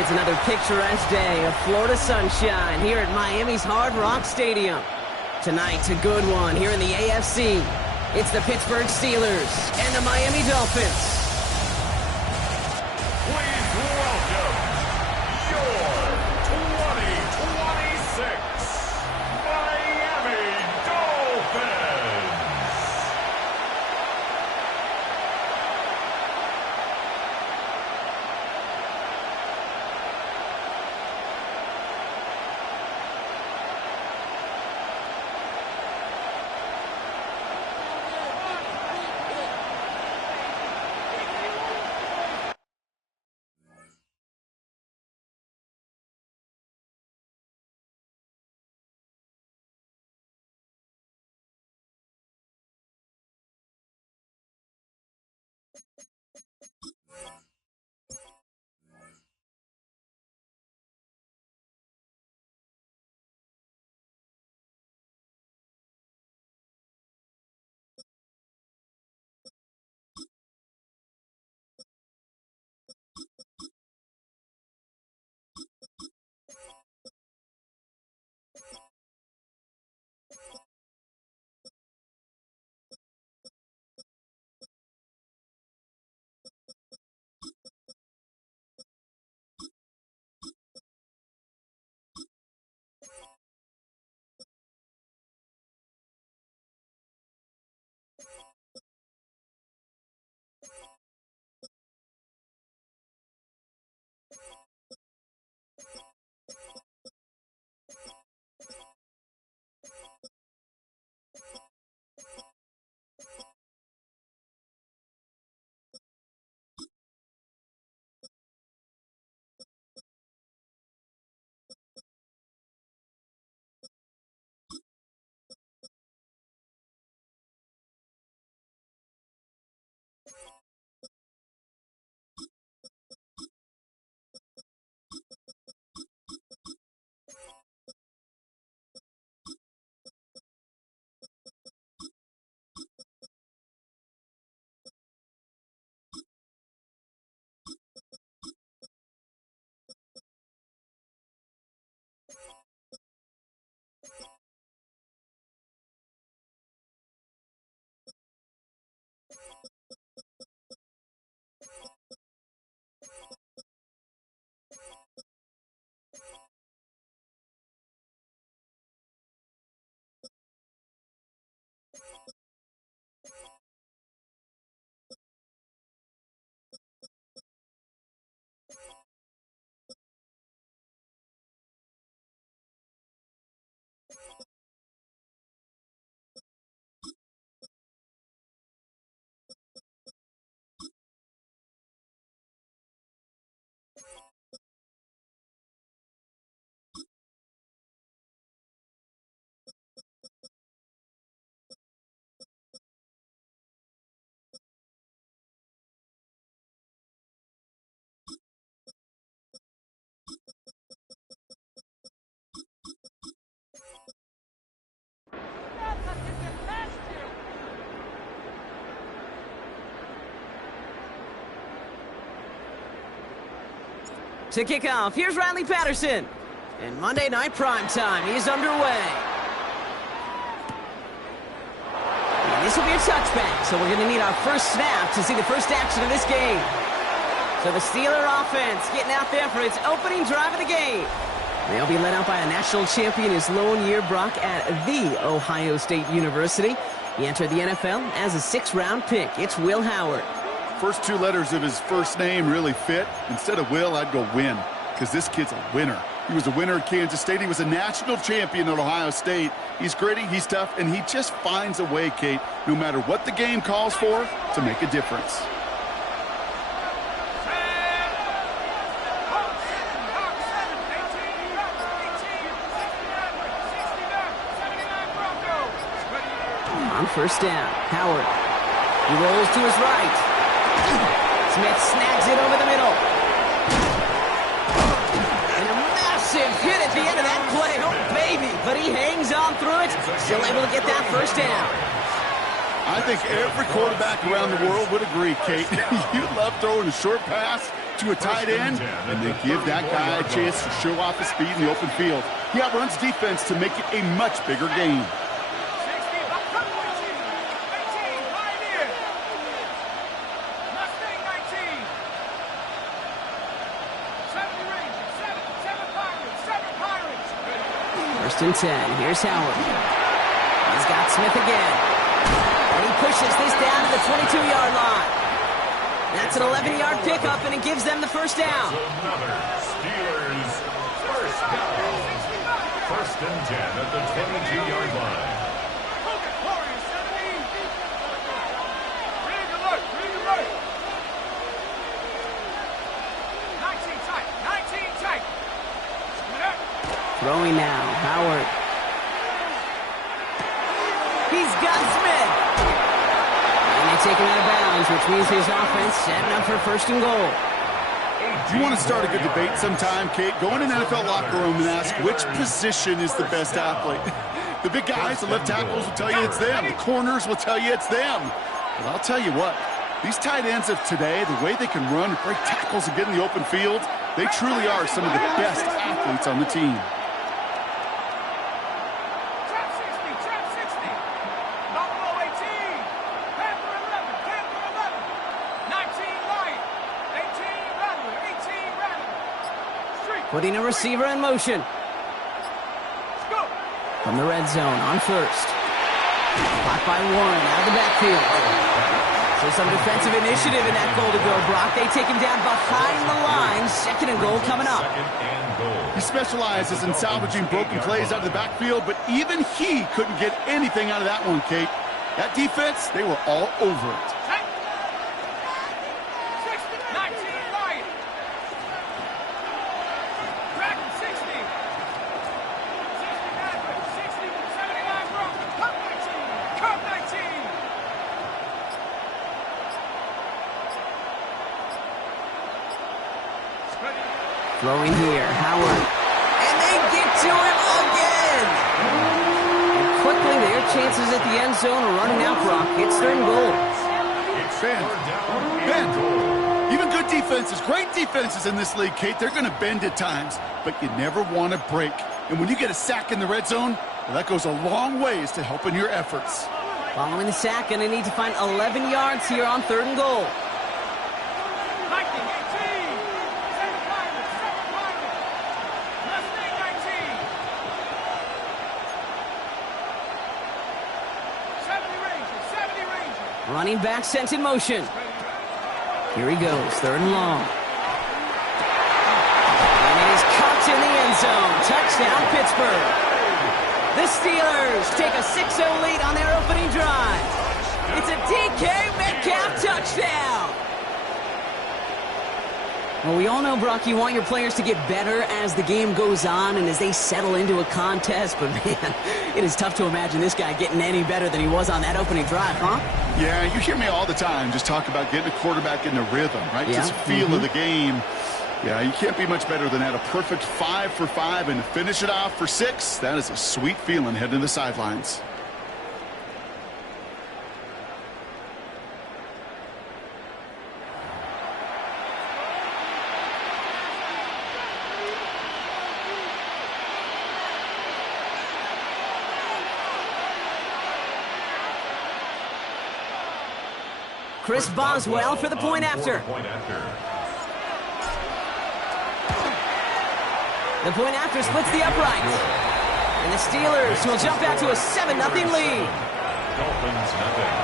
It's another picturesque day of Florida sunshine here at Miami's Hard Rock Stadium. Tonight's a good one here in the AFC. It's the Pittsburgh Steelers and the Miami Dolphins. Please welcome your 2026 Miami Dolphins. To kick off, here's Riley Patterson. And Monday Night Primetime is underway. And this will be a touchback, so we're going to need our first snap to see the first action of this game. So the Steeler offense getting out there for its opening drive of the game. They'll be led out by a national champion his lone year Brock at the Ohio State University. He entered the NFL as a sixth-round pick. It's Will Howard. First two letters of his first name really fit. Instead of Will, I'd go Win, because this kid's a winner. He was a winner at Kansas State. He was a national champion at Ohio State. He's gritty, he's tough, and he just finds a way, Kate, no matter what the game calls for, to make a difference. On first down, Howard. He rolls to his right. Smith snags it over the middle. And a massive hit at the end of that play. Oh, baby. But he hangs on through it. Still able to get that first down. I think every quarterback around the world would agree, Kate. You love throwing a short pass to a tight end, and they give that guy a chance to show off his speed in the open field. He outruns defense to make it a much bigger game. First and 10. Here's Howard. He's got Smith again. And he pushes this down to the 22-yard line. That's an 11-yard pickup, and it gives them the first down. Another Steelers first down. First and 10 at the 22-yard line. Throwing now, Howard. He's got Smith. And they take him out of bounds, which means his offense setting up for first and goal. You want to start a good debate sometime, Kate? Go in an NFL locker room and ask which position is the best athlete. The big guys, the left tackles will tell you it's them. The corners will tell you it's them. But I'll tell you what, these tight ends of today, the way they can run, break tackles, and get in the open field, they truly are some of the best athletes on the team. Putting a receiver in motion. From the red zone on first. Blocked by Warren out of the backfield. So some defensive initiative in that goal to go, Brock. They take him down behind the line. Second and goal coming up. He specializes in salvaging broken plays out of the backfield, but even he couldn't get anything out of that one, Kate. That defense, they were all over it. Throwing here, Howard. And they get to him again! And quickly, their chances at the end zone are running out, Brock. It's third and goal. Bend. Even good defenses, great defenses in this league, Kate, they're going to bend at times, but you never want to break. And when you get a sack in the red zone, well, that goes a long ways to helping your efforts. Following the sack, and they need to find 11 yards here on third and goal. Running back sent in motion. Here he goes, third and long. And it is caught in the end zone. Touchdown, Pittsburgh. The Steelers take a 6-0 lead on their opening drive. It's a DK Metcalf touchdown. Well, we all know, Brock, you want your players to get better as the game goes on and as they settle into a contest. But, man, it is tough to imagine this guy getting any better than he was on that opening drive, huh? Yeah, you hear me all the time just talk about getting a quarterback in the rhythm, right? Yeah. Just feel of the game. Yeah, you can't be much better than that. A perfect 5 for 5 and to finish it off for 6. That is a sweet feeling heading to the sidelines. Chris Boswell for the point after. The point after splits the uprights. And the Steelers will jump out to a 7-0 lead. Dolphins nothing.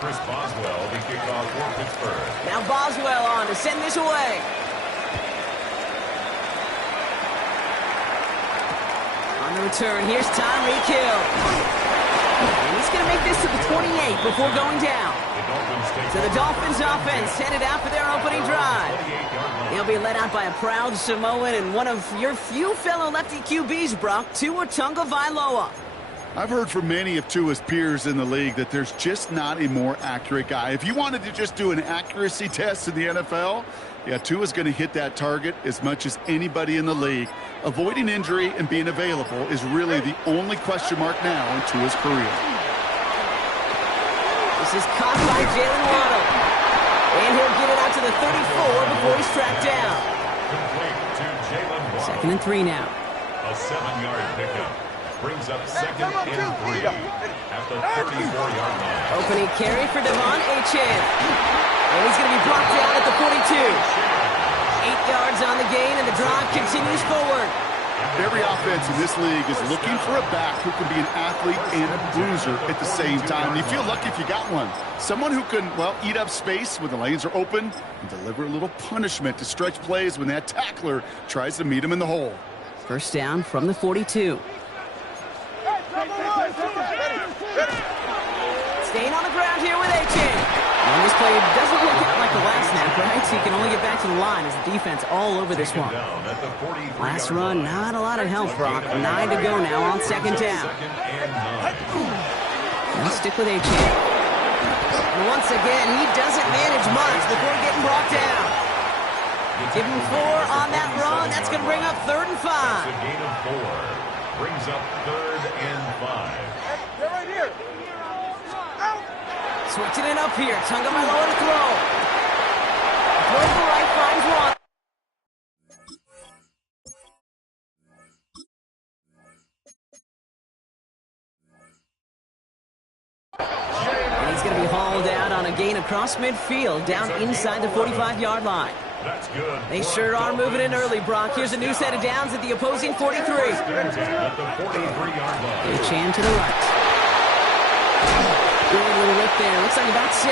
Chris Boswell, the kickoff for Pittsburgh. Now Boswell on to send this away. On the return, here's Tyreek Hill. And he's going to make this to the 28 before going down. So the Dolphins offense headed out for their opening drive. They'll be led out by a proud Samoan and one of your few fellow lefty QBs, Brock, Tua Tagovailoa. I've heard from many of Tua's peers in the league that there's just not a more accurate guy. If you wanted to just do an accuracy test in the NFL, yeah, Tua's going to hit that target as much as anybody in the league. Avoiding injury and being available is really the only question mark now in Tua's career. This is caught by Jalen Waddle. And he'll get it out to the 34 before he's tracked down. Second and 3 now. A 7-yard pickup. Brings up second and 3 at the 34-yard line. Opening carry for Devon Achane. And he's going to be brought down at the 42. 8 yards on the gain, and the drive continues forward. Every offense in this league is looking for a back who can be an athlete and a bruiser at the same time. You feel lucky if you got one. Someone who can, well, eat up space when the lanes are open and deliver a little punishment to stretch plays when that tackler tries to meet him in the hole. First down from the 42. Staying on the ground here with Achane. And this play doesn't work out like the last snap, right? So you can only get back to the line as the defense all over this one. Last run, not a lot of help, Brock. 9 to go now on second down. Let's stick with Achane. And once again, he doesn't manage much before getting brought down. Give him 4 on that run. That's going to bring up 3rd and 5. It's a gain of 4. Brings up 3rd and 5. They're right here. Switching it up here. Tagovailoa to throw. Throw to the right, finds one. And he's going to be hauled out on a gain across midfield, down inside the 45-yard line. That's good. They sure are moving in early, Brock. Here's a new set of downs at the opposing 43. At the 43-yard line. Achane to the right. Good little whip there. Looks like about 6.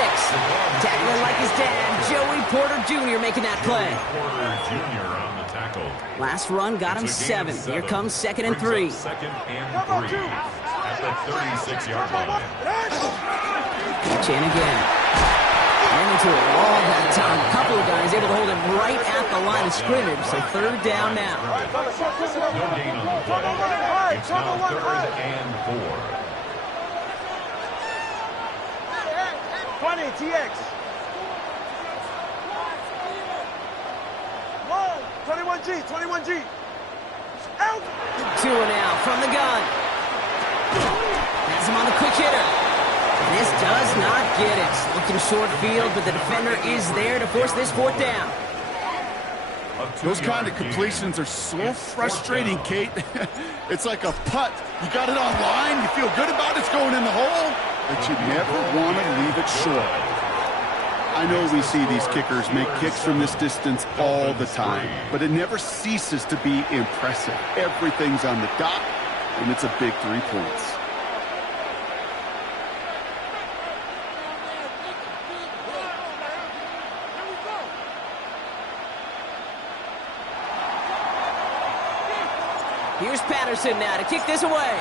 Tackling like his dad, Joey Porter Jr. making that play. Porter Jr. on the tackle. Last run got him 7. Here comes 2nd and 3. Second and 3 at the 36-yard line. Achane again. Ran into a wall that time. A couple of guys able to hold him right at the line of scrimmage. So 3rd down now. No gain on the play. It's now 3rd and 4. 20, TX. 21G, 21G. Out. 2 and out from the gun. Has him on the quick hitter. And this does not get it. Looking short field, but the defender is there to force this 4th down. Those kind of completions are so frustrating, Kate. It's like a putt. You got it on line, you feel good about it, it's going in the hole, but you never want to leave it short. I know we see these kickers make kicks from this distance all the time, but it never ceases to be impressive. Everything's on the dot, and it's a big 3 points. Here's Patterson now to kick this away.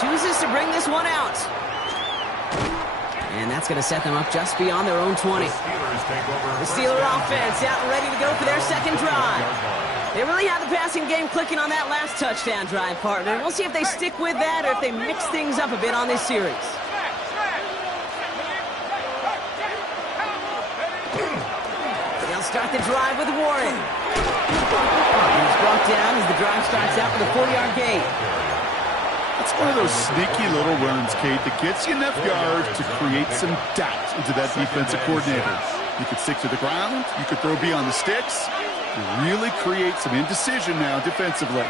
Chooses to bring this one out. And that's going to set them up just beyond their own 20. The Steeler offense out and ready to go for their 2nd drive. They really have the passing game clicking on that last touchdown drive, partner. We'll see if they stick with that or if they mix things up a bit on this series. Start the drive with Warren. He's brought down as the drive starts out with a 4-yard gain. It's one of those sneaky little runs, Kate, that gets you enough yards to create some doubt into that defensive coordinator. You could stick to the ground. You could throw beyond the sticks. You really create some indecision now defensively.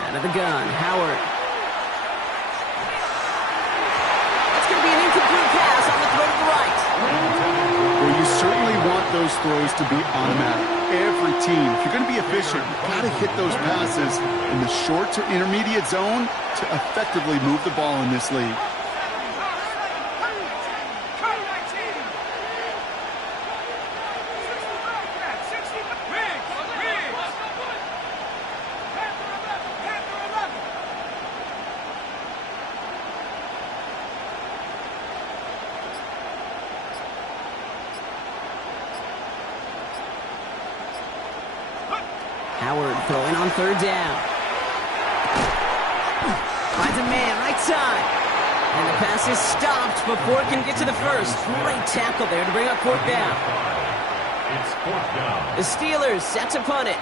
Out of the gun, Howard. That's going to be an incomplete pass on the throw to the right. Well, you certainly want those throws to be automatic. Every team, if you're going to be efficient, you've got to hit those passes in the short to intermediate zone to effectively move the ball in this league. Howard throwing on third down. Finds a man, right side. And the pass is stopped before it can get to the first. Great tackle there to bring up fourth down. It's fourth down. The Steelers set to punt it.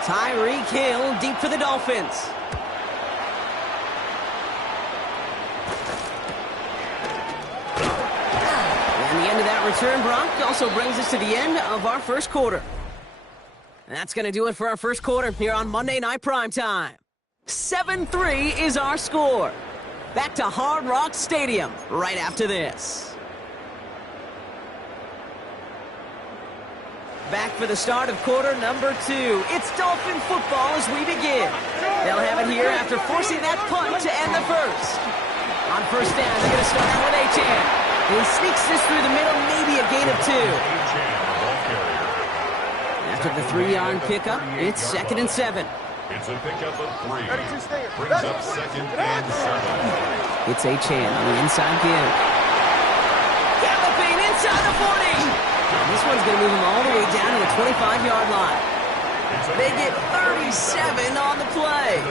Tyreek Hill deep for the Dolphins. And the end of that return, Brock, also brings us to the end of our first quarter. And that's going to do it for our first quarter here on Monday Night Primetime. 7-3 is our score. Back to Hard Rock Stadium right after this. Back for the start of quarter number 2. It's Dolphin football as we begin. They'll have it here after forcing that punt to end the first. On first down, they're going to start out with Achan. He sneaks this through the middle, maybe a gain of 2. After the 3-yard pickup, it's 2nd and 7. It's a pickup of 3. Brings up 2nd and 7. It's Achan on the inside give. Galloping inside the 40. And this one's going to move him all the way down to the 25-yard line. They get 37 on the play.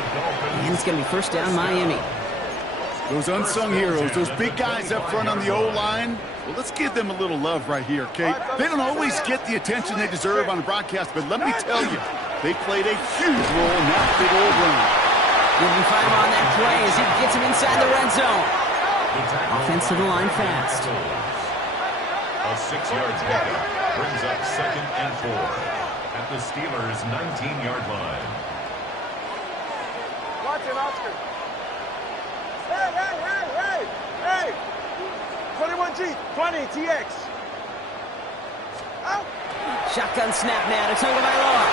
And it's going to be first down Miami. Those unsung heroes, those big guys up front on the O-line, well, let's give them a little love right here, okay? They don't always get the attention they deserve on the broadcast, but let me tell you, they played a huge role in that big old run. Giving fire on that play as he gets him inside the red zone. Offense to the line fast. A 6-yard pickup brings up 2nd and 4 at the Steelers' 19-yard line. Watch it, Oscar. Hey! 21G, 20 TX. Out. Shotgun snap now to Tagovailoa.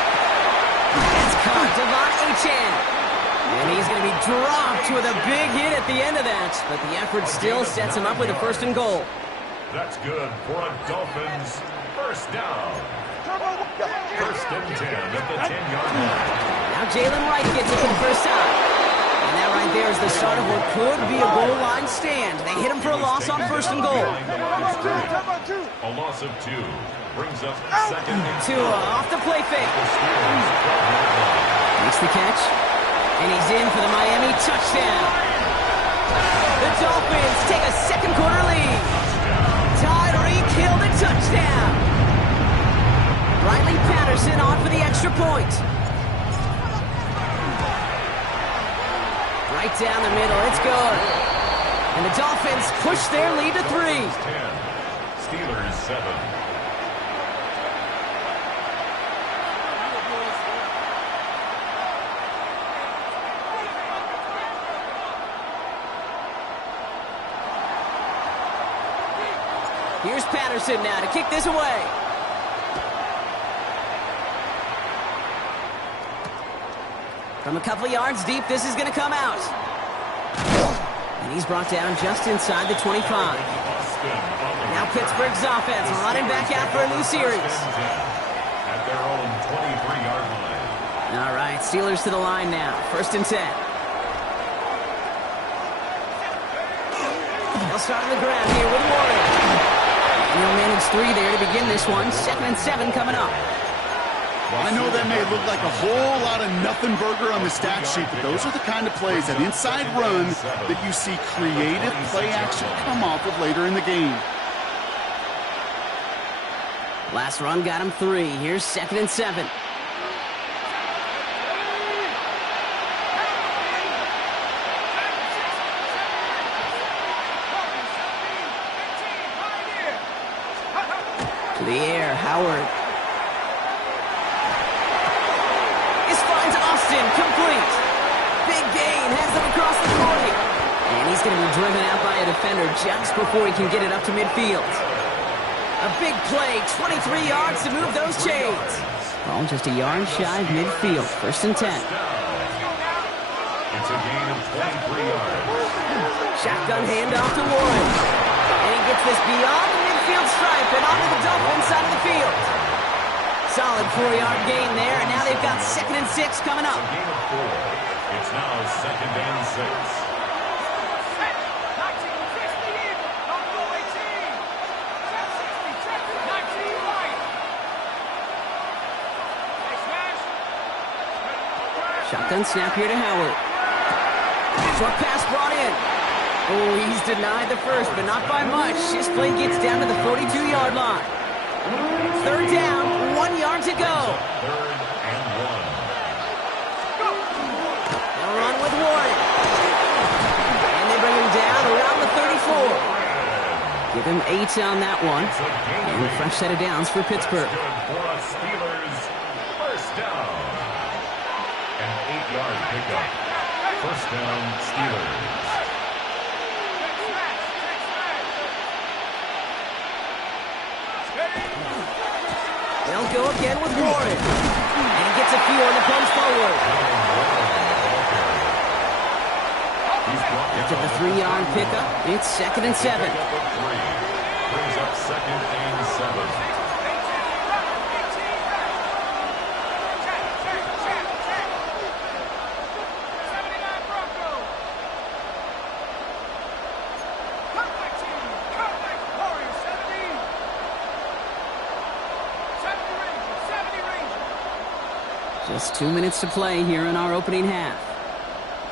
It's caught, Devon Achan. And he's going to be dropped with a big hit at the end of that. But the effort still sets him up with a 1st and goal. That's good for a Dolphins first down. 1st and 10 at the 10-yard line. Now Jalen Wright gets it for the first time. And that right there is the start of what could be a goal line stand. They hit him for a loss on 1st and goal. A loss of 2 brings up 2nd and 2. Tua off the play fake. Makes the catch. And he's in for the Miami touchdown. The Dolphins take a second quarter lead. Tyreek Hill the touchdown. Riley Patterson on for the extra point. Right down the middle, it's good. And the Dolphins push their lead to 3. 10, Steelers 7. Here's Patterson now to kick this away. From a couple of yards deep, this is going to come out. And he's brought down just inside the 25. Now Pittsburgh's offense running back out for a new series. At their own 23-yard line. All right, Steelers to the line now. 1st and 10. They'll start on the ground here with Warren. And he'll manage 3 there to begin this one. 2nd and 7 coming up. I know that may look like a whole lot of nothing burger on the stat sheet, but those are the kind of plays, that inside run, that you see creative play action come off of later in the game. Last run got him 3. Here's 2nd and 7. To the air, Howard. Complete. Big gain, has them across the 40. And he's going to be driven out by a defender just before he can get it up to midfield. A big play, 23 yards to move those chains. Ball just a yard shy of midfield. 1st and 10. It's a gain of 23 yards. Shotgun handoff to Warren. And he gets this beyond the midfield stripe and onto the Dolphins side of the field. Solid 4-yard gain there, and now they've got 2nd and 6 coming up. A gain of 4. It's now 2nd and 6. Shotgun snap here to Howard. Short pass brought in. Oh, he's denied the first, but not by much. This play gets down to the 42-yard line. Third down, 1 yard to go. Third and 1. They'll run with Warren. And they bring him down around the 34. Give him 8 on that one. And a fresh set of downs for Pittsburgh. For a Steelers first down. An 8-yard pickup. First down, Steelers. They'll go again with Warren. And he gets a few on the comes forward. After the 3-yard pickup, it's 2nd and 7. Brings up 2nd and 7. Just 2 minutes to play here in our opening half.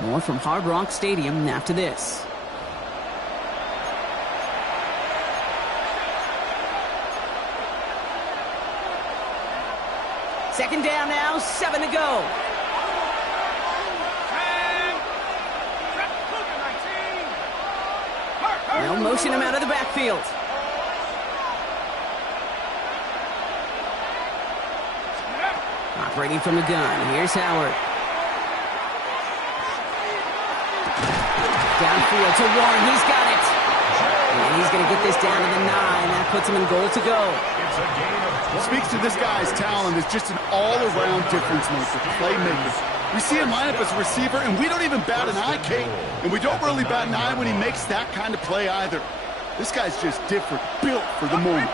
More from Hard Rock Stadium after this. Second down now, 7 to go. They'll motion him out of the backfield. Operating from the gun, here's Howard. Downfield to Warren, he's got it. And he's going to get this down to the 9. That puts him in goal to go. It speaks to this guy's talent as just an all-around difference maker, playmaker. We see him line up as a receiver, and we don't even bat an eye, Kate. And we don't really bat an eye when he makes that kind of play either. This guy's just different, built for the moment.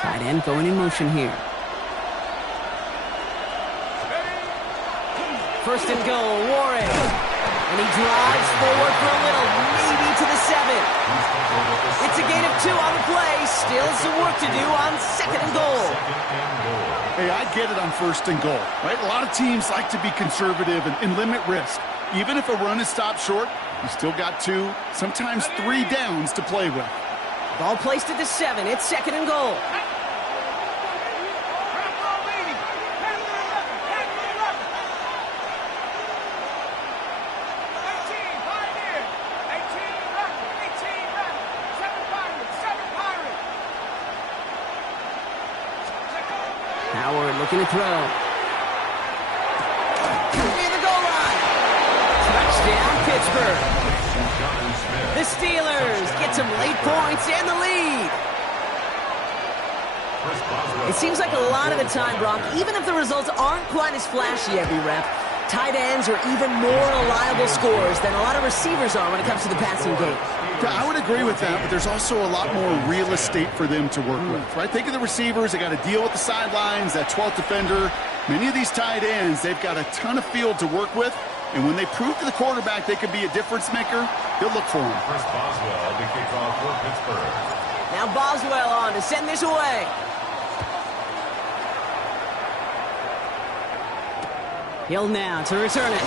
Tight end going in motion here. First and goal, Warren. And he drives forward for a little, maybe to the 7. It's a gain of 2 on the play. Still some work to do on 2nd and goal. Hey, I get it on 1st and goal, right? A lot of teams like to be conservative and limit risk. Even if a run is stopped short, you still got 2, sometimes 3 downs to play with. Ball placed at the 7. It's 2nd and goal. Howard looking to throw. Near the goal line. Touchdown, Pittsburgh. The Steelers get some late points and the lead. It seems like a lot of the time, Brock, even if the results aren't quite as flashy every rep, tight ends are even more reliable scorers than a lot of receivers are when it comes to the passing game. Yeah, I would agree with that, but there's also a lot more real estate for them to work with, right? Think of the receivers. They got to deal with the sidelines, that 12th defender. Many of these tight ends, they've got a ton of field to work with, and when they prove to the quarterback they could be a difference maker, he'll look for him. Chris Boswell, the kickoff for Pittsburgh. Now Boswell on to send this away. Hill now to return it.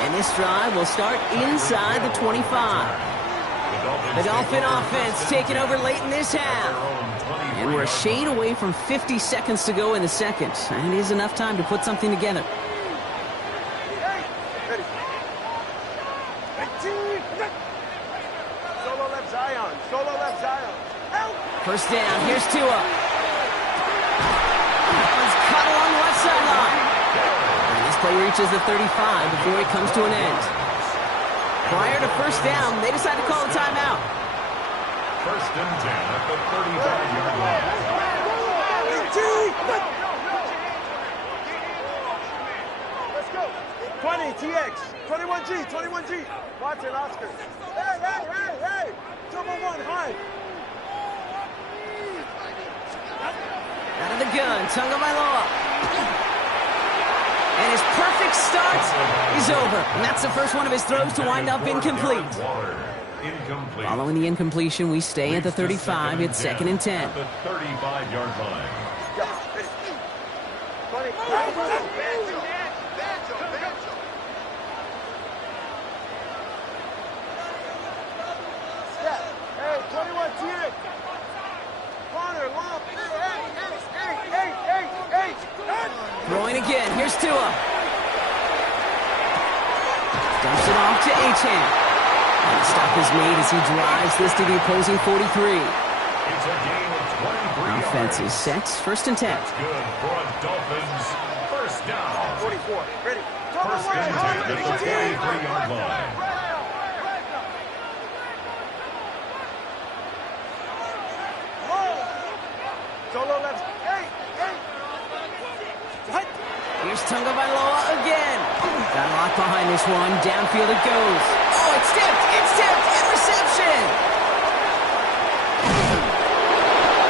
And this drive will start inside the 25. The Dolphin offense taking over late in this half. And we're a shade away from 50 seconds to go in the second. And it is enough time to put something together. Solo left Zion. Solo left Zion. Help! First down. Here's Tua. He's cut along the left sideline. Play reaches the 35 before it comes to an end. Prior to first down, they decide to call a timeout. First and 10 at the 35-yard line. Let's go. 20, TX. 21G, 21G. Watson, Oscar. Hey. Double 1, high. Out of the gun, Tagovailoa. And his perfect start is over. And that's the first one of his throws to wind up incomplete. Incomplete. Following the incompletion, we stay at the 35. It's 2nd and 10. At the 35-yard line. Hey, 21 TX. Corner, long. Hey. Throwing again. Here's Tua. Dumps it off to Achane. And the stop is made as he drives this to the opposing 43. It's a gain of 23 Offense yards. is set. 1st and 10. That's good for a Dolphins first down. 44, ready. First and 10 at the 43-yard line. Solo left. Hey. Here's Tagovailoa again. Got a lot behind this one. Downfield it goes. Oh, it's tipped. Interception.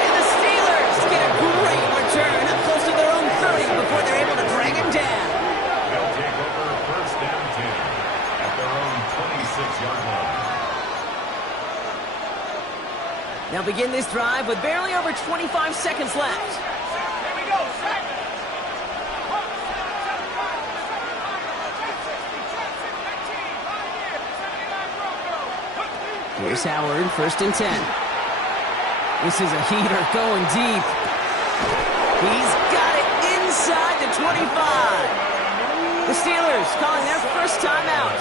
And the Steelers get a great return up close to their own 30 before they're able to drag him down. They'll take over first down 10 at their own 26-yard line. They'll begin this drive with barely over 25 seconds left. Here's Howard, 1st and 10. This is a heater going deep. He's got it inside the 25. The Steelers calling their first timeout.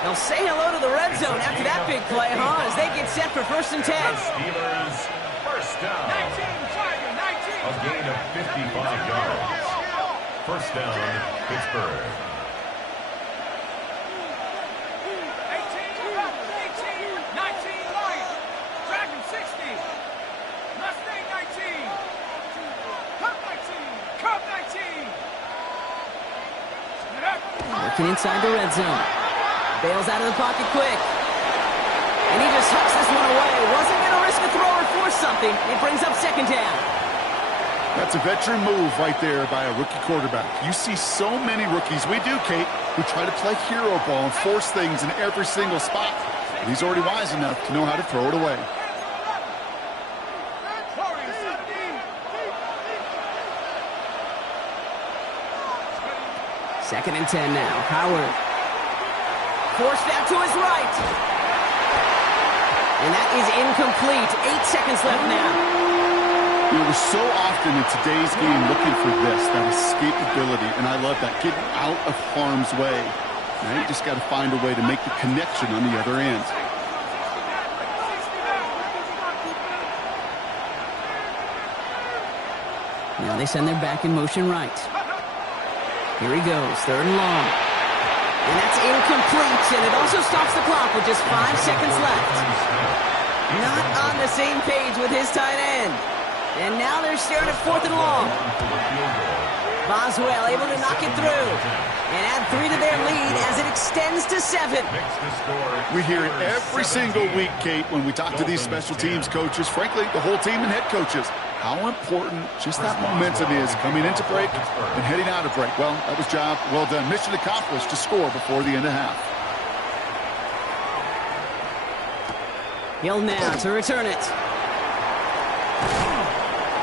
They'll say hello to the red zone after that big play, as they get set for 1st and 10. Steelers first down. A gain of 55 yards. First down, Pittsburgh. 19 Lions. Dragon 60. Mustang 19. Cup 19. Working inside the red zone. Bails out of the pocket quick. And he just hucks this one away. Wasn't going to risk a throw or force something. It brings up 2nd down. That's a veteran move right there by a rookie quarterback. You see so many rookies, we do, Kate, who try to play hero ball and force things in every single spot. But he's already wise enough to know how to throw it away. Second and 10 now. Howard. Forced out to his right. And that is incomplete. 8 seconds left now. You know, we're so often in today's game looking for this, that escapability, and I love that, getting out of harm's way. Now you just got to find a way to make the connection on the other end. Now they send their back in motion right. Here he goes, 3rd and long. And that's incomplete, and it also stops the clock with just 5 seconds left. Not on the same page with his tight end. And now they're staring at 4th and long. Boswell able to knock it through and add 3 to their lead as it extends to 7. We hear it every single week, Kate, when we talk to these special teams coaches, frankly, the whole team and head coaches, how important just that momentum is coming into break and heading out of break. Well, that was job well done. Mission accomplished to score before the end of half. Hill now to return it.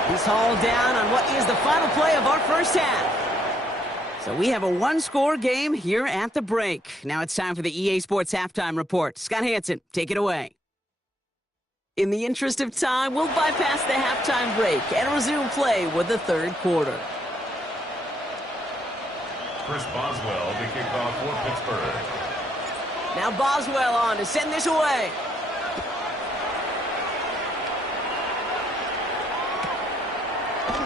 He's hauled down on what is the final play of our first half. So we have a one-score game here at the break. Now it's time for the EA Sports Halftime Report. Scott Hansen, take it away. In the interest of time, we'll bypass the halftime break and resume play with the 3rd quarter. Chris Boswell to kick off for Pittsburgh. Now Boswell on to send this away.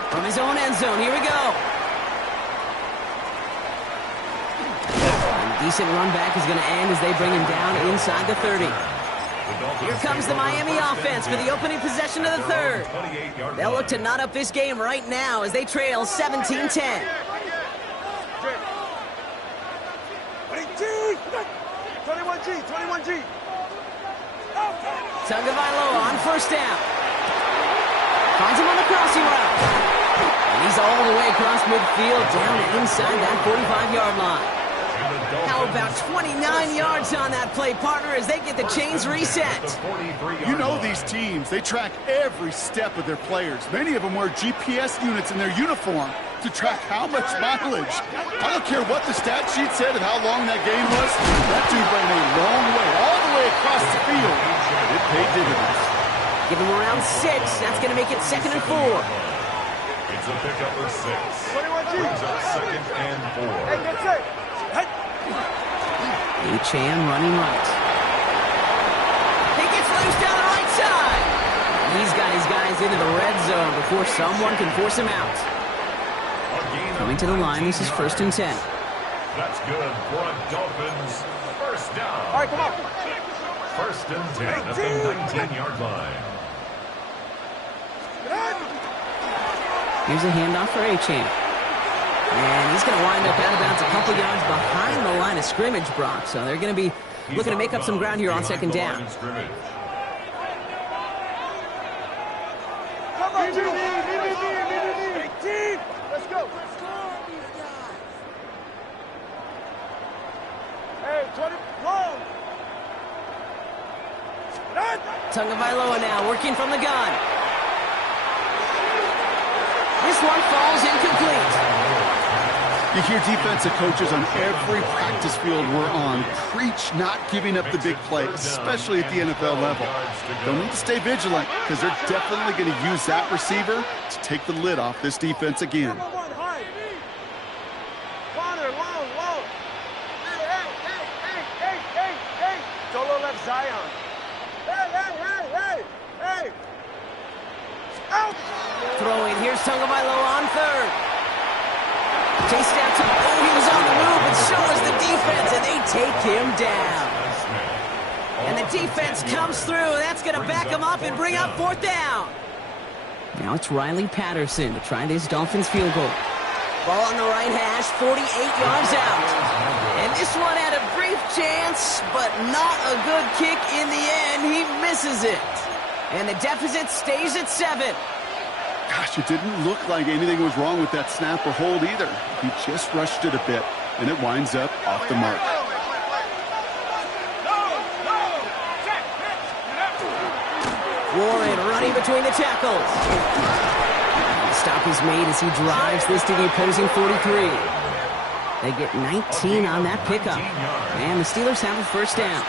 From his own end zone, here we go. And decent run back is going to end as they bring him down inside the 30. Here comes the Miami offense for the opening possession of the 3rd. They'll look to knot up this game right now as they trail 17-10. 21G. Tagovailoa on 1st down. Finds him on the crossing route. And he's all the way across midfield down inside that 45-yard line. How about 29 yards on that play, partner, as they get the chains reset? You know these teams, they track every step of their players. Many of them wear GPS units in their uniform to track how much mileage. I don't care what the stat sheet said and how long that game was. That dude ran a long way, all the way across the field. It paid dividends. Give him around 6. That's going to make it 2nd and 4. It's a pickup of 6. 21G. Brings up 2nd and 4. Hey, get set. Hey. Achane running right. He gets loose down the right side. He's got his guys into the red zone before someone can force him out. Coming to the line, this is 1st and 10. That's good for a Dolphins first down. All right, come on. 1st and 10 at the 19-yard line. Here's a handoff for Achane. And he's going to wind up out of bounds a couple yards behind the line of scrimmage, Brock. So they're going to be looking to make up some ground here on 2nd down. Come on, team. Let's go. Hey, 20, long. Tagovailoa now working from the gun. This one falls incomplete. You hear defensive coaches on every practice field we're on preach not giving up the big play, especially at the NFL level. They'll need to stay vigilant because they're definitely going to use that receiver to take the lid off this defense again. Solo left Zion. Hey! Out! Throwing, here's Tagovailoa on 3rd. Chased out to, he was on the move, and so was the defense, and they take him down. And the defense comes through, and that's going to back him up and bring up 4th down. Now it's Riley Patterson to try this Dolphins field goal. Ball on the right hash, 48 yards out. And this one had a brief chance, but not a good kick in the end. He misses it. And the deficit stays at 7. Gosh, it didn't look like anything was wrong with that snap or hold either. He just rushed it a bit, and it winds up off the mark. Warren running between the tackles. The stop is made as he drives this to the opposing 43. They get 19 on that pickup. And the Steelers have a 1st down.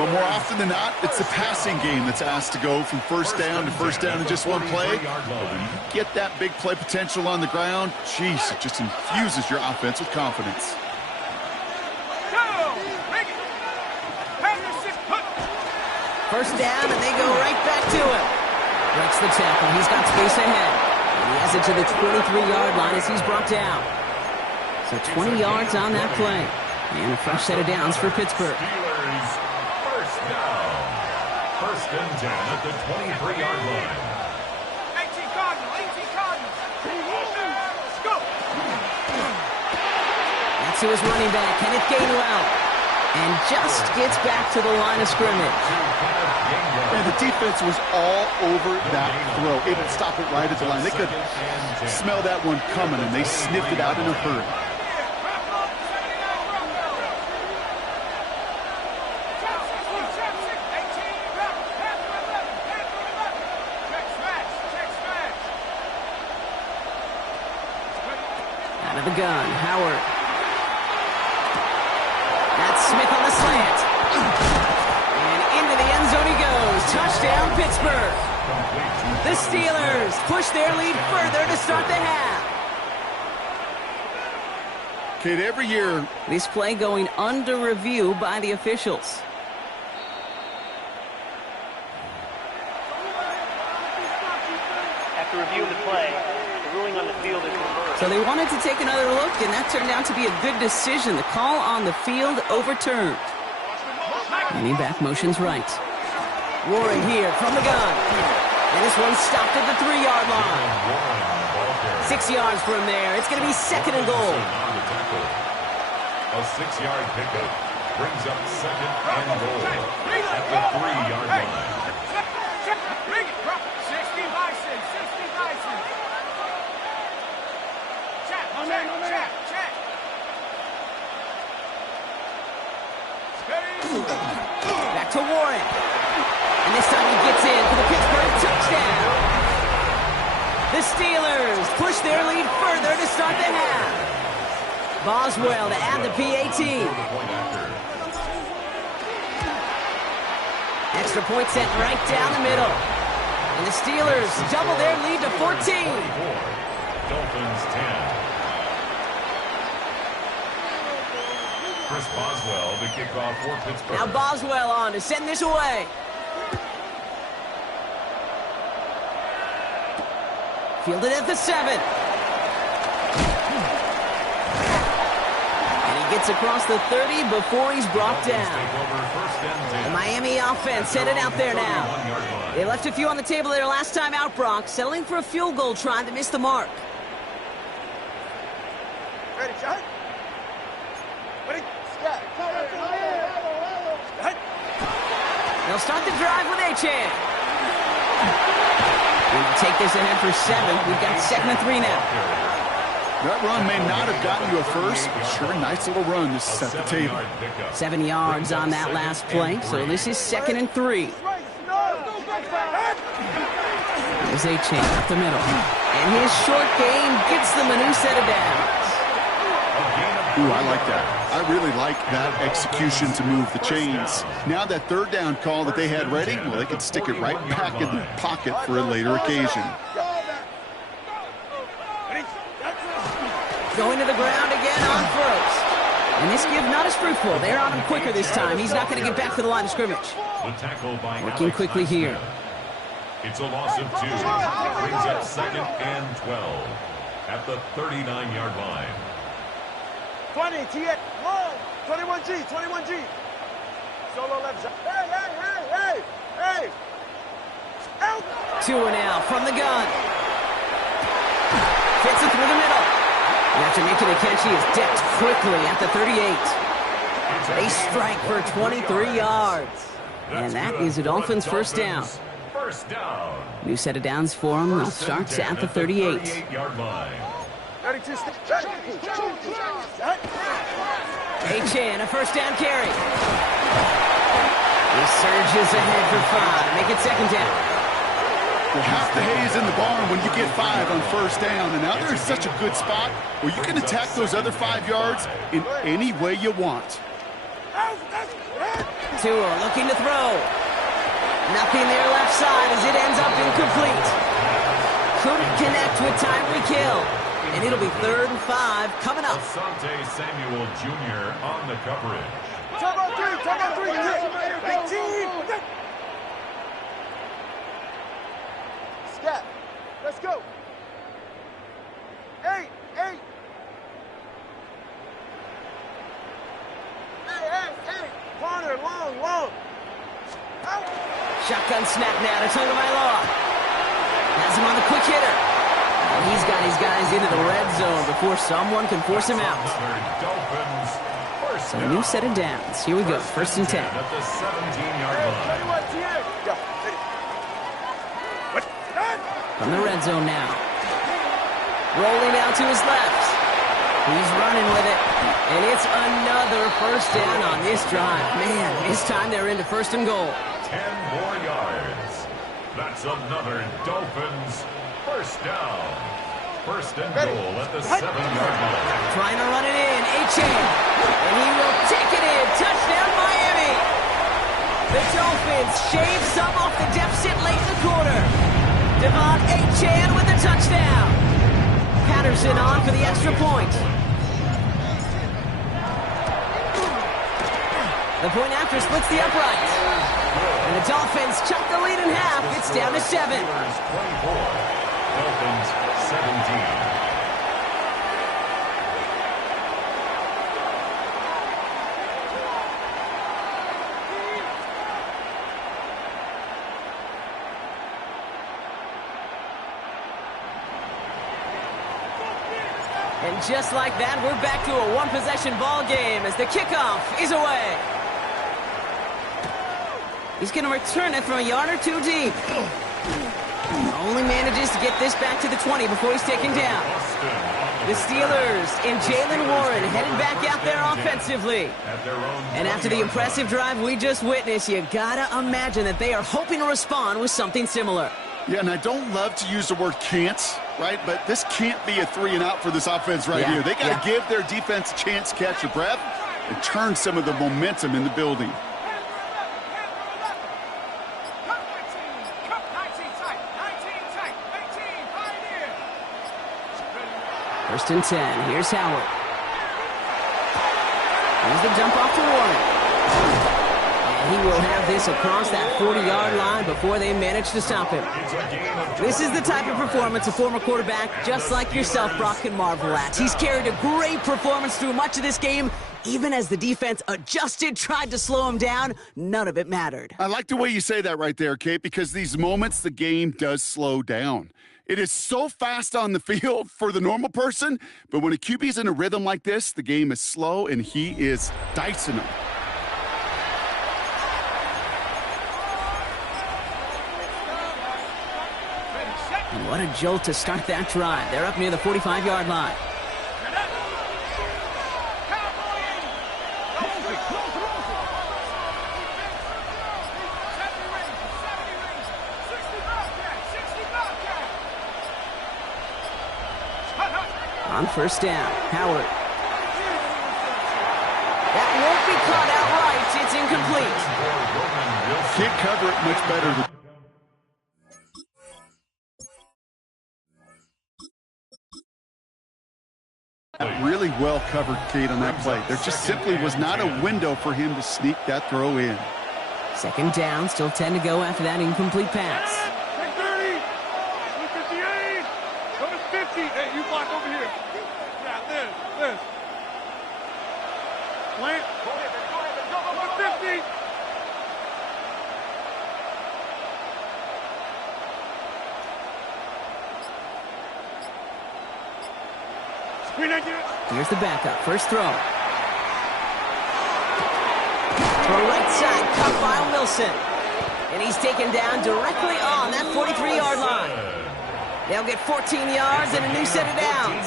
Well, more often than not, it's the passing game that's asked to go from 1st down to 1st down in just one play. But when you get that big play potential on the ground, geez, it just infuses your offense with confidence. First down, and they go right back to him. Breaks the tackle. He's got space ahead. And he has it to the 23-yard line as he's brought down. So 20 yards on that play. And a fresh set of downs for Pittsburgh. Steelers first down. 1st and 10 at the 23-yard line. 18 Cardinals. Let's go. That's who is running back, Kenneth Gainwell. And just gets back to the line of scrimmage. And the defense was all over that throw, able to stop it right at the line. They could smell that one coming, and they sniffed it out in a hurry. Out of the gun, Howard. That's Smith on the slant. And into the end zone he goes. Touchdown, Pittsburgh. The Steelers push their lead further to start the half. Kid, every year, This play going under review by the officials. After reviewing the play, the ruling on the field is reversed. So they wanted to take another look, and that turned out to be a good decision. The call on the field overturned. Leaning back, motions right. Warren here from the gun. And this one stopped at the 3-yard line. 6 yards from there. It's going to be 2nd and goal. A 6-yard pickup brings up 2nd and goal at the 3-yard line. 60 Bison. Check. to Warren. And this time he gets in for the Pittsburgh touchdown. The Steelers push their lead further to start the half. Boswell to add the PAT. Extra point set right down the middle. And the Steelers double their lead to 14. Dolphins 10. Chris Boswell to kick off for Pittsburgh. Now Boswell on to send this away. Fielded at the 7. And he gets across the 30 before he's brought down. The Miami offense headed out there now. They left a few on the table their last time out, Brock, settling for a field goal try that missed the mark. Ready, shot. Ready, step. They'll start the drive with Achan. We'll take this ahead for 7. We've got 2nd and 3 now. That run may not have gotten you a first, but sure a nice little run to set the table. 7 yards on that last play, so this is 2nd and 3. There's Achan up the middle. And his short game gets them a new set of downs. Ooh, I like that. I really like that execution to move the chains. Now that 3rd down call that they had ready, well, they can stick it right back in the pocket for a later occasion. Going to the ground again on first. And this give not as fruitful. They're on him quicker this time. He's not going to get back to the line of scrimmage. Working quickly here. It's a loss of 2. Brings up 2nd and 12 at the 39-yard line. 20, TX, 21G, 21G. Solo left side. Hey! Out! 2 now from the gun. Fits it through the middle. And after making the catch, he is decked quickly at the 38. A strike for 23 yards. And that is a Dolphins first down. First down. New set of downs for him. They'll start at the 38. 38-yard line. 32 step. Achan, a first down carry. He surges ahead for 5. Make it 2nd down. Well, half the hay is in the barn when you get 5 on first down. And now there's such a good spot where you can attack those other 5 yards in any way you want. Tua looking to throw. Nothing there left side as it ends up incomplete. Couldn't connect with timely kill. And it'll be 3rd and 5 coming up. Asante Samuel Jr. on the coverage. Top on 3, big team. Scat, let's go. 8. Hey. Corner, long. Out. Shotgun snap now to Tagovailoa. Has him on the quick hitter. And he's got his guys into the red zone before someone can force him out. So a new set of downs. Here we go. 1st and 10. At the 17-yard line. From the red zone now. Rolling out to his left. He's running with it. And it's another first down on this drive. Man, this time they're into 1st and goal. 10 more yards. That's another Dolphins first down. 1st and goal at the 7-yard line. Trying to run it in. Achan. And he will take it in. Touchdown, Miami. The Dolphins shave some off the deficit late in the quarter. Devon Achan with the touchdown. Patterson on for the extra point. The point after splits the upright. And the Dolphins chop the lead in half. It's down to 7. 24. Dolphins 17. And just like that, we're back to a one-possession ball game as the kickoff is away. He's going to return it from a yard or 2 deep. Only manages to get this back to the 20 before he's taken down. The Steelers and Jalen Warren heading back out there offensively. And after the impressive drive we just witnessed, you gotta imagine that they are hoping to respond with something similar. Yeah, and I don't love to use the word can't, right? But this can't be a 3-and-out for this offense right here. They got to give their defense a chance to catch their breath and turn some of the momentum in the building. First and 10. Here's Howard. Here's the dump off to Warren. And he will have this across that 40-yard line before they manage to stop him. This is the type of performance a former quarterback just like yourself, Brock, can marvel at. He's carried a great performance through much of this game. Even as the defense adjusted, tried to slow him down, none of it mattered. I like the way you say that right there, Kate, because these moments the game does slow down. It is so fast on the field for the normal person, but when a QB's in a rhythm like this, the game is slow, and he is dicing them. And what a jolt to start that drive. They're up near the 45-yard line. On first down, Howard. That won't be caught outright. It's incomplete. Can't cover it much better than... Really well covered, Kate, on that play. There just simply was not a window for him to sneak that throw in. Second down, still 10 to go after that incomplete pass. 30, 58, number 50. Hey, you block over here. Yeah, this. Plant. Number 50. Here's the backup. First throw. Throw right side. Caught by Wilson. And he's taken down directly on that 43-yard line. They'll get 14 yards and a new set of downs.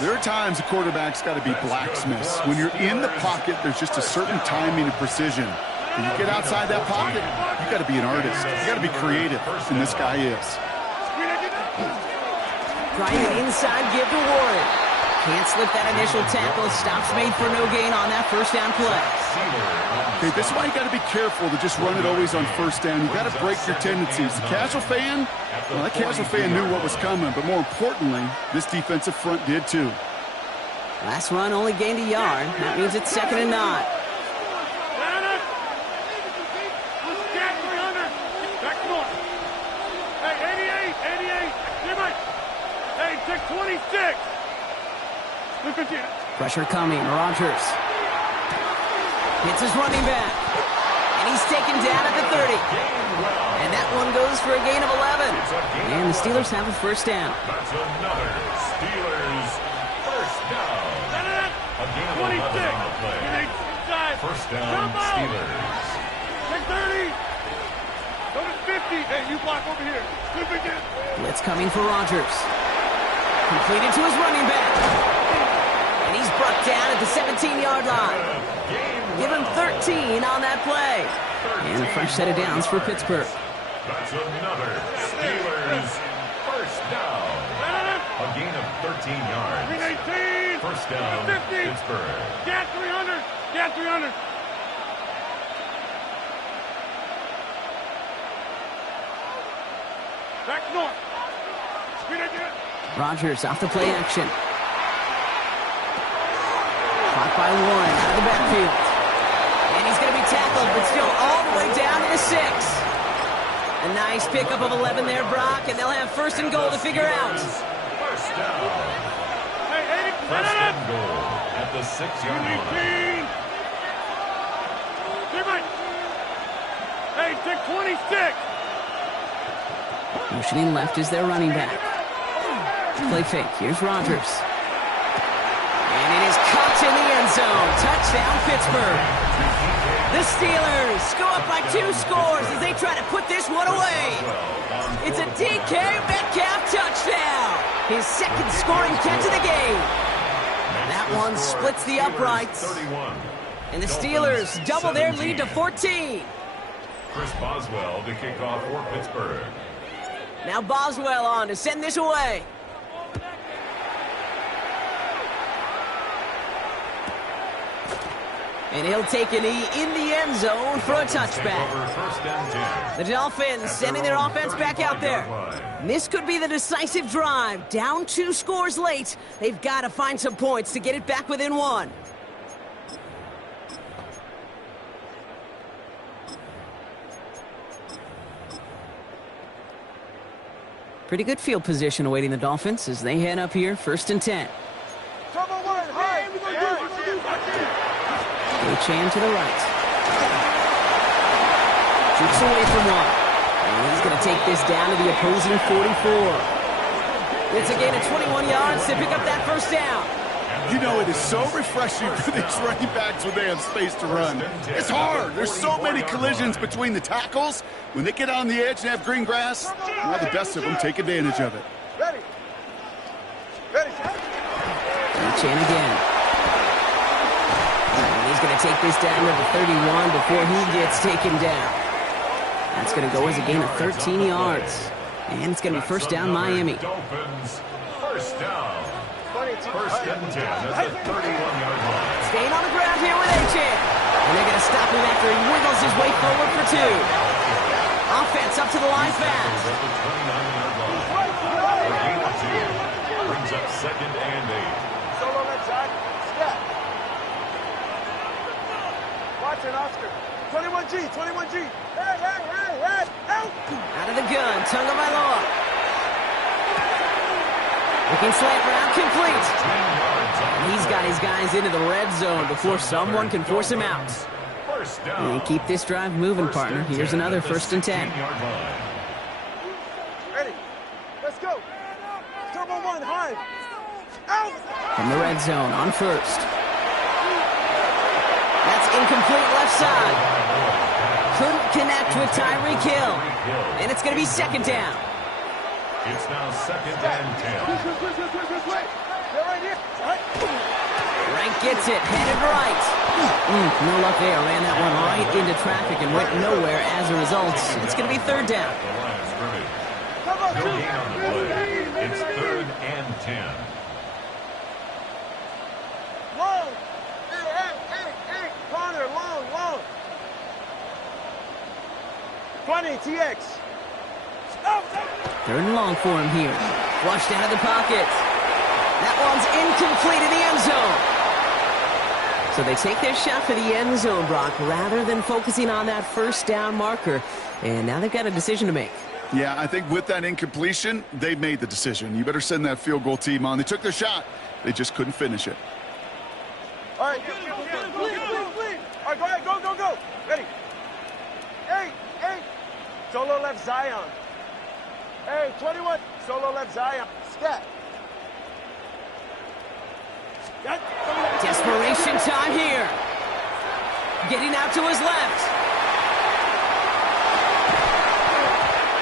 There are times a quarterback's got to be blacksmiths. When you're in the pocket, there's just a certain timing and precision. When you get outside that pocket, you got to be an artist. You got to be creative, and this guy is. Trying the inside give to Warren. Can't slip that initial tackle. Stops made for no gain on that first down play. Okay, this is why you got to be careful to just run it always on first down. You got to break your tendencies. The casual fan, well, that casual fan knew what was coming, but more importantly, this defensive front did too. Last run only gained a yard. That means it's 2nd and 9. Hey, take 26. Pressure coming. Rodgers hits his running back. And he's taken down at the 30. And that one goes for a gain of 11. And the Steelers have a first down. That's another Steelers first down. A gain of 11 on the play. First down, Steelers. Take 30. Go to 50. Hey, you block over here. Blitz coming for Rodgers. Completed to his running back. And he's brought down at the 17-yard line. Give him 13 on that play. And a fresh set of downs for Pittsburgh. That's another Steelers first down. A gain of 13 yards. 318. First down, 50. Pittsburgh. Get 300. Get 300. Back north. Rodgers off the play action. Caught by Warren out of the backfield. And he's going to be tackled, but still all the way down to the 6. A nice pickup of 11 there, Brock, and they'll have first and goal to figure out. First down. First and goal at the 6-yard line. Hey, take 26. Motioning left is their running back. Play fake. Here's Rodgers. And it is caught in the end zone. Touchdown, Pittsburgh. The Steelers go up by 2 scores as they try to put this one away. It's a DK Metcalf touchdown. His second scoring catch of the game. That one splits the uprights. 31. And the Dolphins, Steelers double their 17. lead to 14. Chris Boswell to kick off for Pittsburgh. Now Boswell on to send this away. And he'll take a knee in the end zone for a touchback. Over first and 10. The Dolphins sending their offense back out there. This could be the decisive drive. Down 2 scores late. They've got to find some points to get it back within 1. Pretty good field position awaiting the Dolphins as they head up here, first and 10. Chan to the right. Shoots away from one. And he's going to take this down to the opposing 44. It's a gain of 21 yards to pick up that first down. You know, it is so refreshing for these running backs when they have space to run. It's hard. There's so many collisions between the tackles. When they get on the edge and have green grass, well, the best of them take advantage of it. Ready. Ready. Chan again. He's going to take this down to the 31 before he gets taken down. That's going to go as a gain of 13 yards. And it's going to be first down Miami. Dolphins, first down. First and 10 at the 31-yard line. Staying on the ground here with A-Chan. And they're going to stop him after he wiggles his way forward for 2. Offense up to the line fast. At the 29-yard line. A gain of 2 brings up second and 8. Solo left side. Step. Watch it, Oscar. 21G, 21G. Hey, help! Out of the gun, Tagovailoa. Looking slant route, complete. And he's got his guys into the red zone before someone can force him out. First down. And keep this drive moving, partner. Here's another first and 10. Ready. Let's go. Turbo 1, high. Out! From the red zone on first. That's incomplete left side. Couldn't connect with Tyreek Hill. And it's going to be second down. It's now second and 10. Rank gets it, headed right. No luck there. Ran that one right into traffic and went nowhere as a result. It's going to be third down. The line of scrimmage. No gain on the play. It's third and 10. Long. Hey. Connor, long. 20, TX. Third and long for him here. Flushed out of the pocket. That one's incomplete in the end zone. So they take their shot for the end zone, Brock, rather than focusing on that first down marker. And now they've got a decision to make. Yeah, I think with that incompletion, they made the decision. You better send that field goal team on. They took their shot. They just couldn't finish it. All right, go. All right, go. Ready. Hey. Solo left Zion. Hey, 21. Solo left Zion. Step. Desperation time here. Getting out to his left.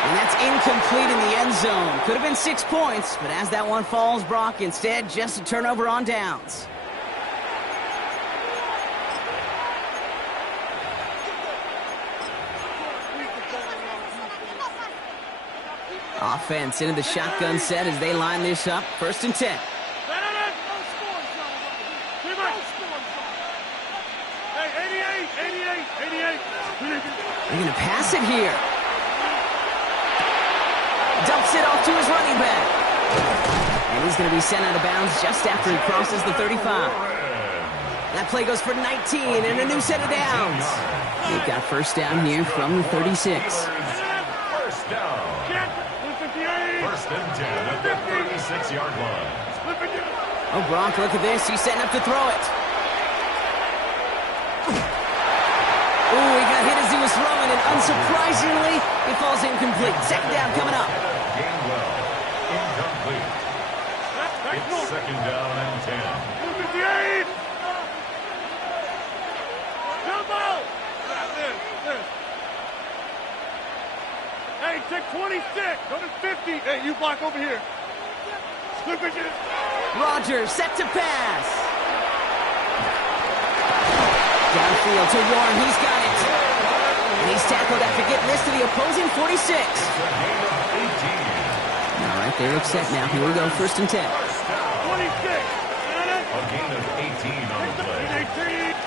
And that's incomplete in the end zone. Could have been 6 points, but as that one falls, Brock, instead just a turnover on downs. Offense into the shotgun set as they line this up. First and 10. They're going to pass it here. Dumps it off to his running back. And he's going to be sent out of bounds just after he crosses the 35. That play goes for 19 and a new set of downs. They've got first down here from the 36. First down. First and 10 at the 36-yard line. Oh, Brock, look at this. He's setting up to throw it. Ooh, he got hit as he was throwing, and unsurprisingly, it falls incomplete. Second down coming up. Game well. Incomplete. It's second down and 10. Hey, check 26. Go to 50. Hey, you block over here. Rodgers set to pass. Downfield to Warren. He's got it. And he's tackled after getting this to the opposing 46. All right, they look set now. Here we go, 1st and 10. 26. A gain of 18 on the play.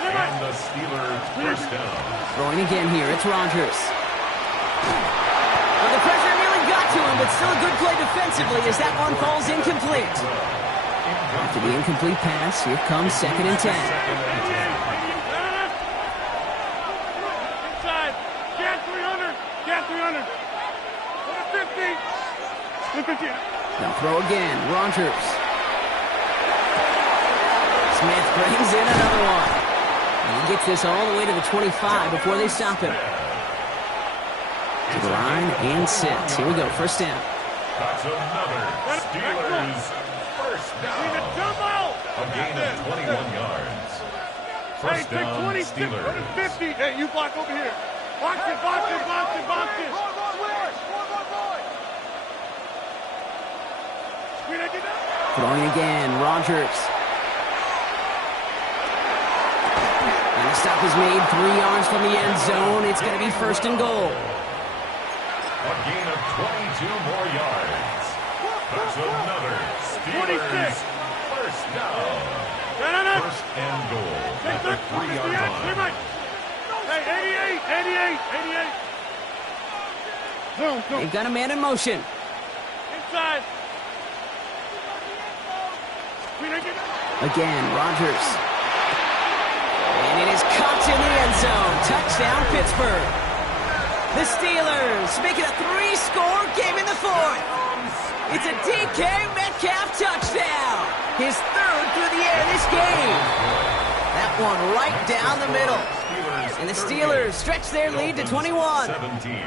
And the Steelers first down. Throwing again here, it's Rodgers. Well, the pressure nearly got to him, but still a good play defensively as that one falls incomplete. After the incomplete pass, here comes 2nd and 10. Inside. Cat 300. Cat 300. 150. 150. Now throw again, Rodgers. Smith brings in another one. And he gets this all the way to the 25 before they stop him. To the line and set. Here we go, 1st down. That's another Steelers first down. A gain of 21 yards. First down, 26, Steelers. 50. Hey, you block over here. Box it, box it, box it, box it. Throwing again, Rodgers. And the stop is made 3 yards from the end zone. It's going to be 1st and goal. A gain of 22 more yards. That's another Steelers first down. 1st and goal at the 3-yard line. Hey, 88. Go. They've got a man in motion. Inside. Again, Rodgers. And it is caught in the end zone. Touchdown, Pittsburgh. The Steelers make it a 3-score game in the 4th. It's a DK Metcalf touchdown. His 3rd through the air this game. That one right down the middle. And the Steelers stretch their lead to 21. 17.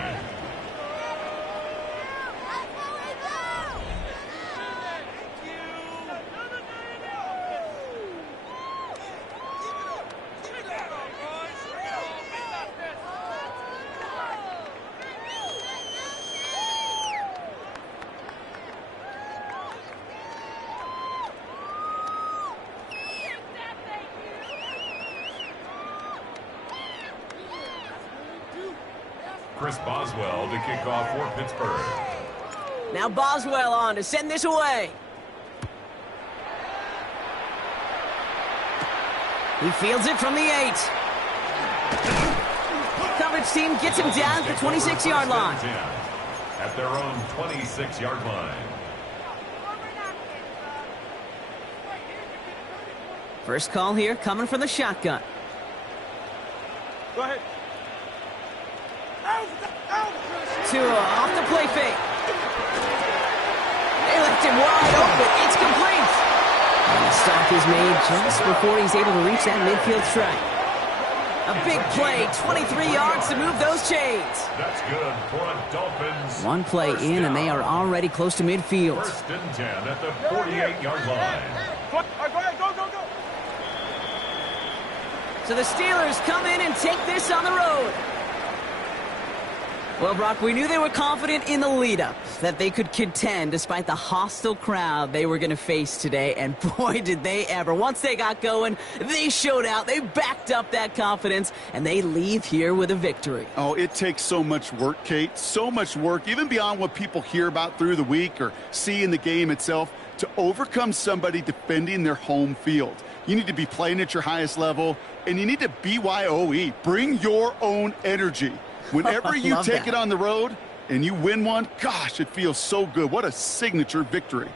Chris Boswell to kick off for Pittsburgh. Now Boswell on to send this away. He fields it from the 8. Coverage team gets him down at the 26-yard line. At their own 26-yard line. First call here coming from the shotgun. Go ahead. Tua off the play fake. They left him wide open. It's complete. And the stop is made just before he's able to reach that midfield strike. A big play, 23 yards to move those chains. That's good for a Dolphins. One play in, and they are already close to midfield. 1st and 10 at the 48-yard line. Go ahead, go. So the Steelers come in and take this on the road. Well, Brock, we knew they were confident in the lead-up, that they could contend despite the hostile crowd they were going to face today. And boy, did they ever. Once they got going, they showed out. They backed up that confidence, and they leave here with a victory. Oh, it takes so much work, Kate. So much work, even beyond what people hear about through the week or see in the game itself, to overcome somebody defending their home field. You need to be playing at your highest level, and you need to BYOE. Bring your own energy. Whenever you take it on the road and you win one, gosh, it feels so good. What a signature victory.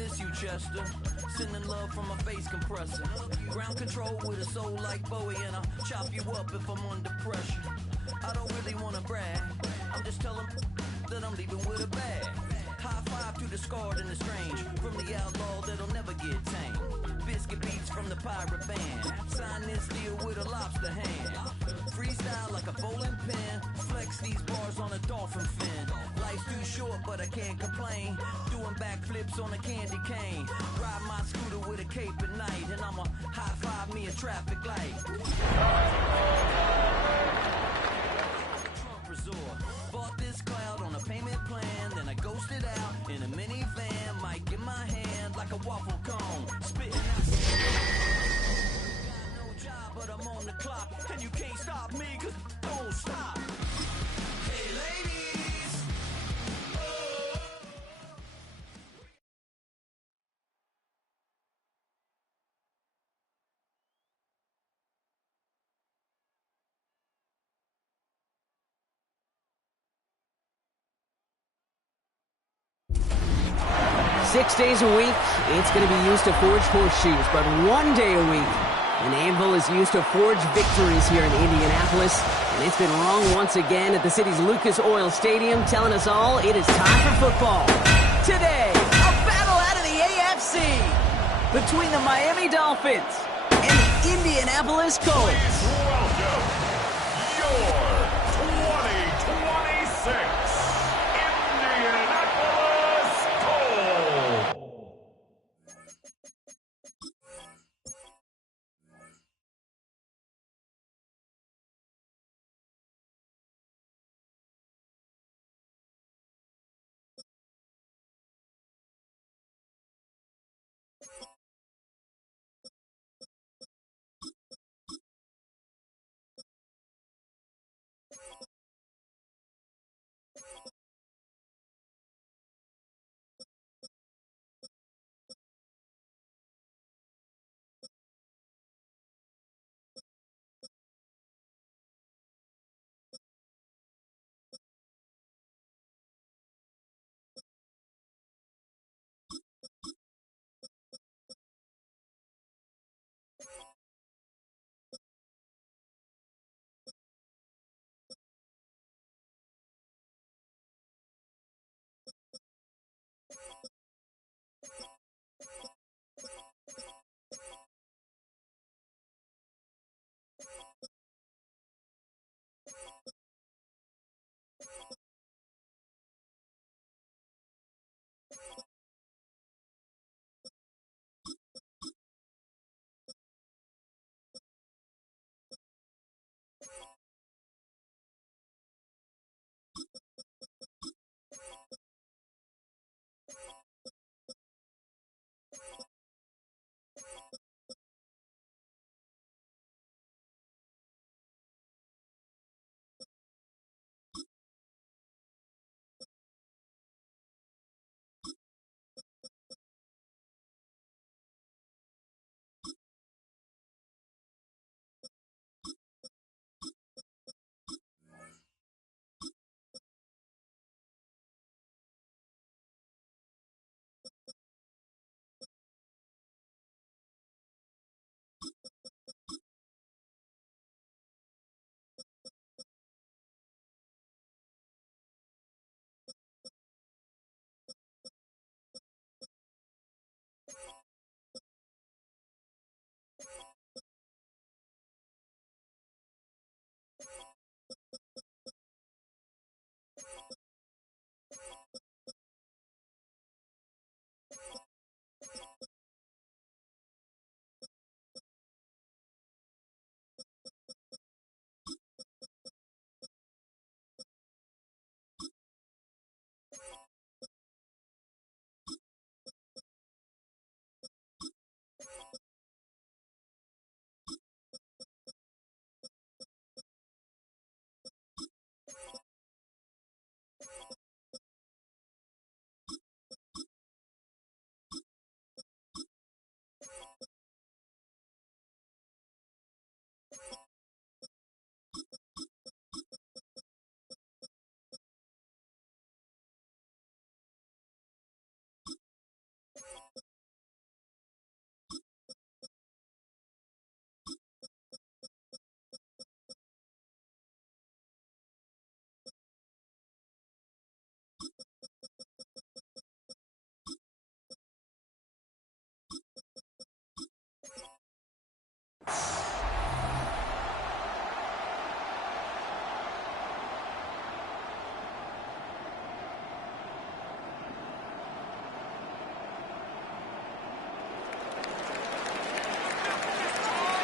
miss you, Chester. Sending love from a face compressor. Ground control with a soul like Bowie, and I'll chop you up if I'm under pressure. I don't really wanna brag, I'm just telling that I'm leaving with a bag. High five to the scarred and the strange, from the outlaw that'll never get tamed. Biscuit beats from the pirate band, sign this deal with a lobster hand. Freestyle like a bowling pin, flex these bars on a dolphin fin. Life's too short but I can't complain, doing backflips on a candy cane. Ride my scooter with a cape at night, and I'ma high five me a traffic light. Trump resort, bought this cloud on a payment plan, then I ghosted out in a minivan. Mic in my hand like a waffle cone, spitting out. Got no job but I'm on the clock, and you can't stop me 'cause don't stop. Hey ladies, oh. 6 days a week, it's going to be used to forge horseshoes, but 1 day a week, an anvil is used to forge victories here in Indianapolis, and it's been wrong once again at the city's Lucas Oil Stadium, telling us all it is time for football. Today, a battle out of the AFC between the Miami Dolphins and the Indianapolis Colts. Welcome, your 2026 Indianapolis Colts.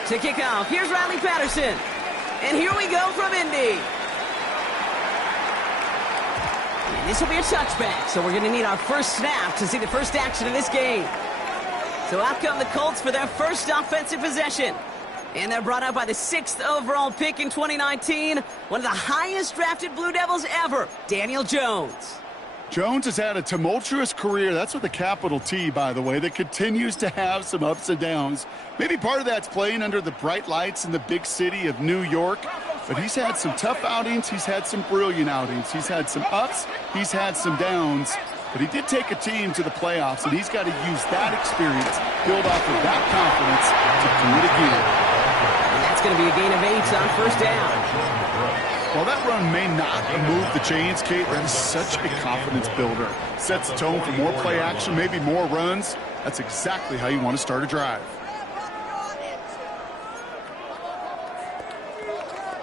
To kick off, here's Riley Patterson. And here we go from Indy. And this will be a touchback, so we're going to need our first snap to see the first action of this game. So out come the Colts for their first offensive possession. And they're brought out by the 6th overall pick in 2019. One of the highest drafted Blue Devils ever, Daniel Jones. Jones has had a tumultuous career. That's with a capital T, by the way, that continues to have some ups and downs. Maybe part of that's playing under the bright lights in the big city of New York. But he's had some tough outings. He's had some brilliant outings. He's had some ups. He's had some downs. But he did take a team to the playoffs, and he's got to use that experience, build off of that confidence to do it again. And that's going to be a gain of 8 on first down. While that run may not have moved the chains, Kate, that is such a confidence builder. Sets the tone for more play action, maybe more runs. That's exactly how you want to start a drive.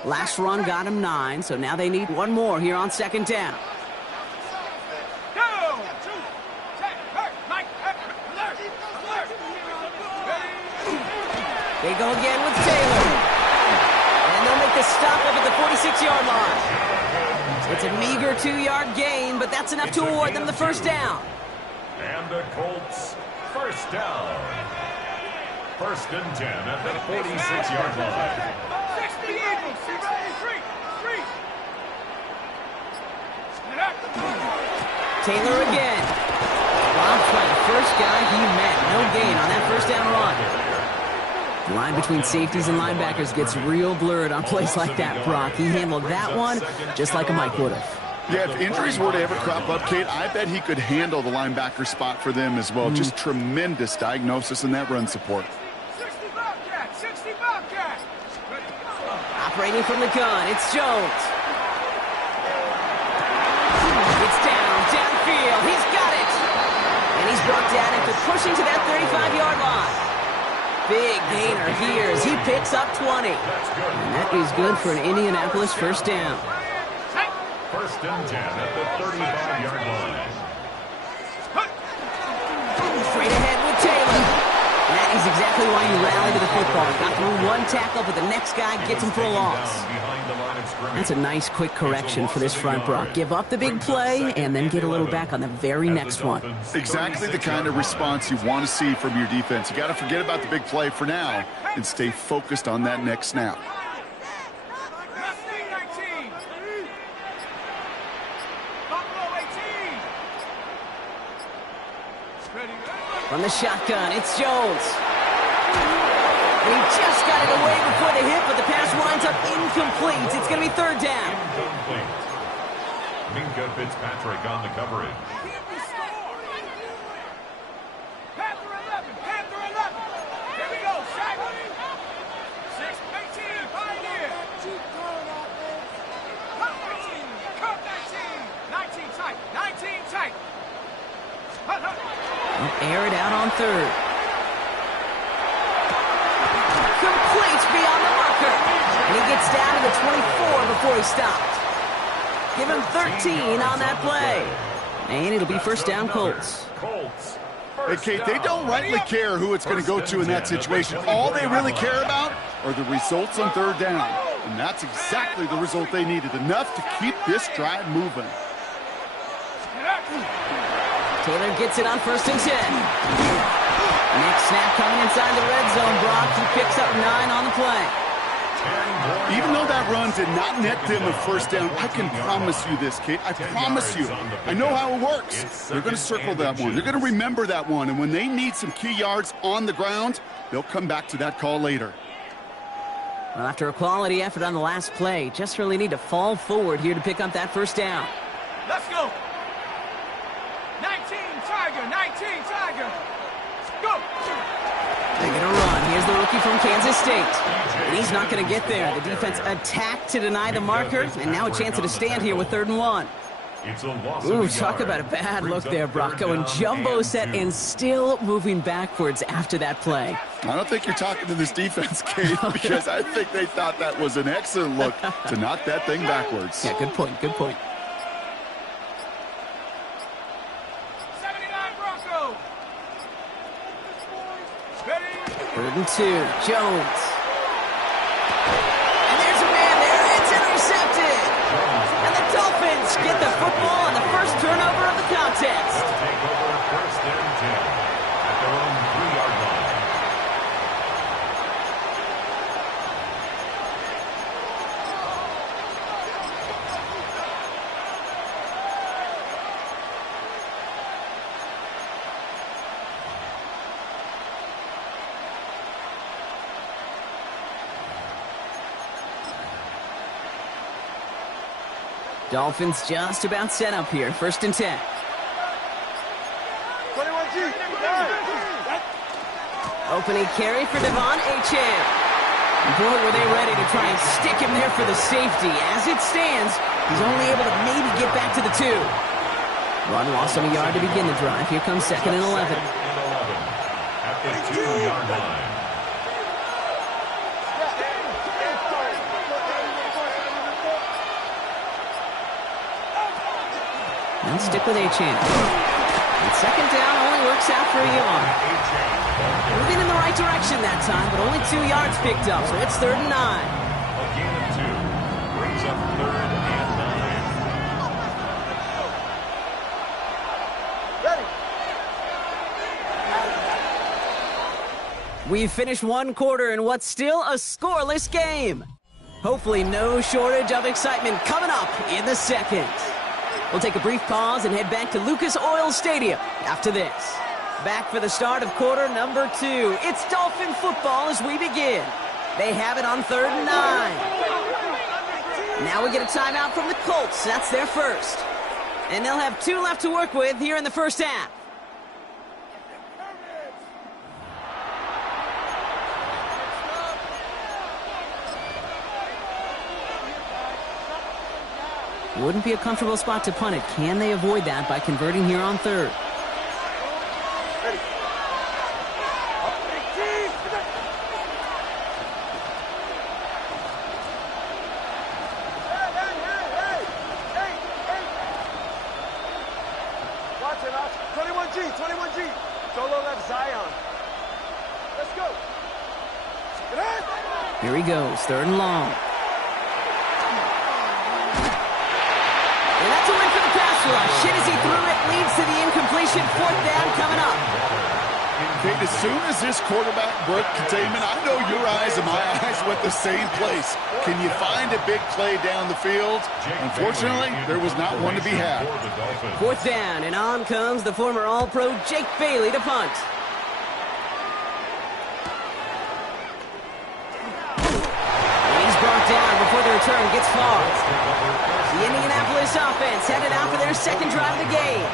Last run got him 9, so now they need one more here on second down. They go again with Taylor. And they'll make the stop up at the 46-yard line. It's a meager 2-yard gain, but that's enough to award them the first down. And the Colts, first down. 1st and 10 at the 46-yard line. 60 Eagles, 63. Taylor again. Robbed by the first guy he met. No gain on that first down run. The line between safeties and linebackers gets real blurred on plays like that, Brock. He handled that one just like a Mike would have. Yeah, if injuries were to ever crop up, Kate, I bet he could handle the linebacker spot for them as well. Just tremendous diagnosis in that run support. 60 Bobcat. Operating from the gun, it's Jones. It's downfield. He's got it. And he's brought down after pushing to that 35-yard line. Big gainer here as he picks up 20. And that is good for an Indianapolis first down. 1st and 10 at the 35-yard line. Straight ahead with Taylor. And that is exactly why you rally to the football. Got through one tackle, but the next guy gets him for a loss. That's a nice quick correction for this front, Brock. Give up the big play and then get a little back on the very next one. Exactly the kind of response you want to see from your defense. You got to forget about the big play for now and stay focused on that next snap. From the shotgun, it's Jones. And he just got it away before the hit, but the pass winds up incomplete. It's going to be 3rd down. Incomplete. Minka Fitzpatrick on the coverage. Panther 11. Here we go, Shaq. 6-18, Pioneer. Cut 19. 19 tight. Air it out on 3rd. Complete beyond the marker. And he gets down to the 24 before he stops. Give him 13 on that play. And it'll be first down Colts. Hey, Kate, they don't rightly care who it's going to go to in that situation. All they really care about are the results on 3rd down. And that's exactly the result they needed. Enough to keep this drive moving. Taylor gets it on 1st and 10. Next snap coming inside the red zone, Brock. He picks up 9 on the play. Even though that run did not net them a first down, I can promise you this, Kate. I promise you. I know how it works. They're going to circle that one. They're going to remember that one. And when they need some key yards on the ground, they'll come back to that call later. Well, after a quality effort on the last play, just really need to fall forward here to pick up that first down. Let's go. 19 Tiger. Go. They're going to run. Here's the rookie from Kansas State. And he's not going to get there. The defense attacked to deny the marker, and now a chance at a stand here with 3rd and 1. Ooh, talk about a bad look there, Brock. Going jumbo set and still moving backwards after that play. I don't think you're talking to this defense, Kate, because I think they thought that was an excellent look to knock that thing backwards. Yeah, good point. 79 Bronco. 3rd and 2. Jones. Bucks get the football on the first turnover of the contest. They'll take over first and 10 at their own 3-yard line. Dolphins just about set up here. First and 10. 21G. Opening carry for Devon Achane. Boy, were they ready to try and stick him there for the safety. As it stands, he's only able to maybe get back to the 2. Run loss of a yard to begin the drive. Here comes second and 11. At the 2-yard line. And stick with Achane. And second down only works out for a yard. Moving in the right direction that time, but only 2 yards picked up, so it's 3rd and 9. A gain of 2 brings up 3rd and 9. Ready. We've finished one quarter in what's still a scoreless game. Hopefully no shortage of excitement coming up in the second. We'll take a brief pause and head back to Lucas Oil Stadium after this. Back for the start of quarter number 2. It's Dolphin football as we begin. They have it on 3rd and 9. Now we get a timeout from the Colts. That's their first. And they'll have 2 left to work with here in the first half. Wouldn't be a comfortable spot to punt it. Can they avoid that by converting here on 3rd? Ready. Watch it, Oscar. 21G. Solo left Zion. Let's go. Here he goes, 3rd and long. And that's a win for the pass rush. Hit as he threw it, leads to the incompletion. 4th down coming up. Kate, as soon as this quarterback broke containment, I know your eyes and my eyes went the same place. Can you find a big play down the field? Unfortunately, there was not one to be had. 4th down, and on comes the former All-Pro Jake Bailey to punt. And he's brought down before the return gets far. The Indianapolis offense headed out for their second drive of the game.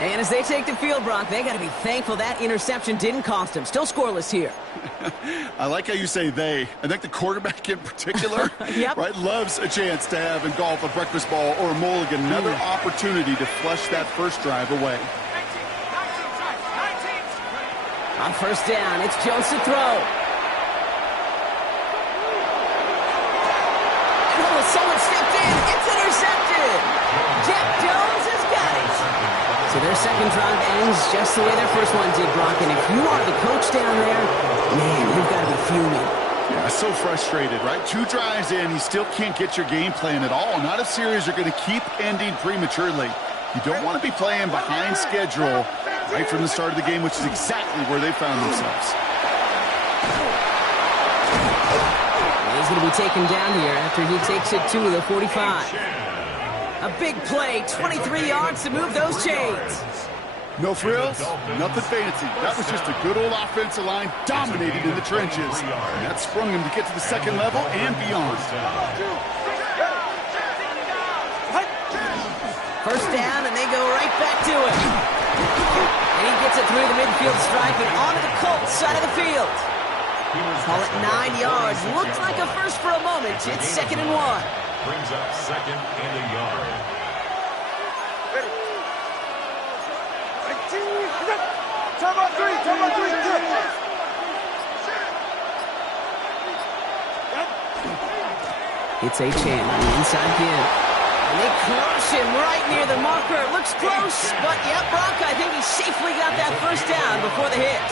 And as they take the field, Brock, they got to be thankful that interception didn't cost them. Still scoreless here. I like how you say they. I think the quarterback in particular Yep. right, loves a chance to have in golf a breakfast ball or a mulligan, another opportunity to flush that first drive away. On 1st down, it's Jones to throw. Someone stepped in. It's intercepted. Jack Jones has got it. So their second drive ends just the way their first one did, Brock. And if you are the coach down there, man, you've got to be fuming. Yeah, so frustrated, right? 2 drives in, you still can't get your game plan at all. Not if series are going to keep ending prematurely. You don't want to be playing behind schedule right from the start of the game, which is exactly where they found themselves. He's going to be taken down here after he takes it to the 45. A big play, 23 yards to move those chains. No frills, nothing fancy. That was just a good old offensive line dominating in the trenches. And that sprung him to get to the second level and beyond. First down, and they go right back to it. And he gets it through the midfield stripe and onto the Colts side of the field. Call it 9 yards. Looks like a first for a moment. It's 2nd and 1. Brings up 2nd and a yard. Time on 3. It's Achane on the inside give. And they crush him right near the marker. Looks close, but yep, Brock, I think he safely got that first down before the hit.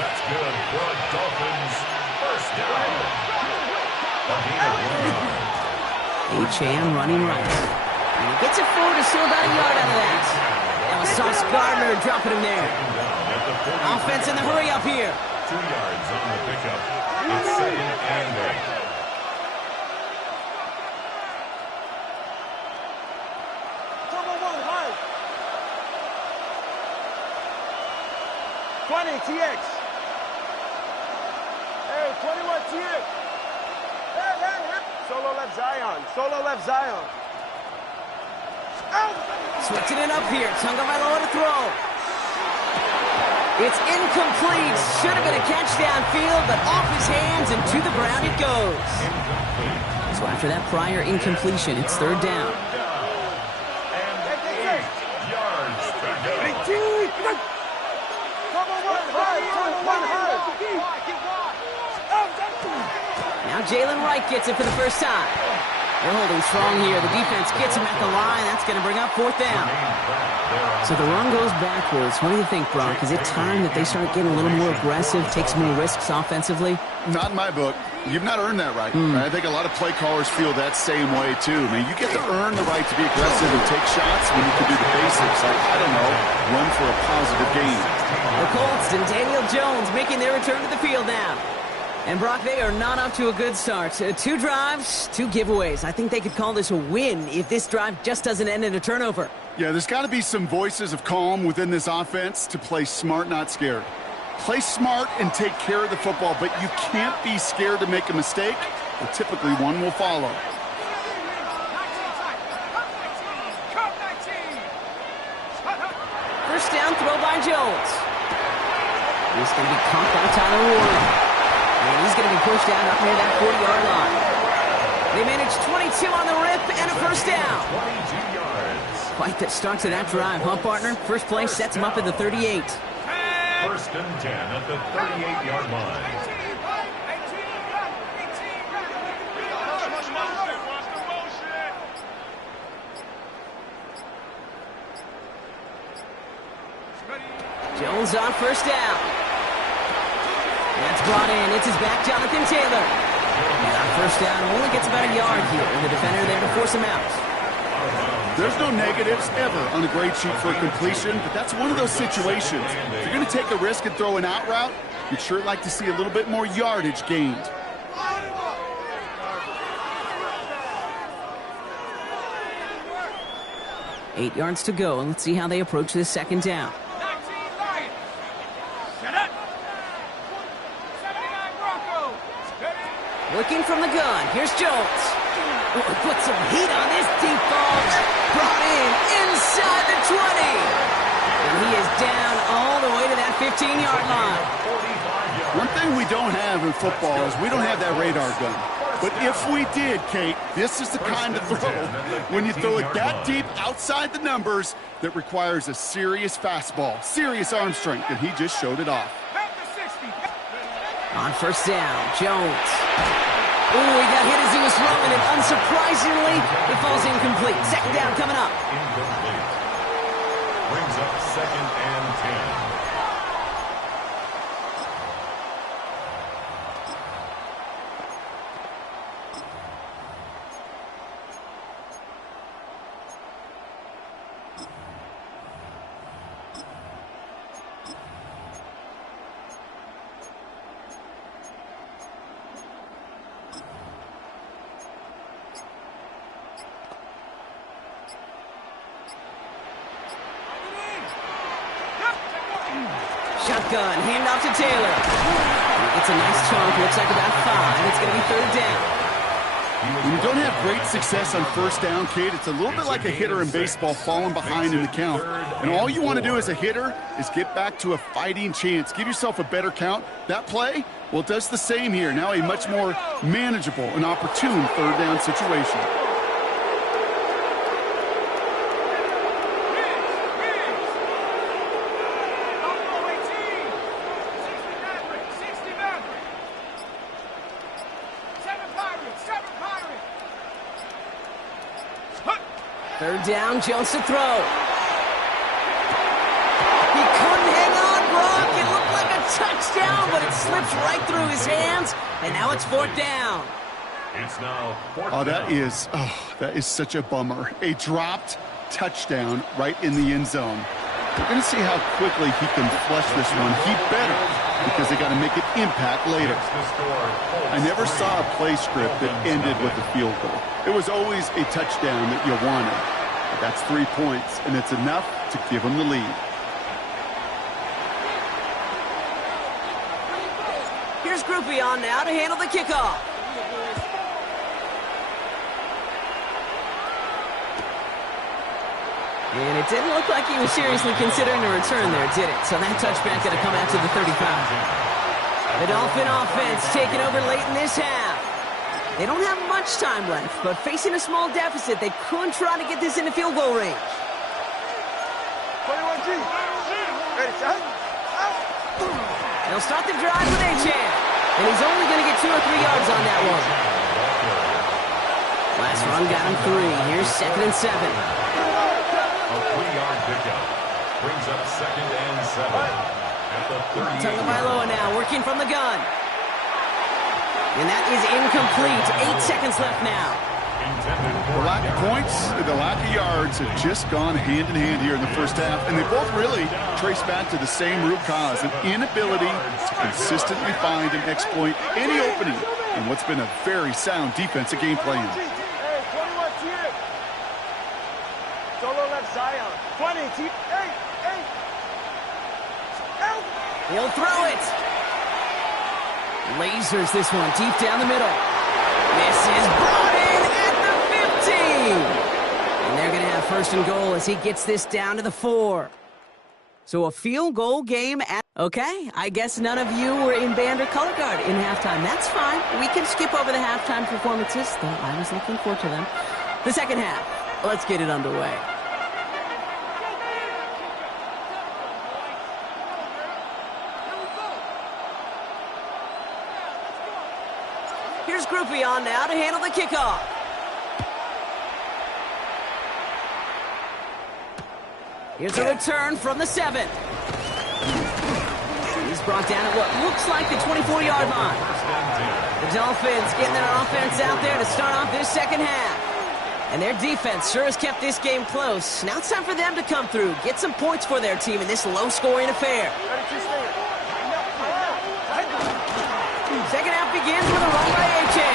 That's good for a Dolphins first down. Achane running right. And he gets it forward to still about a yard out of that. That was Sauce Gardner dropping him there. Offense in the hurry up here. 2 yards on the pickup. It's 2nd and 8. TX. Hey, 21 TX. Hey. Solo left Zion. Solo left Zion. Switching it up here. Tagovailoa to throw. It's incomplete. Should have been a catch downfield, but off his hands and to the ground it goes. So after that prior incompletion, it's 3rd down. And 8 yards to go. Now Jalen Wright gets it for the first time. They're holding strong here. The defense gets him at the line. That's going to bring up 4th down. So the run goes backwards. What do you think, Brock? Is it time that they start getting a little more aggressive, take some more risks offensively? Not in my book. You've not earned that right. I think a lot of play callers feel that same way, too. I mean, you get to earn the right to be aggressive and take shots when you can do the basics. Like, I don't know, run for a positive gain. The Colts and Daniel Jones making their return to the field now. And Brock, they are not up to a good start. 2 drives, 2 giveaways. I think they could call this a win if this drive just doesn't end in a turnover. Yeah, there's got to be some voices of calm within this offense to play smart, not scared. Play smart and take care of the football, but you can't be scared to make a mistake, or typically one will follow. First down throw by Jones. He's going to be caught by Tyler Warren. And he's going to be pushed down up near that 40-yard line. They managed 22 on the rip and a first down. 22 yards. Quite the start to that drive, huh, partner? First play sets him up at the 38. 1st and 10 at the 38-yard line. Jones on first down. That's brought in. It's his back, Jonathan Taylor. And on first down, only gets about a yard here. And the defender there to force him out. There's no negatives ever on a grade sheet for a completion, but that's one of those situations. If you're going to take a risk and throw an out route, you'd sure like to see a little bit more yardage gained. Eight yards to go, and let's see how they approach this 2nd down. Looking from the gun. Here's Jones. Oh, put some heat on this deep ball. Brought in inside the 20. And he is down all the way to that 15-yard line. One thing we don't have in football is we don't have that radar gun. But if we did, Kate, this is the kind of throw, when you throw it that deep outside the numbers, that requires a serious fastball, serious arm strength, and he just showed it off. On first down, Jones. Ooh, he got hit as he was throwing it. Unsurprisingly, it falls incomplete. 2nd down coming up. Incomplete. Brings up 2nd and 10. Shotgun, handoff to Taylor. It's a nice chunk, looks like about 5. It's going to be 3rd down. When you don't have great success on first down, Kate, it's a little bit like a hitter in baseball falling behind in the count. And all you want to do as a hitter is get back to a fighting chance. Give yourself a better count. That play, well, it does the same here. Now a much more manageable and opportune 3rd down situation. Third down, Jones to throw. He couldn't hang on, Brock. It looked like a touchdown, but it slips right through his hands, and now it's 4th down. It's now fourth Oh, down. that is such a bummer. A dropped touchdown right in the end zone. We're going to see how quickly he can flush this one. He better, because they got to make an impact later. I never saw a play script that ended with a field goal. It was always a touchdown that you wanted. But that's 3 points, and it's enough to give them the lead. Here's Groupie on now to handle the kickoff. And it didn't look like he was seriously considering a return there, did it? So that touchback going to come out to the 35. The Dolphin offense taking over late in this half. They don't have much time left, but facing a small deficit, they could try to get this into field goal range. 21G. Ready, set. They'll start the drive with A-Chan. And he's only going to get 2 or 3 yards on that one. Last run got him 3. Here's 2nd and 7. A 3-yard pickup brings up 2nd and 7 at the 38. Tagovailoa now working from the gun. And that is incomplete. 8 seconds left now. The lack of points and the lack of yards have just gone hand in hand here in the first half, and they both really trace back to the same root cause, an inability to consistently find and exploit any opening in what's been a very sound defensive game plan. Hey, 21 TX. Solo left Zion. 20 T. Hey. Help. He'll throw it. Lasers this one deep down the middle. This is brought in at the 15. And they're going to have 1st and goal as he gets this down to the 4. So a field goal game at... Okay, I guess none of you were in band or color guard in halftime. That's fine. We can skip over the halftime performances, though I was looking forward to them. The second half. Let's get it underway. Here's Groupie on now to handle the kickoff. Here's a return from the 7. He's brought down at what looks like the 24-yard line. The Dolphins getting their offense out there to start off this second half. And their defense sure has kept this game close. Now it's time for them to come through, get some points for their team in this low-scoring affair. Second half begins with a run by A-Chan.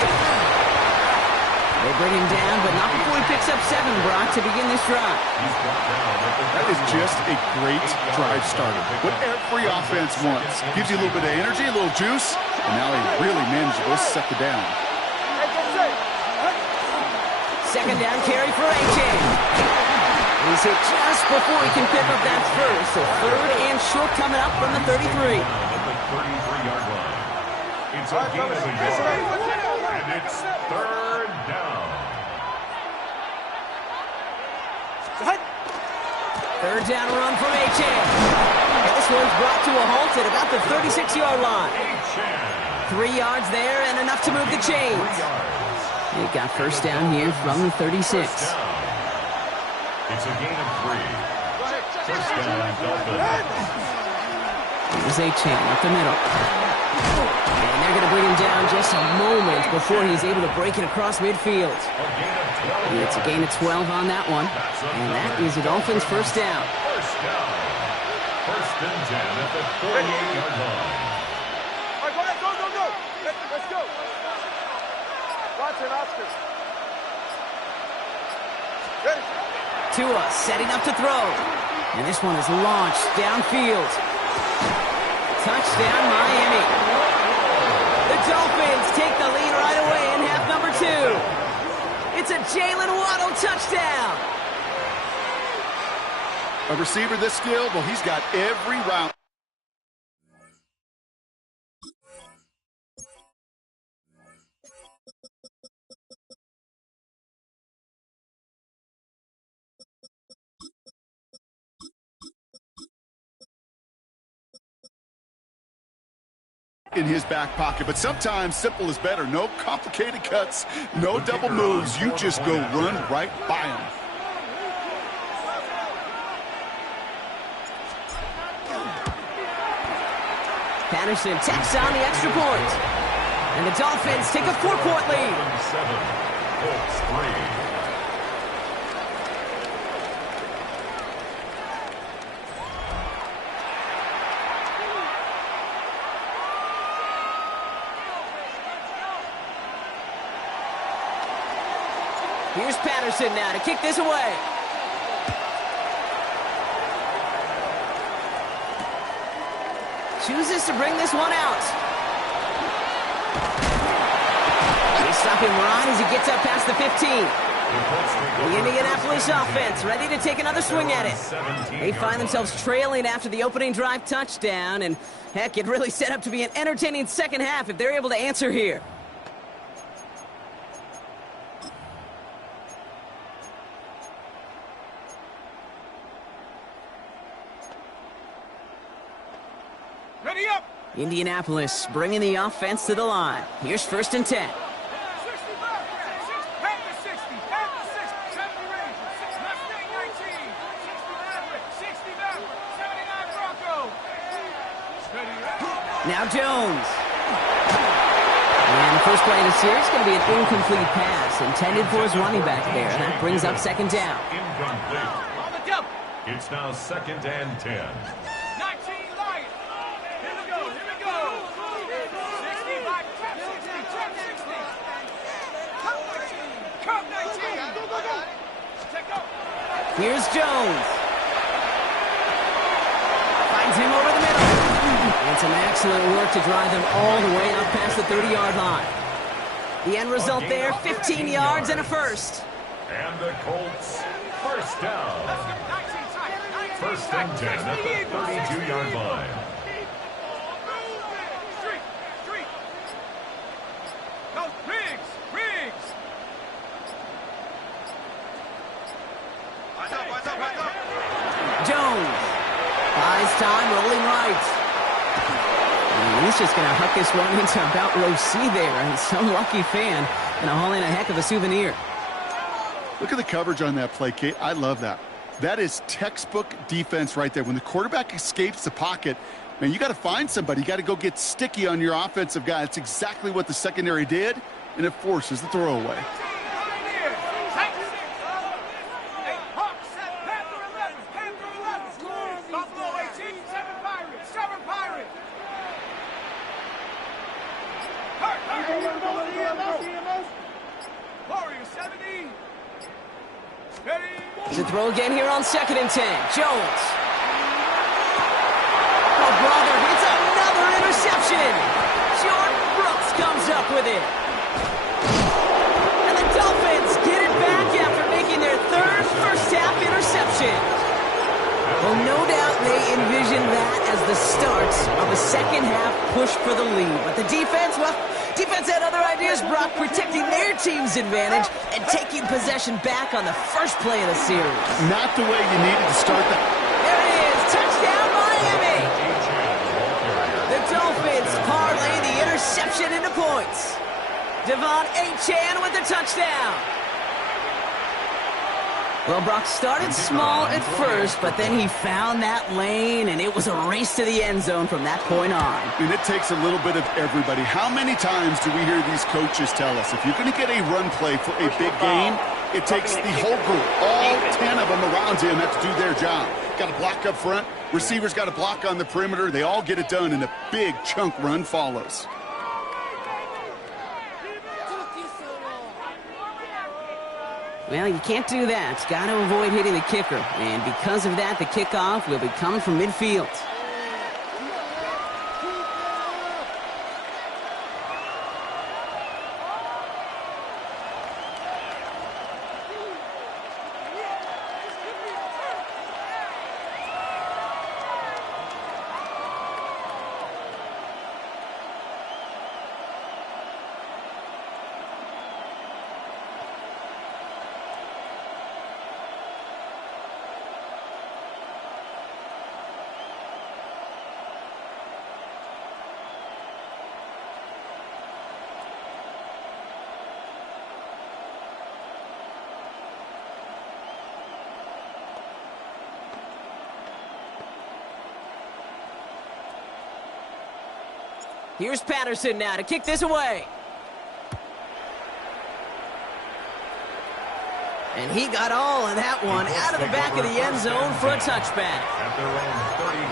They bring him down, but not before he picks up 7, Brock, to begin this drive. That is just a great drive starter. What every offense wants. Gives you a little bit of energy, a little juice, and now he really managed to go second down. Second down carry for A-Chan. He's hit just before he can pick up that first. So 3rd and short coming up from the 33. At the 33-yard line. It's a gain of a yard, and it's 3rd down. 3rd down run from A-Chan. And this one's brought to a halt at about the 36-yard line. 3 yards there and enough to move the chains. They got 1st down here from the 36. It's a gain of 3. 1st down, Dolphins. Here's A-Chan up the middle. And they're going to bring him down just a moment before he's able to break it across midfield. It's a gain of 12 on that one. And that is the Dolphins' 1st down. 1st down. 1st and 10 at the 48-yard line. All right, go. Let's go. Watson, Oscar. Ready. Tua setting up to throw. And this one is launched downfield. Touchdown, Miami. The Dolphins take the lead right away in half number 2. It's a Jalen Waddle touchdown. A receiver this skilled, well, he's got every route. In his back pocket, but sometimes simple is better. No complicated cuts, no double moves. You just go run right by him. Patterson takes on the extra point. And the Dolphins take a 4-point lead. 7, Colts 3. Here's Patterson now to kick this away. Chooses to bring this one out. They stop him right as he gets up past the 15. The Indianapolis offense ready to take another swing at it. They find themselves trailing after the opening drive touchdown, and heck, it really set up to be an entertaining second half if they're able to answer here. Ready up! Indianapolis bringing the offense to the line. Here's 1st and 10. 65, 60, 70 Rangers, Mustang 19, 60 Maverick, 60 Maverick, 79 Bronco. Ready up! Now Jones. And the first play of the series is going to be an incomplete pass intended for his running back there. That brings up 2nd down. Incomplete. On the jump! It's now 2nd and 10. 19 Lions! Here we go, here we go! 60, back, trap 60, trap 60! Cup 19, cup 19! Go, go, go! Check out! Here's Jones. Finds him over the middle. And some excellent work to drive them all the way up past the 30-yard line. The end result there, 15 yards and a first. And the Colts, first down. 19 tight, 1st and 10 at the 32-yard line. Street, street! Go, Riggs, Riggs! Jones. Buys time, rolling right. And he's just going to huck this one into about row C there. And some lucky fan going to haul in a heck of a souvenir. Look at the coverage on that play, Kate. I love that. That is textbook defense right there. When the quarterback escapes the pocket, man, you got to find somebody. You got to go get sticky on your offensive guy. That's exactly what the secondary did, and it forces the throwaway. Buffalo 18, 7 Pirates, 7 Pirates! Warriors 70. Ready? To throw again here on 2nd and 10. Jones. Oh, brother, it's another interception. Jordan Brooks comes up with it. And the Dolphins get it back after making their 3rd first-half interception. Well, no doubt they envisioned that as the start of a second-half push for the lead. But the defense, well, defense had other ideas, Brock, protecting their team's advantage and taking possession back on the first play of the series. Not the way you needed to start that. There it is, touchdown Miami! The Dolphins parlay the interception into points. Devon Achane with the touchdown. Well, Brock started small at first, but then he found that lane, and it was a race to the end zone from that point on. And it takes a little bit of everybody. How many times do we hear these coaches tell us, if you're going to get a run play for a big game, it takes the whole group, all 10 of them around him have to do their job. Got to block up front, receivers got to block on the perimeter, they all get it done, and a big chunk run follows. Well, you can't do that. Got to avoid hitting the kicker. And because of that, the kickoff will be coming from midfield. Here's Patterson now to kick this away. And he got all of that one out of the back of the end zone for a touchback.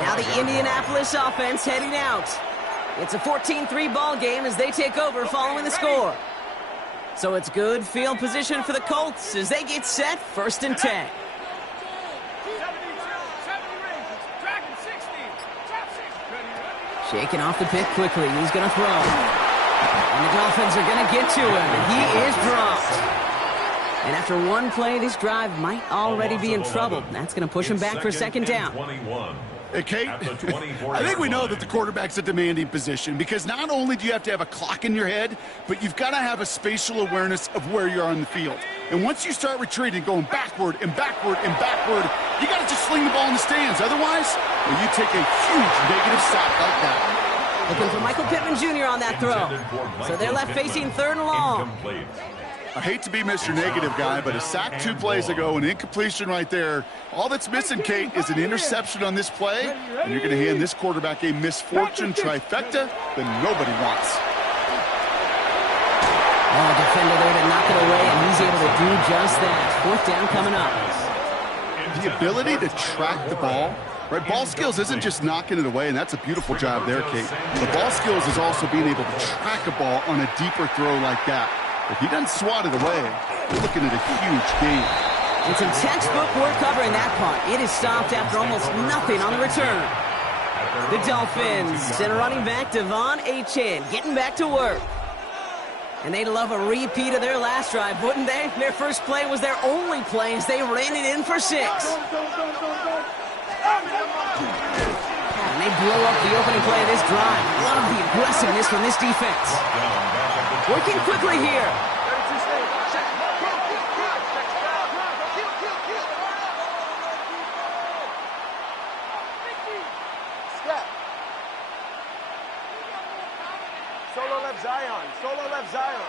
Now the Indianapolis offense heading out. It's a 14-3 ball game as they take over following the score. So it's good field position for the Colts as they get set 1st and 10. Shaking off the pick quickly. He's going to throw. And the Dolphins are going to get to him. And he is dropped. And after one play, this drive might already be in trouble. That's going to push him back for 2nd down. Hey, Kate, I think we know that the quarterback's a demanding position because not only do you have to have a clock in your head, but you've got to have a spatial awareness of where you are on the field. And once you start retreating, going backward and backward and backward, you got to just sling the ball in the stands. Otherwise, well, you take a huge negative sack like that. Looking for Michael Pittman Jr. on that throw. So they're left facing 3rd and long. I hate to be Mr. Negative guy, but a sack 2 plays ago, an incompletion right there. All that's missing, Kate, is an interception on this play, and you're going to hand this quarterback a misfortune trifecta that nobody wants. Oh, defender there to knock it away, and he's able to do just that. 4th down coming up. The ability to track the ball, right? Ball skills isn't just knocking it away, and that's a beautiful job there, Kate. The ball skills is also being able to track a ball on a deeper throw like that. If he doesn't swat it away, you're looking at a huge gain. And some textbook work covering that punt. It is stopped after almost nothing on the return. The Dolphins send a running back, Devon Achane, getting back to work. And they'd love a repeat of their last drive, wouldn't they? Their first play was their only play as they ran it in for 6. And they blow up the opening play of this drive. Love the aggressiveness from this defense. Working quickly here. Step. Solo left Zion. Solo left Zion.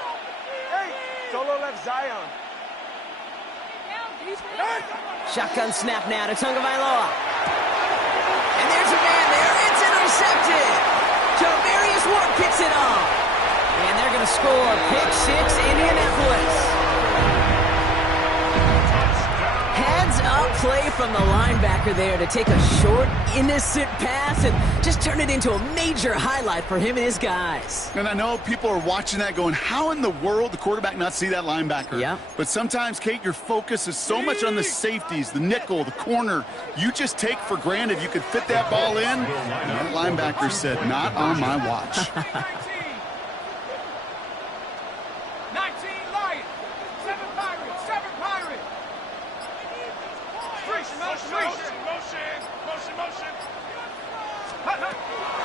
Hey, solo left Zion. Shotgun snap now to Tagovailoa. And there's a man there. It's intercepted. Javarius Ward kicks it off. And they're going to score pick 6, Indianapolis. Heads up play from the linebacker there to take a short, innocent pass and just turn it into a major highlight for him and his guys. And I know people are watching that going, how in the world the quarterback not see that linebacker? Yeah. But sometimes, Kate, your focus is so much on the safeties, the nickel, the corner. You just take for granted you could fit that ball in. And that linebacker said, not on my watch. 19 Lions, 7 Pirates, 7 Pirates. Motion.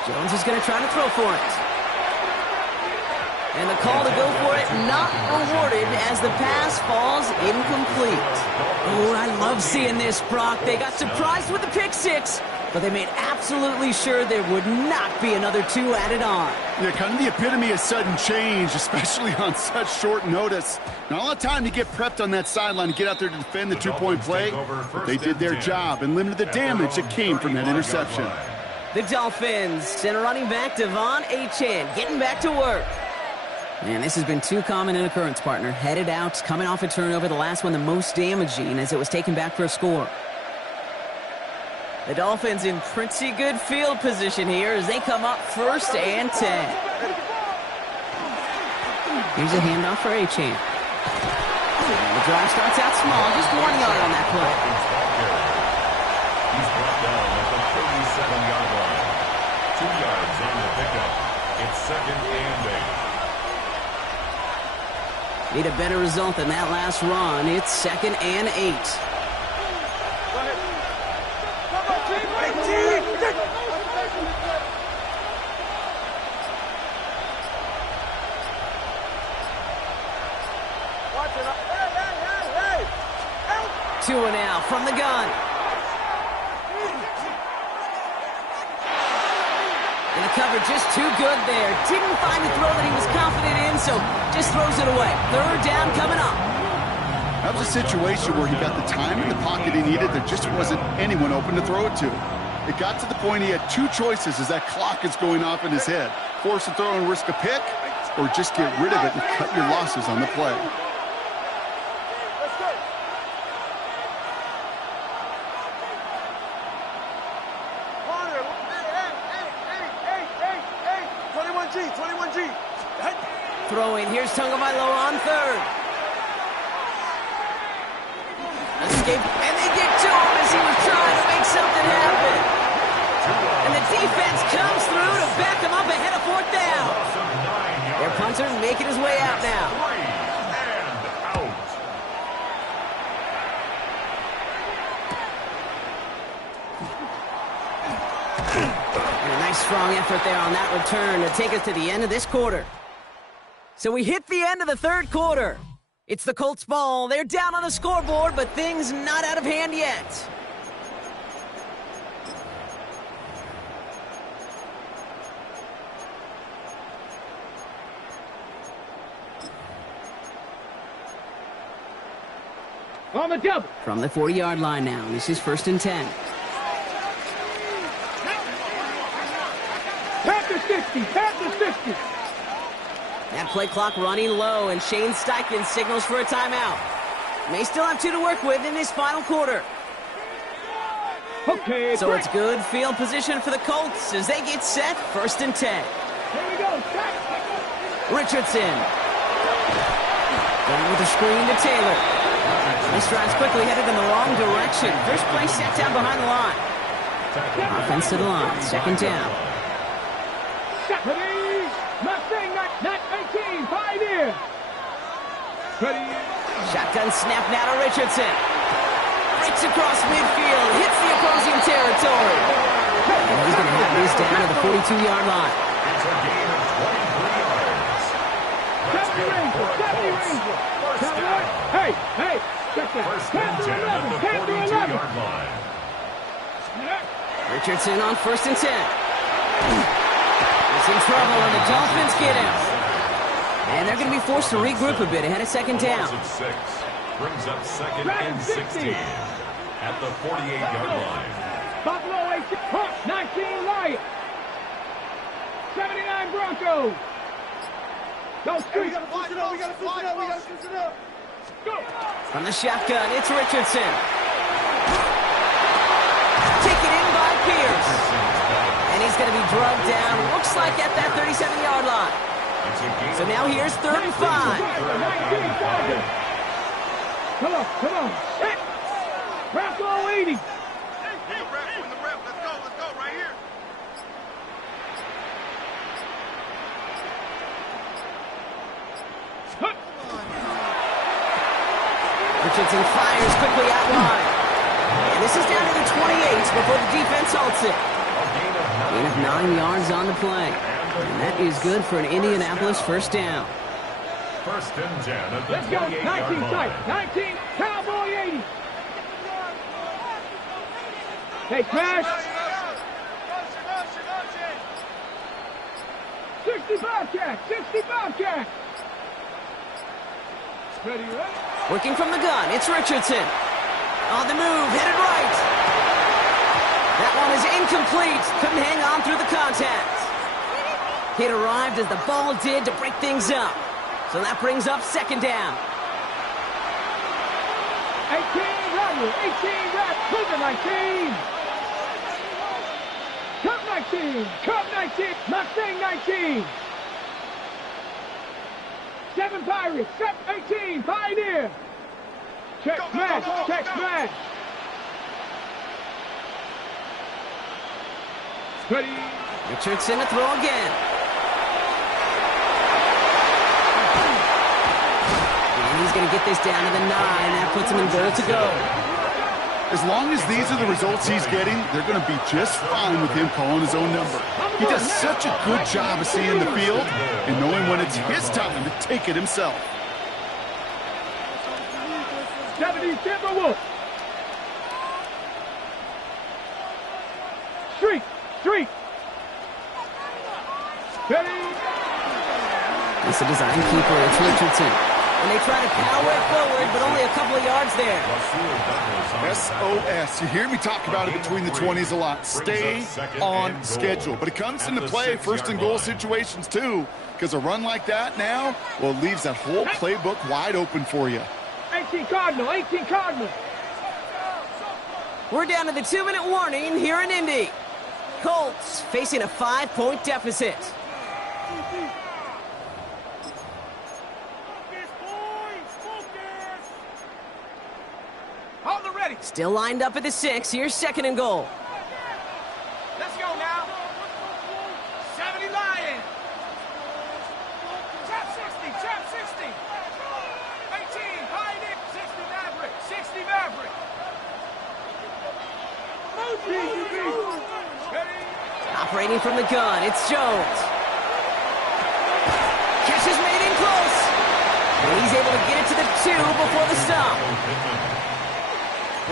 Jones is going to try to throw for it. And the call to go for it not rewarded as the pass falls incomplete. Oh, I love seeing this, Brock. They got surprised with the pick 6, but they made absolutely sure there would not be another 2 added on. Yeah, kind of the epitome of sudden change, especially on such short notice. Not a lot of time to get prepped on that sideline to get out there to defend the 2-point play, but they did their job and limited the damage that came from that interception. The Dolphins send a running back, Devon Achane, getting back to work. Man, this has been too common an occurrence, partner. Headed out, coming off a turnover, the last one the most damaging as it was taken back for a score. The Dolphins in pretty good field position here as they come up 1st and 10. Here's a handoff for Achane. The drive starts out small, just 1 yard on that play. He's brought down at the 37-yard line. 2 yards on the pickup. It's 2nd and 8. Need a better result than that last run. It's 2nd and 8. Two and out from the gun. And the cover just too good there. Didn't find the throw that he was confident in, so just throws it away. 3rd down coming up. That was a situation where he got the time in the pocket he needed. There just wasn't anyone open to throw it to. It got to the point he had 2 choices as that clock is going off in his head. Force a throw and risk a pick, or just get rid of it and cut your losses on the play. Let's go. Corner. Hey. 21G, 21G. Throwing. Here's Tagovailoa on third. Escape, and they get to him as he was trying to make something happen. And the defense comes through to back him up ahead of fourth down. Their punter making his way out now. 3 and out. And a nice strong effort there on that return to take us to the end of this quarter. So we hit the end of the third quarter. It's the Colts ball. They're down on the scoreboard, but things not out of hand yet. On the double. From the 40-yard line now. This is 1st and 10. Panthers 50. Panthers 50. That play clock running low, and Shane Steichen signals for a timeout. May still have 2 to work with in this final quarter. Okay, So it's good field position for the Colts as they get set. 1st and 10. Here we go. Richardson. Going with the screen to Taylor. This drive's quickly headed in the wrong direction. First play set down behind the line. Offense to the line. 2nd down. Mustang, not 18. Pioneer. Ready. Shotgun snap now to Richardson. Breaks across midfield. Hits the opposing territory. And he's going to have this down to the 42-yard line. It's a gain of 23 yards. Let's go for a Colts. First down. Hey. Check that. First and 10 at the 42-yard line. Richardson on 1st and 10. He's in trouble, and the Dolphins get him. And they're going to be forced to regroup a bit ahead of 2nd down. Loss of 6. Brings up 2nd and 16 at the 48-yard line. Buffalo 18. 19 Lions. 79 Broncos. Go Street. We gotta push it up. Go. From the shotgun, it's Richardson. Taken in by Pierce. And he's going to be drugged down, looks like at that 37-yard line. So now here's 3rd and 5. Come on. Hit. Bronco 80. Win the rep. Let's go right here. Richardson fires quickly out wide. And this is down to the 28 before the defense halts it. Gain of 9 yards on the play. And that is good for an Indianapolis 1st down. 1st and 10 at the Let's go. 28-yard 19 tight. line. 19. Cowboy 80. Hey, Crash. 65 catch. Ready, right? Working from the gun, it's Richardson. On the move, headed right. That one is incomplete. Couldn't hang on through the contact. Hit arrived as the ball did to break things up. So that brings up 2nd down. 18 Rodney. 18 Rap. Cleveland 19. Cup 19. Mustang 19. 7 Pirates. 18. Pioneer. Check smash. Ready. Richardson to throw again. And he's going to get this down to the 9. That puts him in goal to go. As long as these are the results he's getting, they're going to be just fine with him calling his own number. He does such a good job of seeing the field and knowing when it's his time to take it himself. 70 Timberwolves. Street. Ready. It's a design keeper. It's Richardson. And they try to power it forward, but only a couple of yards there. SOS. You hear me talk about it between the 20s a lot. Stay on schedule. But it comes into play first and goal situations too, because a run like that now, well, it leaves that whole playbook wide open for you. 18 Cardinal, 18 Cardinal. We're down to the 2-minute warning here in Indy. Colts facing a 5-point deficit. Hold the ready. Still lined up at the 6. Here's second and goal. Let's go now. 70 Lions. Trap 60, trap 60. 18, Pioneer. 60 Maverick, 60 Maverick. Ready. Operating from the gun, it's Jones. Catch is made in close. And he's able to get it to the 2 before the stop.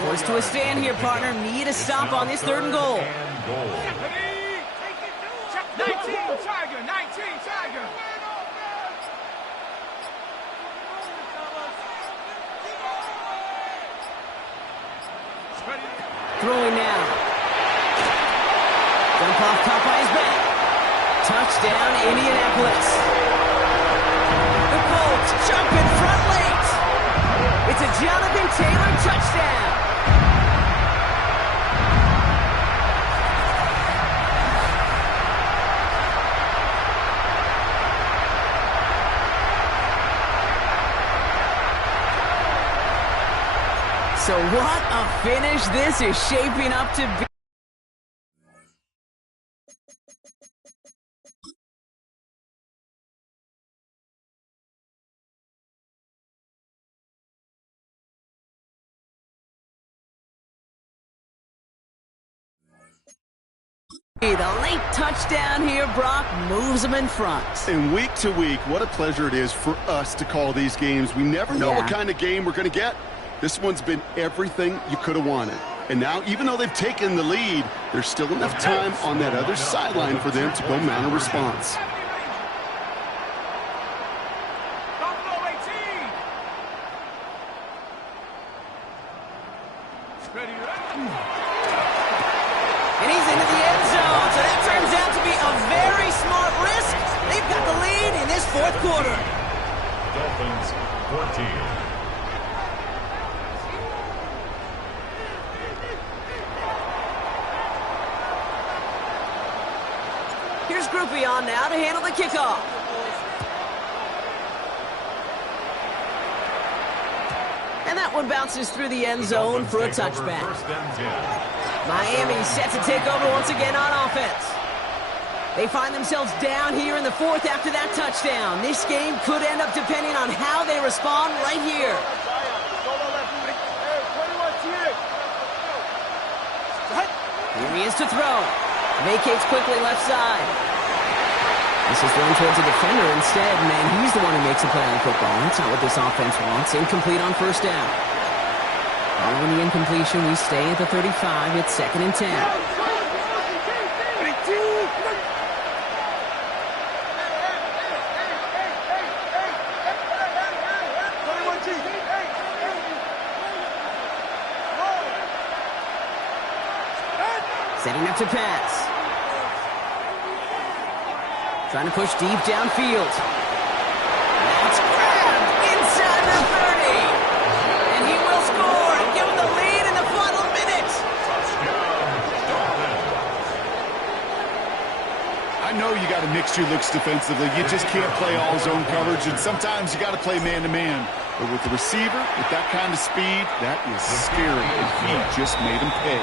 Forced to a stand here, partner. Need a stop on this third and goal. 19 Tiger, 19 Tiger. Throwing now. Dump off caught by his back. Touchdown, Indianapolis. The Colts jump in front late. It's a Jonathan Taylor touchdown. So what a finish this is shaping up to be. The late touchdown here, Brock, moves them in front. And week to week, what a pleasure it is for us to call these games. We never know what kind of game we're going to get. This one's been everything you could have wanted. And now, even though they've taken the lead, there's still enough time on that other sideline for them to go mount a response. Buffalo 18. Ready, And he's into the end zone, so that turns out to be a very smart risk. They've got the lead in this fourth quarter. Dolphins 14. Here's Groupie on now to handle the kickoff. And that one bounces through the end zone for a touchback. Miami set to take over once again on offense. They find themselves down here in the fourth after that touchdown. This game could end up depending on how they respond right here. Here he is to throw. Vacates quickly left side. This is thrown towards a defender instead. Man, he's the one who makes a play on football. That's not what this offense wants. Incomplete on first down. Following the incompletion, we stay at the 35. It's 2nd and 10. Setting up to pass. Trying to push deep downfield. That's grabbed inside the 30. And he will score and give him the lead in the final minute. I know you got to mix your looks defensively. You just can't play all zone coverage, and sometimes you got to play man-to-man. But with the receiver, with that kind of speed, that is scary, and he just made him pay.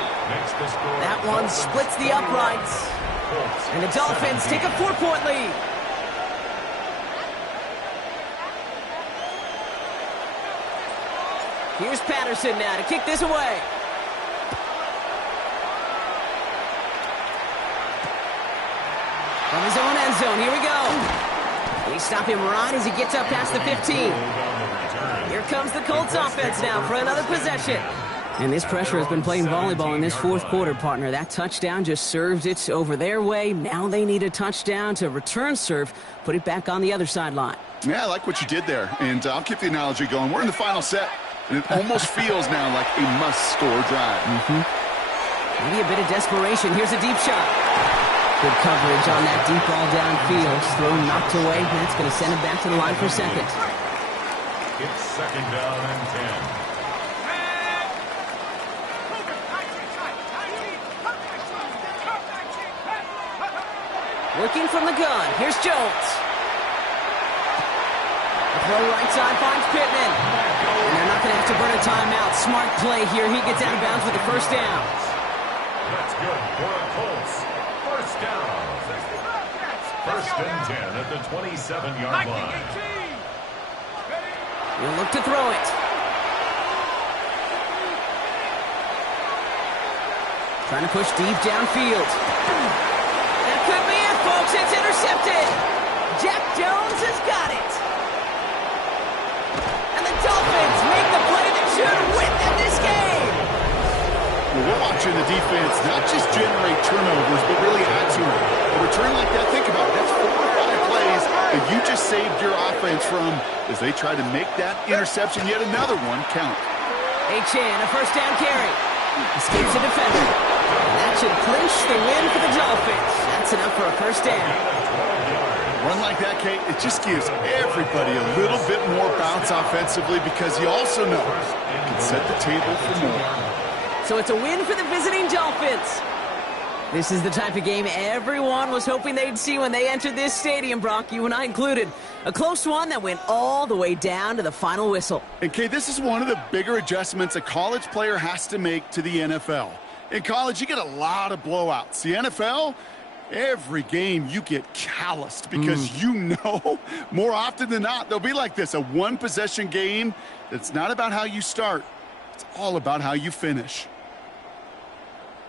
That one splits the uprights. And the Dolphins take a 4-point lead. Here's Patterson now to kick this away. From his own end zone, here we go. They stop him right as he gets up past the 15. Here comes the Colts offense now for another possession. And this pressure has been playing volleyball in this fourth quarter, partner. That touchdown just served it over their way. Now they need a touchdown to return serve, put it back on the other sideline. Yeah, I like what you did there. And I'll keep the analogy going. We're in the final set, and it almost feels now like a must-score drive. Maybe a bit of desperation. Here's a deep shot. Good coverage on that deep ball downfield. Throw knocked away. That's going to send it back to the line for second. It's second down and 10. Working from the gun. Here's Jones. The throw right side finds Pittman. And they're not going to have to burn a timeout. Smart play here. He gets out of bounds with the first down. That's good for a Colts. First down. First and 10 at the 27-yard line. He'll look to throw it. Trying to push deep downfield. That could be it, folks. It's intercepted. Jack Jones has got it. And the Dolphins make the play that should win them this game. Well, we're watching the defense not just generate turnovers, but really add to it. A return like that, think about it. That's 4 or 5 plays that you just saved your offense from as they try to make that interception, yet another one, count. Chan, a first down carry. Escapes the defender. And that should clinch the win for the Dolphins. That's enough for a first down. Run like that, Kate, it just gives everybody a little bit more bounce offensively because you also know it can set the table for more. So it's a win for the visiting Dolphins. This is the type of game everyone was hoping they'd see when they entered this stadium, Brock, you and I included. A close one that went all the way down to the final whistle. And, Kate, this is one of the bigger adjustments a college player has to make to the NFL. In college, you get a lot of blowouts. The NFL, every game you get calloused because you know more often than not they'll be like this, a one-possession game that's not about how you start. It's all about how you finish.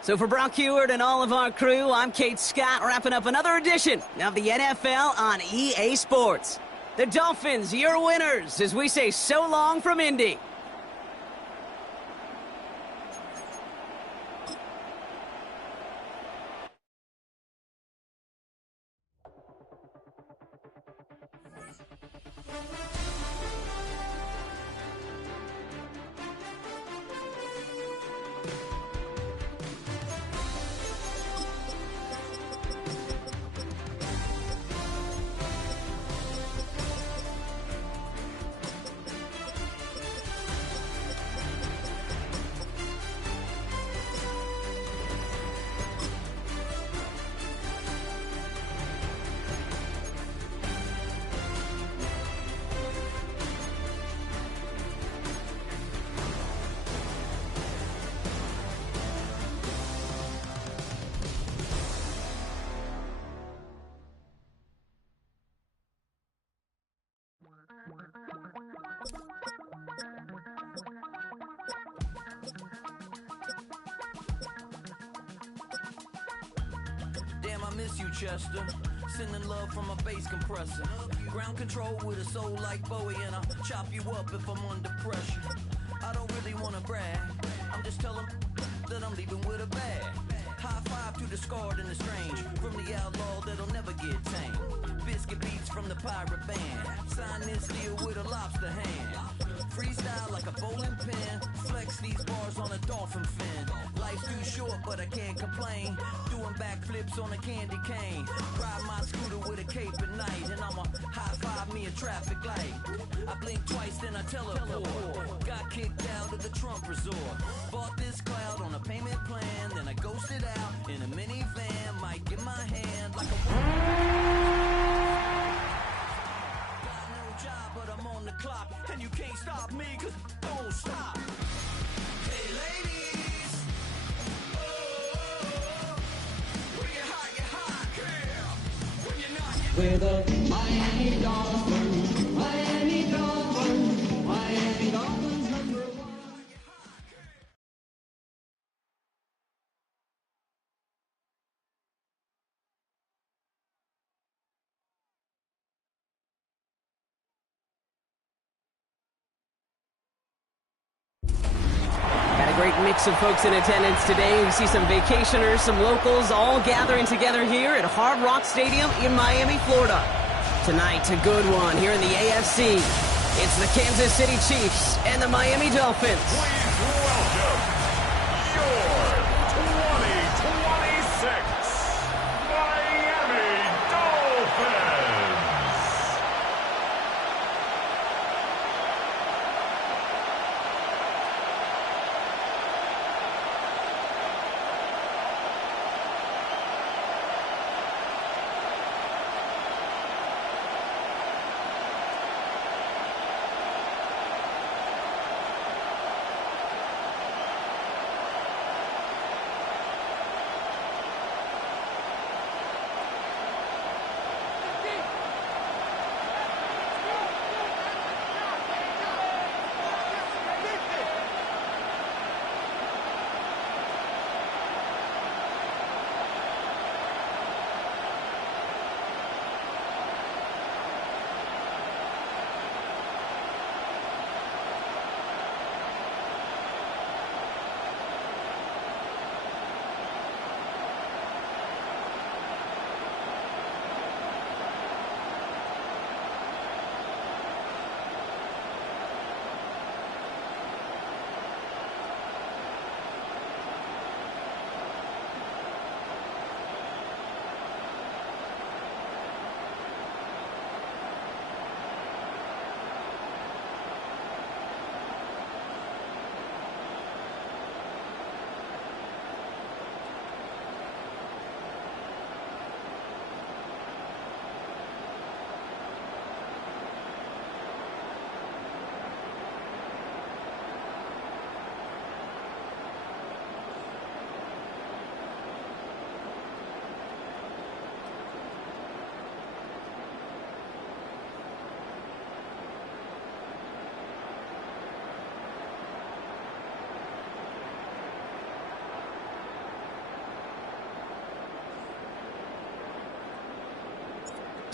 So for Brock Heward and all of our crew, I'm Kate Scott, wrapping up another edition of the NFL on EA Sports. The Dolphins, your winners, as we say so long from Indy. Damn, I miss you, Chester. Sending love from a bass compressor. Ground control with a soul like Bowie, and I'll chop you up if I'm under pressure. I don't really wanna brag. I'm just telling that I'm leaving with a bag. High five to the scarred and the strange. From the outlaw that'll never get tamed. Biscuit beats from the pirate band. Sign this deal with a lobster hand. Freestyle like a bowling pin. Flex these bars on a dolphin fin. Life's too short, but I can't complain. Doing backflips on a candy cane. Ride my scooter with a cape at night. And I'ma high five me a traffic light. I blink twice, then I teleport. Got kicked out of the Trump resort. Bought this cloud on a payment plan. Then I ghosted out in a minivan. Might get my hand like a got no job, but I'm on the clock. And you can't stop me, cause don't stop. Hey ladies, oh, when you're hot, girl. When you're not, With a Miami Dolphins, Miami Dolphins, Miami Dolphins #1. great mix of folks in attendance today. We see some vacationers, some locals, all gathering together here at Hard Rock Stadium in Miami, Florida. Tonight, a good one here in the AFC. It's the Kansas City Chiefs and the Miami Dolphins. Please welcome your 2026 Miami Dolphins.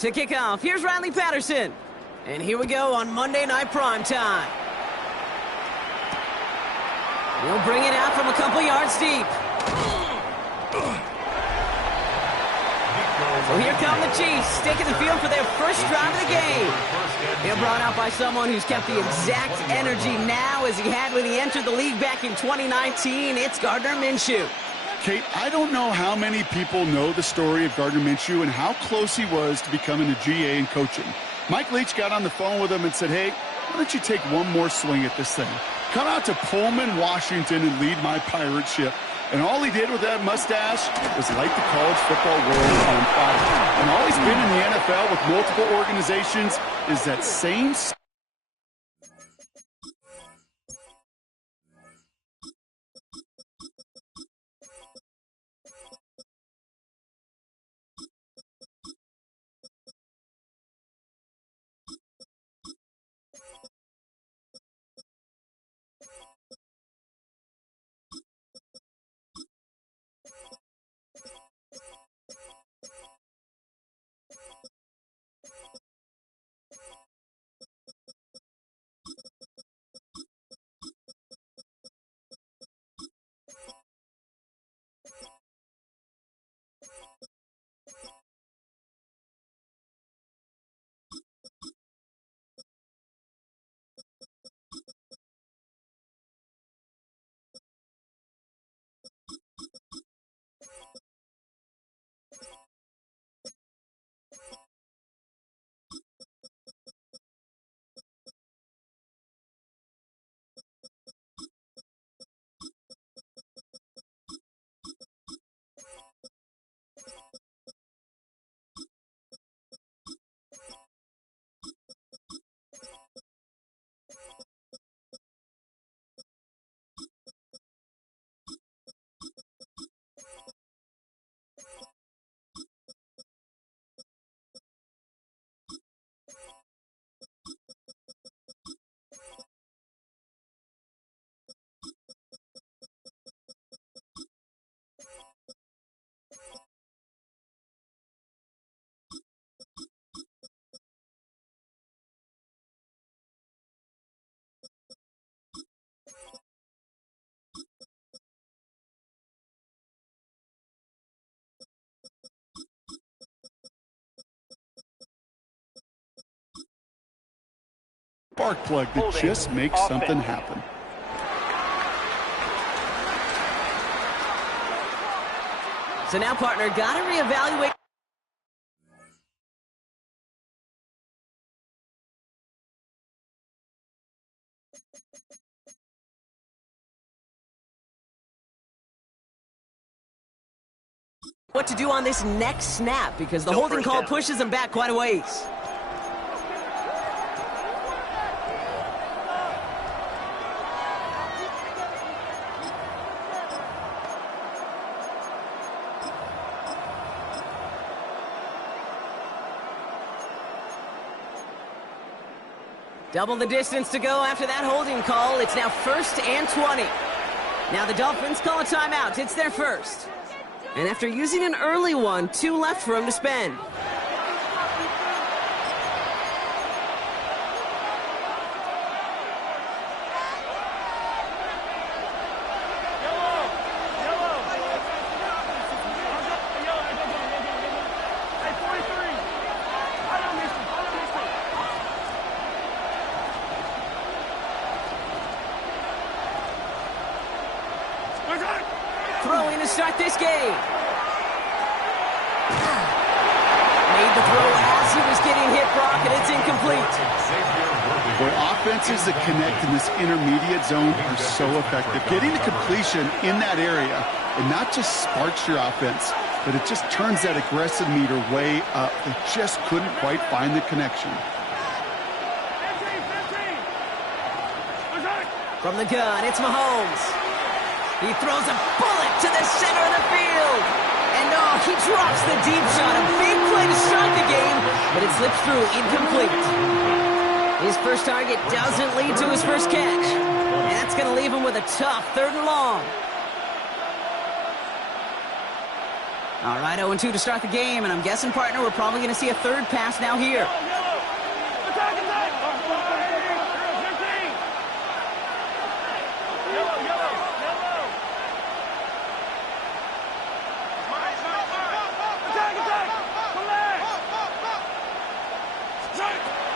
To kick off, here's Riley Patterson. And here we go on Monday Night Primetime. We'll bring it out from a couple yards deep. So here come the Chiefs, taking the field for their first drive of the game. They're brought out by someone who's kept the exact energy now as he had when he entered the league back in 2019. It's Gardner Minshew. Kate, I don't know how many people know the story of Gardner Minshew and how close he was to becoming a GA and coaching. Mike Leach got on the phone with him and said, hey, why don't you take one more swing at this thing? Come out to Pullman, Washington, and lead my pirate ship. And all he did with that mustache was light the college football world on fire. And all he's been in the NFL with multiple organizations is that same Spark plug that just makes something happen. So now, partner, got to reevaluate. What to do on this next snap, because the holding call pushes him back quite a ways. Double the distance to go after that holding call. It's now 1st and 20. Now the Dolphins call a timeout. It's their first. And after using an early one, 2 left for him to spend. Throwing to start this game. Made the throw as he was getting hit, Brock, and it's incomplete. Boy, offenses that connect in this intermediate zone are so effective. Getting the completion in that area, it not just sparks your offense, but it just turns that aggressive meter way up. They just couldn't quite find the connection. From the gun, it's Mahomes. He throws a bullet to the center of the field. And he drops the deep shot. A big play to start the game, but it slips through incomplete. His first target doesn't lead to his first catch. And that's going to leave him with a tough 3rd and long. All right, 0-2 to start the game, and I'm guessing, partner, we're probably going to see a 3rd pass now here.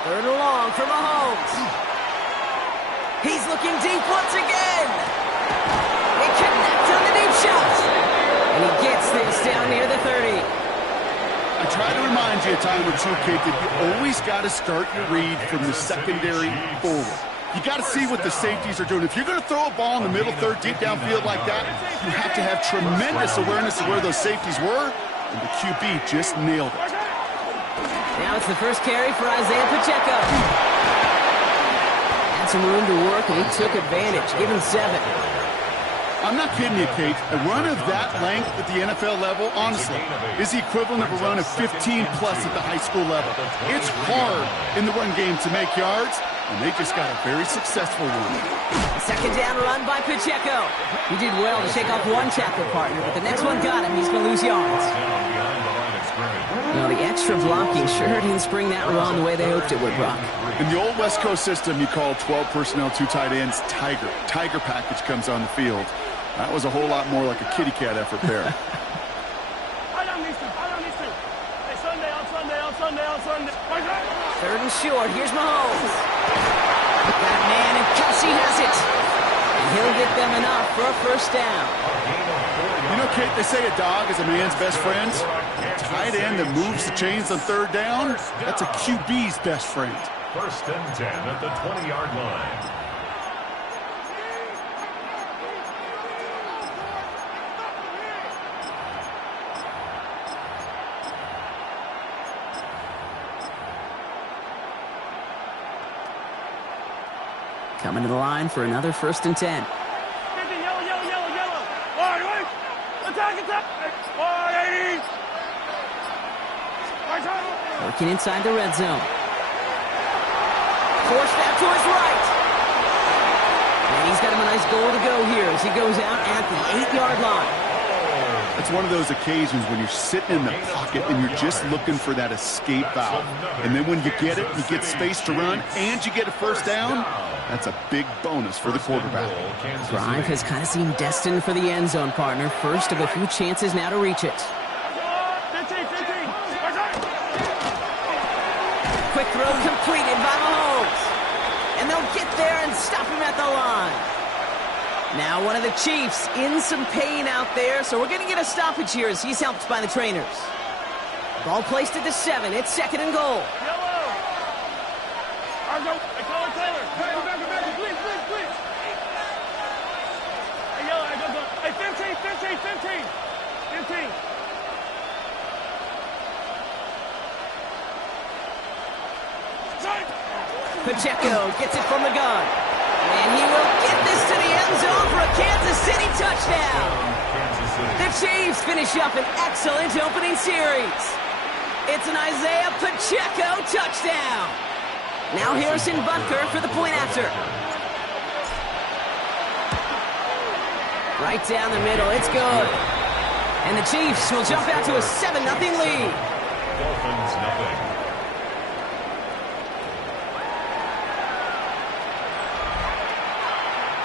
Third and long for Mahomes. He's looking deep once again. He connects on the deep shot. And he gets this down near the 30. I try to remind you a time or two, Kate, that you always got to start your read from the secondary forward. You got to see what the safeties are doing. If you're going to throw a ball in the middle third, deep downfield like that, you have to have tremendous awareness of where those safeties were, and the QB just nailed it. Now it's the first carry for Isaiah Pacheco. Had some room to work, and he took advantage. Give him 7. I'm not kidding you, Kate. A run of that length at the NFL level, honestly, is the equivalent of a run of 15-plus at the high school level. It's hard in the run game to make yards, and they just got a very successful one. A 2nd down run by Pacheco. He did well to shake off one tackle partner, but the next one got him. He's going to lose yards. Well, the extra blocking sure didn't spring that run the way they hoped it would, Brock. In the old West Coast system, you call 12 personnel, 2 tight ends, Tiger. Tiger package comes on the field. That was a whole lot more like a kitty cat effort there. Third and short. Here's Mahomes. Got a man, and Kelsey has it. And he'll get them enough for a 1st down. You know, Kate, they say a dog is a man's best friend. Tight end that moves the chains on 3rd down, that's a QB's best friend. 1st and 10 at the 20-yard line. Coming to the line for another 1st and 10. Working inside the red zone. Forced out to his right. And he's got him a nice goal to go here as he goes out at the 8-yard line. It's one of those occasions when you're sitting in the pocket and you're just looking for that escape valve. And then when you get it, you get space to run, and you get a 1st down. That's a big bonus for the quarterback. Drive has kind of seemed destined for the end zone, partner. First of a few chances now to reach it. Quick throw completed by Mahomes. stop him at the line. Now one of the Chiefs in some pain out there, so we're going to get a stoppage here as he's helped by the trainers. Ball placed at the 7. It's 2nd and goal. Yellow. Argo. Hey, Taylor. Back, please. Hey, yellow. Hey, 15. Pacheco gets it from the gun. And he will get this to the end zone for a Kansas City touchdown. The Chiefs finish up an excellent opening series. It's an Isaiah Pacheco touchdown. Now Harrison Butker for the point after. Right down the middle, it's good. And the Chiefs will jump out to a 7-0 lead. Dolphins nothing.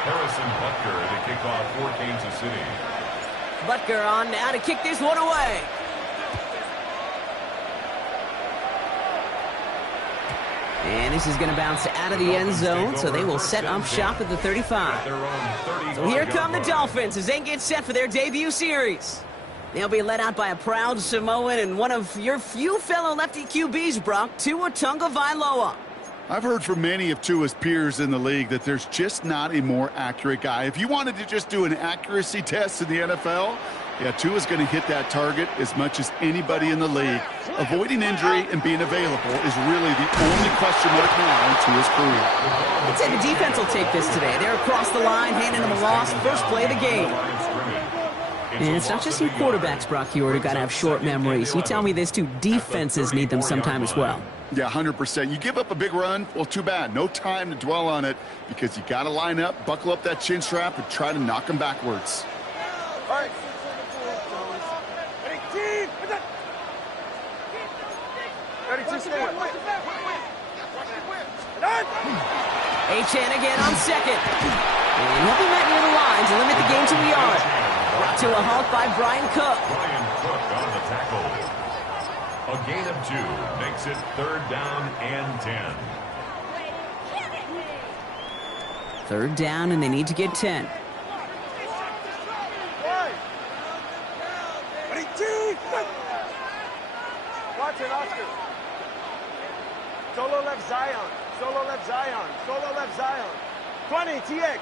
Harrison Butker to kick off for Kansas City. Butker on now to kick this one away. And this is going to bounce out of the end zone, so they will set up shop at the 35. So here come the Dolphins as they get set for their debut series. They'll be led out by a proud Samoan and one of your few fellow lefty QBs, Brock, Tua Tagovailoa. I've heard from many of Tua's peers in the league that there's just not a more accurate guy. If you wanted to just do an accuracy test in the NFL, yeah, Tua's going to hit that target as much as anybody in the league. Avoiding injury and being available is really the only question mark now in Tua's career. I'd say the defense will take this today. They're across the line, handing them a loss, first play of the game. And it's not just you quarterbacks, Brock Huard, who got to have short memories. You tell me this too, defenses need them sometime as well. Yeah, 100%. You give up a big run, well, too bad. No time to dwell on it because you got to line up, buckle up that chin strap, and try to knock them backwards. All right. Achane again on 2nd. And he'll be met near the line to limit the game to a yard. Brought to a halt by Brian Cook. Brian Cook on the tackle. A gain of 2 makes it 3rd down and 10. 3rd down, and they need to get 10. Watch it, Oscar. Solo left Zion. 20, TX.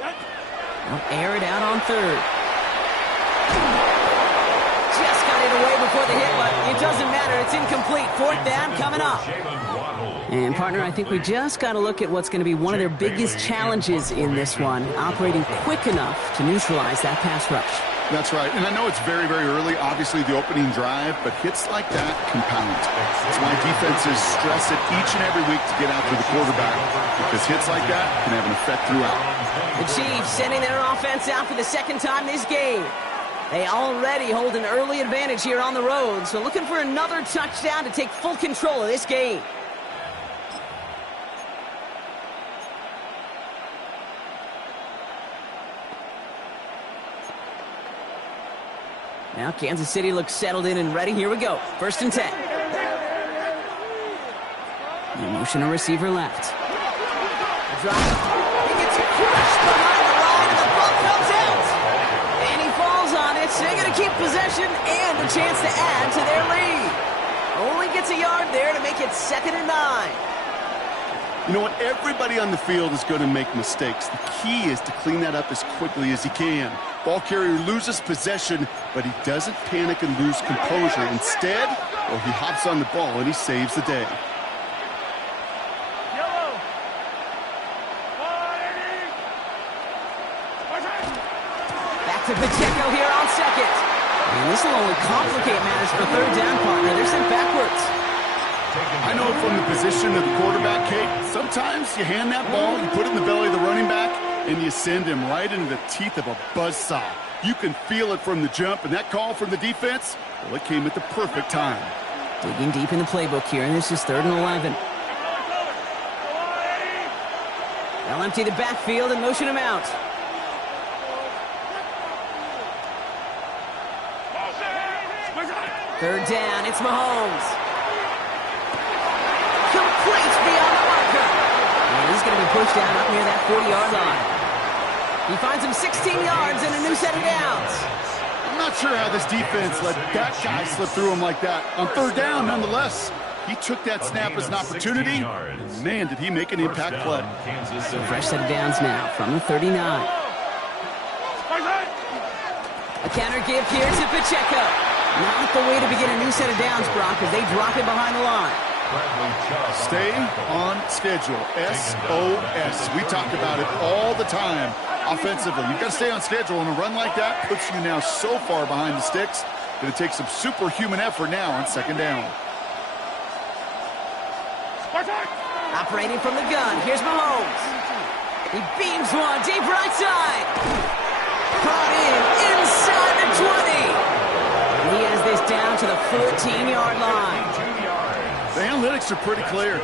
They'll air it out on 3rd. Just got it away before the hit, but it doesn't matter. It's incomplete. 4th down coming up. And, partner, I think we just got to look at what's going to be one of their biggest challenges in this one, operating quick enough to neutralize that pass rush. That's right. And I know it's very, very early, obviously, the opening drive, but hits like that compound. That's why defenses stress it each and every week to get after the quarterback, because hits like that can have an effect throughout. The Chiefs sending their offense out for the 2nd time this game. They already hold an early advantage here on the road, so looking for another touchdown to take full control of this game. Now Kansas City looks settled in and ready. Here we go. 1st and 10. The motion to receiver left. Drop. He gets crushed behind the line, and the ball comes out. And he falls on it, so they're going to keep possession and a chance to add to their lead. Only gets a yard there to make it 2nd and 9. You know what? Everybody on the field is going to make mistakes. The key is to clean that up as quickly as he can. Ball carrier loses possession, but he doesn't panic and lose composure. Instead, well, he hops on the ball and he saves the day. Back to Pacheco here on 2nd. And this will only complicate matters for 3rd down, partner. They're sent backwards. I know from the position of the quarterback, Kate, sometimes you hand that ball, you put it in the belly of the running back, and you send him right into the teeth of a buzzsaw. You can feel it from the jump, and that call from the defense, well, it came at the perfect time. Digging deep in the playbook here, and this is 3rd and 11. They'll empty the backfield and motion him out. Third down, it's Mahomes. Complete beyond the marker. And he's going going to be pushed down up near that 40-yard line. He finds him 16 yards and a new set of downs. I'm not sure how this defense let that guy slip through him like that. On third down, nonetheless, he took that snap as an opportunity. Man, did he make an impact play. So fresh set of downs now from the 39. A counter give here to Pacheco. Not the way to begin a new set of downs, Brock, as they drop it behind the line. Stay on schedule. SOS. We talk about it all the time offensively. You've got to stay on schedule, and a run like that puts you now so far behind the sticks that it takes some superhuman effort now on second down. Operating from the gun, here's Mahomes. He beams one deep right side. Brought in inside the 20. And he has this down to the 14-yard line. The analytics are pretty clear.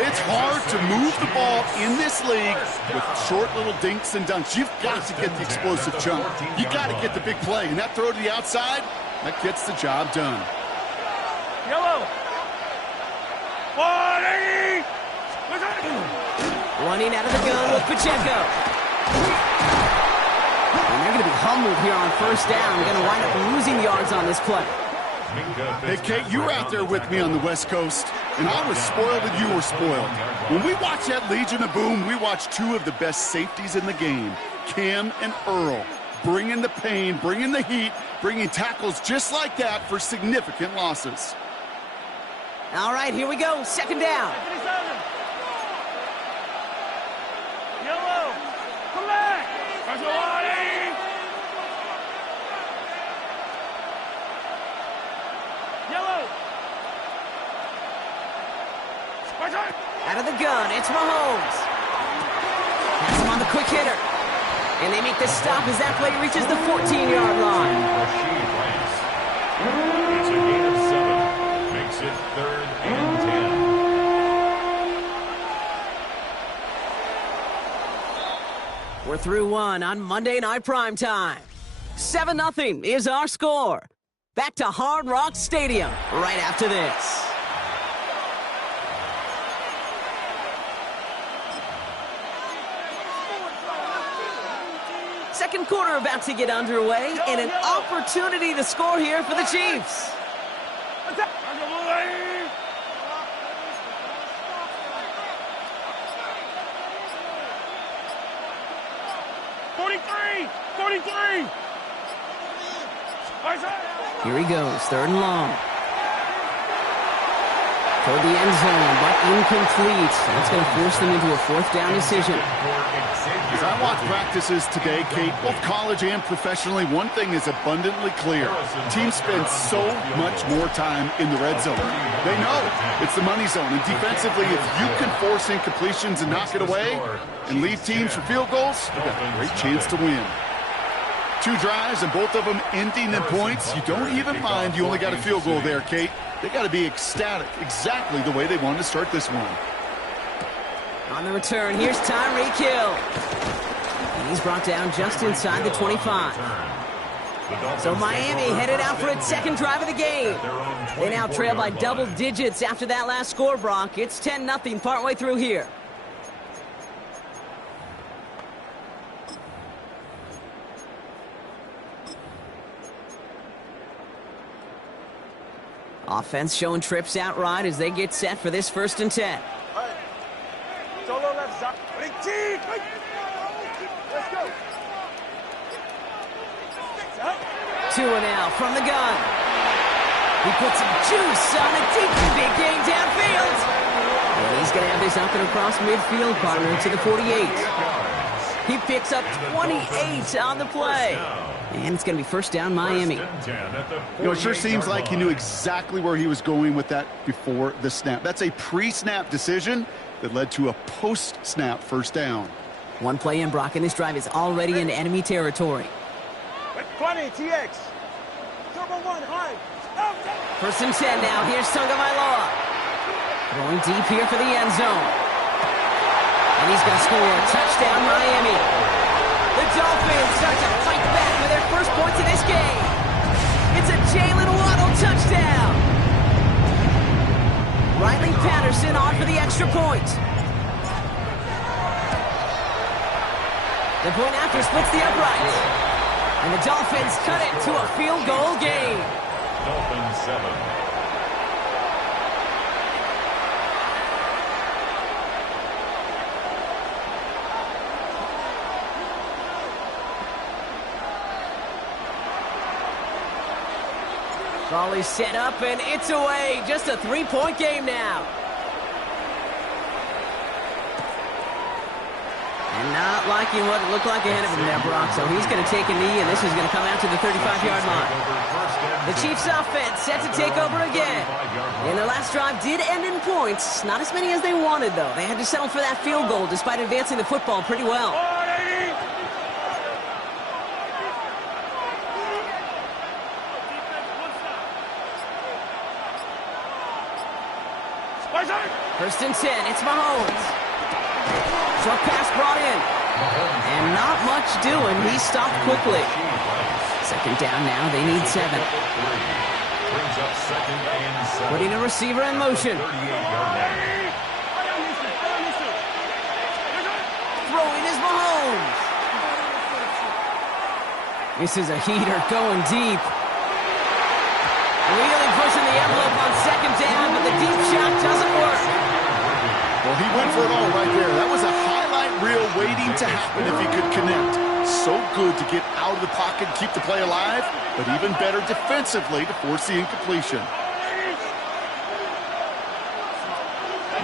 It's hard to move the ball in this league with short little dinks and dunks. You've got to get the explosive chunk. You've got to get the big play. And that throw to the outside, that gets the job done. Yellow. 40. Running out of the gun with Pacheco. And they're going to be humbled here on first down. They're going to wind up losing yards on this play. Hey, Kate, you were out there with me on the West Coast, and I was spoiled and you were spoiled. When we watch that Legion of Boom, we watch two of the best safeties in the game, Cam and Earl, bringing the pain, bringing the heat, bringing tackles just like that for significant losses. All right, here we go. Second down. Yellow. Come back. Yellow. Out of the gun, it's Mahomes. Has him on the quick hitter. And they make the stop as that play reaches the 14-yard line. It's a gain of 7. Makes it 3rd and 10. We're through one on Monday Night Primetime. 7-0 is our score. Back to Hard Rock Stadium right after this. Second quarter about to get underway, and an opportunity to score here for the Chiefs. 43. Here he goes, third and long. Toward the end zone, but incomplete. That's going to force them into a fourth down decision. As I watch practices today, Kate, both college and professionally, one thing is abundantly clear. Teams spend so much more time in the red zone. They know it's the money zone. And defensively, if you can force incompletions and knock it away and lead teams for field goals, you've got a great chance to win. 2 drives and both of them ending in points. You don't even mind you only got a field goal there, Kate. They got to be ecstatic, exactly the way they wanted to start this one. On the return, here's Tyreek Hill. And he's brought down just inside the 25. So Miami headed out for its second drive of the game. They now trail by double digits after that last score, Brock. It's 10-0 partway through here. Offense showing trips outright as they get set for this 1st and 10. Solo left side. Let's go. 2 now from the gun. He puts some juice on a deep big game downfield. And he's going to have this up and across midfield, partner, to the 48. He picks up 28 on the play. And it's going to be first down Miami. You know, it sure seems like he knew exactly where he was going with that before the snap. That's a pre-snap decision that led to a post-snap first down. One play in, Brock, and this drive is already into enemy territory. 20, TX. Turbo 1, high. 1st and 10 now. Here's Tagovailoa. Going deep here for the end zone. And he's going to score. Touchdown, Miami. The Dolphins start to fight back with their first points of this game. It's a Jalen Waddle touchdown. Riley Patterson on for the extra point. The point after splits the uprights. And the Dolphins cut it to a field goal game. Dolphins 7. Volley set up, and it's away. Just a 3-point game now. And not liking what it looked like ahead of him there, Brock. So he's going to take a knee, and this is going to come out to the 35-yard line. The Chiefs offense set to take over again. And their last drive did end in points. Not as many as they wanted, though. They had to settle for that field goal despite advancing the football pretty well. First and 10, it's Mahomes. Short pass brought in. And not much doing. He stopped quickly. Second down now, they need 7. Brings up 2nd and 7. Putting a receiver in motion. 38-yard line. Throwing is Mahomes. This is a heater going deep. Really pushing the envelope on 2nd down, but the deep shot doesn't work. Well, he went for it all right there. That was a highlight reel waiting to happen if he could connect. So good to get out of the pocket and keep the play alive, but even better defensively to force the incompletion.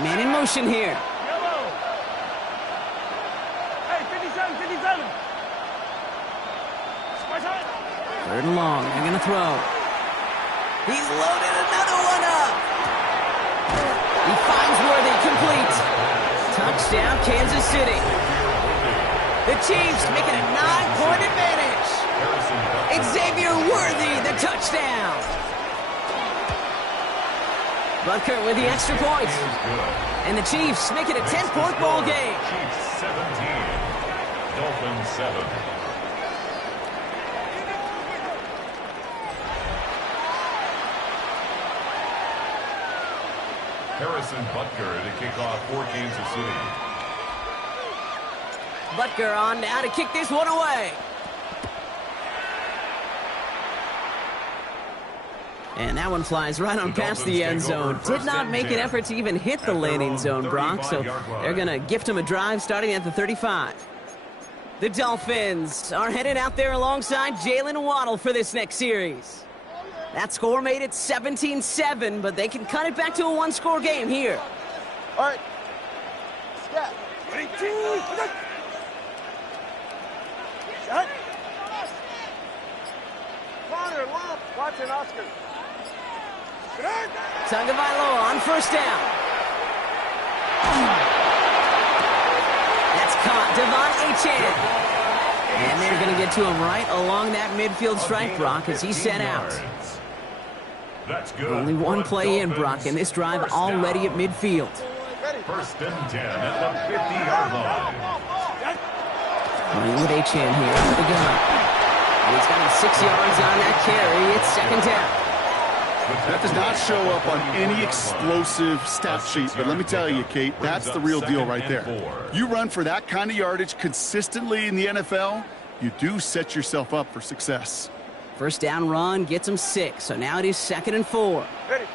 Man in motion here. Hey, 57, 57. 3rd and long, they're going to throw. He's loaded another one up. He finds Worthy, complete. Touchdown, Kansas City. The Chiefs making a 9-point advantage. Xavier Worthy, the touchdown. Butker with the extra point. And the Chiefs make it a 10-point ball game. Chiefs 17. Dolphins 7. Harrison Butker to kick off for Kansas City. Butker on now to kick this one away. And that one flies right on past the end zone. Did not make an effort to even hit the landing zone, Brock, so they're going to gift him a drive starting at the 35. The Dolphins are headed out there alongside Jalen Waddle for this next series. That score made it 17-7, but they can cut it back to a 1-score game here. All right. Scat. Ready, two. Shut. Connor, Lump, Watson, Oscar. Tagovailoa on 1st down. That's caught. Devon Achane. And they're going to get to him right along that midfield stripe, Brock, as he's set out. That's good. Only one play in, Brock, and this drive already at midfield. 1st and 10 at the 50-yard line. Playing with Achane here out of the gun. And he's got him 6 yards on that carry. It's 2nd down. That does not show up on any explosive stat sheet, but let me tell you, Kate, that's the real deal right there. You run for that kind of yardage consistently in the NFL, you do set yourself up for success. 1st down run gets him 6, so now it is 2nd and 4. Ready.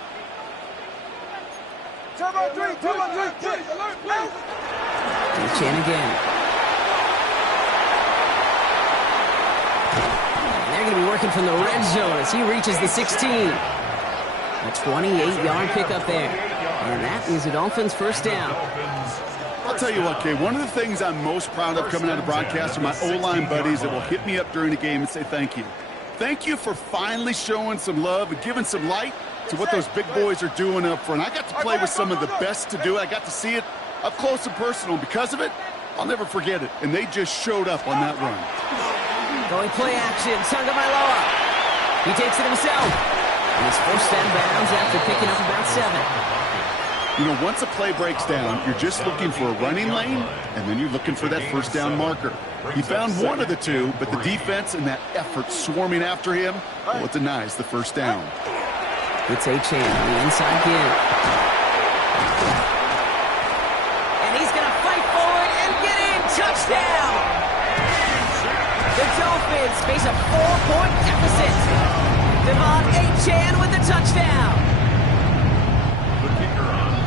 Turbo 3, turbo 3. Achane again. And they're going to be working from the red zone as he reaches the 16. A 28-yard pickup there. And that is the Dolphins' 1st down. I'll tell you what, Kay, one of the things I'm most proud of coming out of broadcast are my O-line buddies that will hit me up during the game and say thank you. Thank you for finally showing some love and giving some light to what those big boys are doing up front. I got to play with some of the best to do it. I got to see it up close and personal. Because of it, I'll never forget it. And they just showed up on that run. Going play action, Tagovailoa. He takes it himself. And he's forced out of bounds after picking up about 7. You know, once a play breaks down, you're just looking for a running lane, and then you're looking for that 1st down marker. He found one of the two, but the defense and that effort swarming after him, well, it denies the 1st down. It's Achane on the inside give. And he's going to fight forward and get in. Touchdown! The Dolphins face a 4-point deficit. Devon Achane with the touchdown.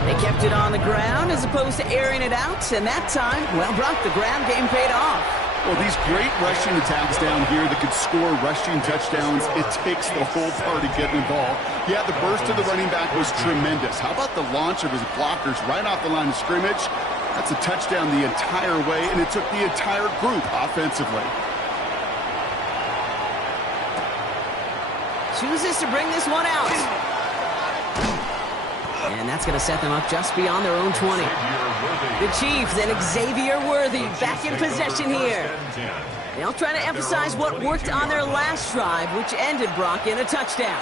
They kept it on the ground as opposed to airing it out, and that time, well, Brock, the ground game paid off. Well, these great rushing attacks down here that could score rushing touchdowns, it takes the whole party getting involved. Yeah, the burst of the running back was tremendous. How about the launch of his blockers right off the line of scrimmage? That's a touchdown the entire way, and it took the entire group offensively. Chooses to bring this one out. And that's going to set them up just beyond their own 20. The Chiefs and Xavier Worthy back in possession here. They'll try to emphasize what worked on their last drive, which ended, Brock, in a touchdown.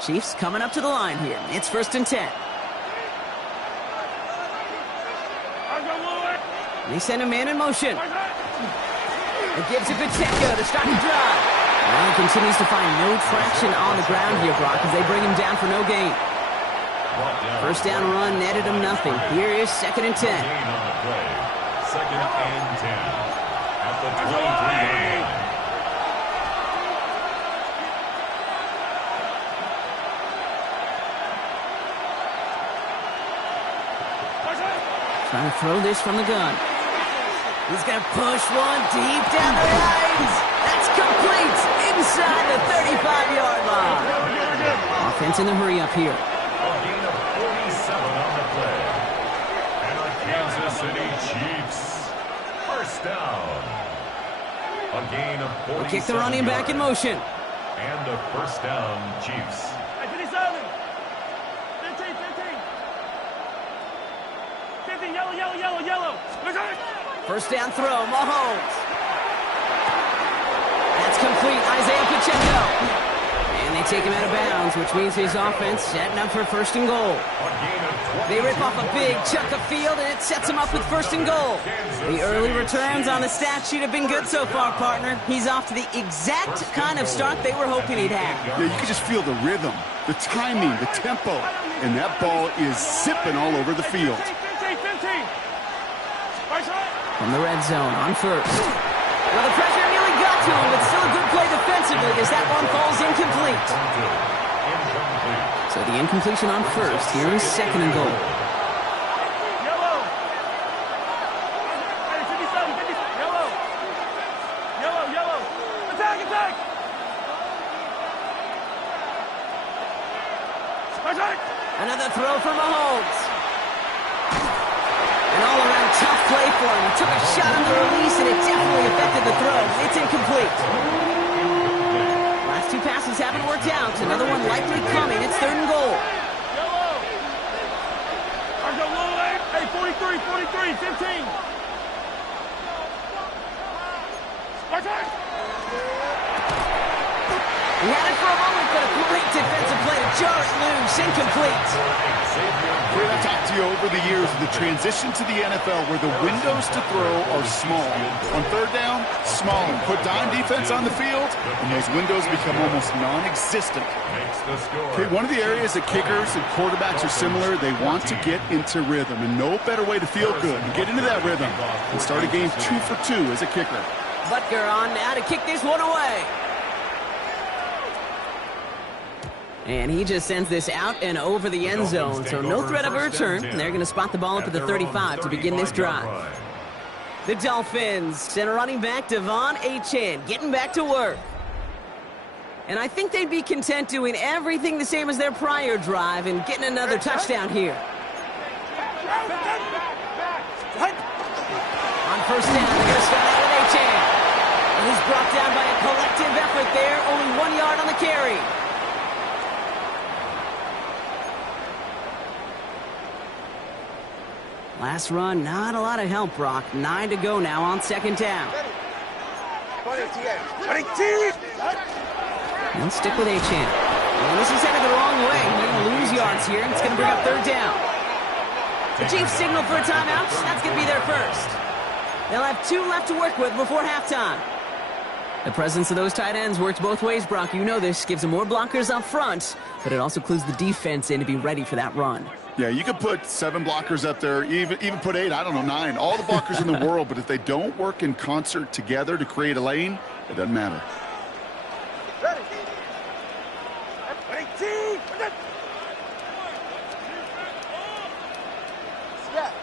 Chiefs coming up to the line here. It's 1st and 10. They send a man in motion. It gives it Gtowncapp to start the drive. Well, he continues to find no traction on the ground here, Brock, as they bring him down for no gain. First down run netted him nothing. Here is 2nd and 10. 2nd and 10 at the 23-yard line. Trying to throw this from the gun. He's going to push one deep down the lines. That's complete inside the 35-yard line. Offense in the hurry up here. A gain of 47 on the play. And the Kansas City Chiefs. First down. A gain of 47. We'll kick the running back in motion. And a first down, Chiefs. 15, yellow. First down throw, Mahomes. That's complete, Isaiah Pacheco. And they take him out of bounds, which means his offense setting up for 1st and goal. They rip off a big chunk of field, and it sets him up with 1st and goal. The early returns on the stat sheet have been good so far, partner. He's off to the exact kind of start they were hoping he'd have. Yeah, you can just feel the rhythm, the timing, the tempo, and that ball is zipping all over the field. 15. From the red zone on 1st. Well, the pressure nearly got to him, but still a good play defensively as that one falls incomplete. So the incompletion on 1st. Here is 2nd and goal. Yellow. 57. Yellow. Attack. Another throw for Mahomes. An all-around tough play for him. He took a shot on the release, and it definitely affected the throw. It's incomplete. Last 2 passes haven't worked out. Another one likely coming. It's 3rd and goal. Yellow. Hey, 43, 15. He had it for a moment, but a great defensive play to jar it loose. Incomplete. I've talked to you over the years of the transition to the NFL where the windows to throw are small. On 3rd down, smaller. Put dime defense on the field, and those windows become almost non-existent. Okay, one of the areas that kickers and quarterbacks are similar, they want to get into rhythm, and no better way to feel good and get into that rhythm and start a game 2 for 2 as a kicker. Butker on now to kick this one away. And he just sends this out and over the end zone, so no threat of a return. And they're going to spot the ball up at the 35 to begin this drive. The Dolphins send a running back, Devon Achane, getting back to work. And I think they'd be content doing everything the same as their prior drive and getting another touchdown here. On 1st down, they're going to start out with Achane. And he's brought down by a collective effort there, only 1 yard on the carry. Last run, not a lot of help, Brock. 9 to go now on 2nd down. He'll stick with Achane. Well, this is headed the wrong way. They're going to lose yards here, and it's going to bring up 3rd down. The Chiefs signal for a timeout. That's going to be their first. They'll have 2 left to work with before halftime. The presence of those tight ends works both ways, Brock. You know this. Gives them more blockers up front, but it also clues the defense in to be ready for that run. Yeah, you could put 7 blockers up there, even put 8, I don't know, 9. All the blockers in the world, but if they don't work in concert together to create a lane, it doesn't matter. Ready. Ready, team. Snap.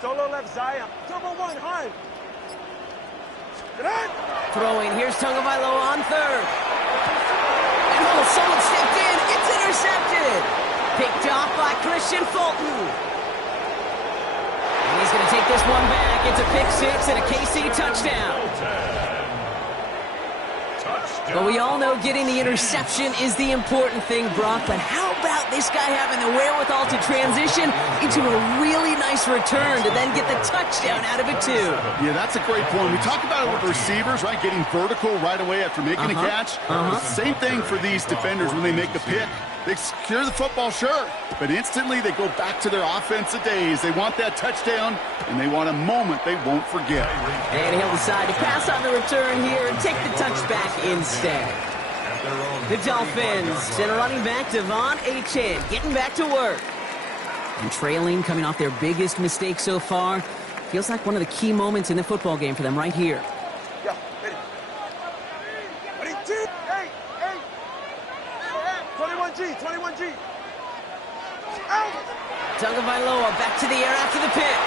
Solo left Zion. Double one high. Get in. Throwing. Here's Tagovailoa on third. And someone stepped in. It's intercepted. Picked off by Christian Fulton. And he's going to take this one back. It's a pick 6 and a KC touchdown. But we all know getting the interception is the important thing, Brock. But how about this guy having the wherewithal to transition into a really nice return to then get the touchdown out of it, too? Yeah, that's a great point. We talk about it with receivers, right? Getting vertical right away after making a catch. Same thing for these defenders when they make a pick. They secure the football, sure, but instantly they go back to their offensive days. They want that touchdown, and they want a moment they won't forget. And he'll decide to pass on the return here and take the touchback instead. The Dolphins send a running back, Devon Achane, getting back to work. And trailing, coming off their biggest mistake so far. Feels like one of the key moments in the football game for them right here. Yeah, ready. Ready, team. Hey. 21G, 21G. Out. Tagovailoa back to the air after the pick.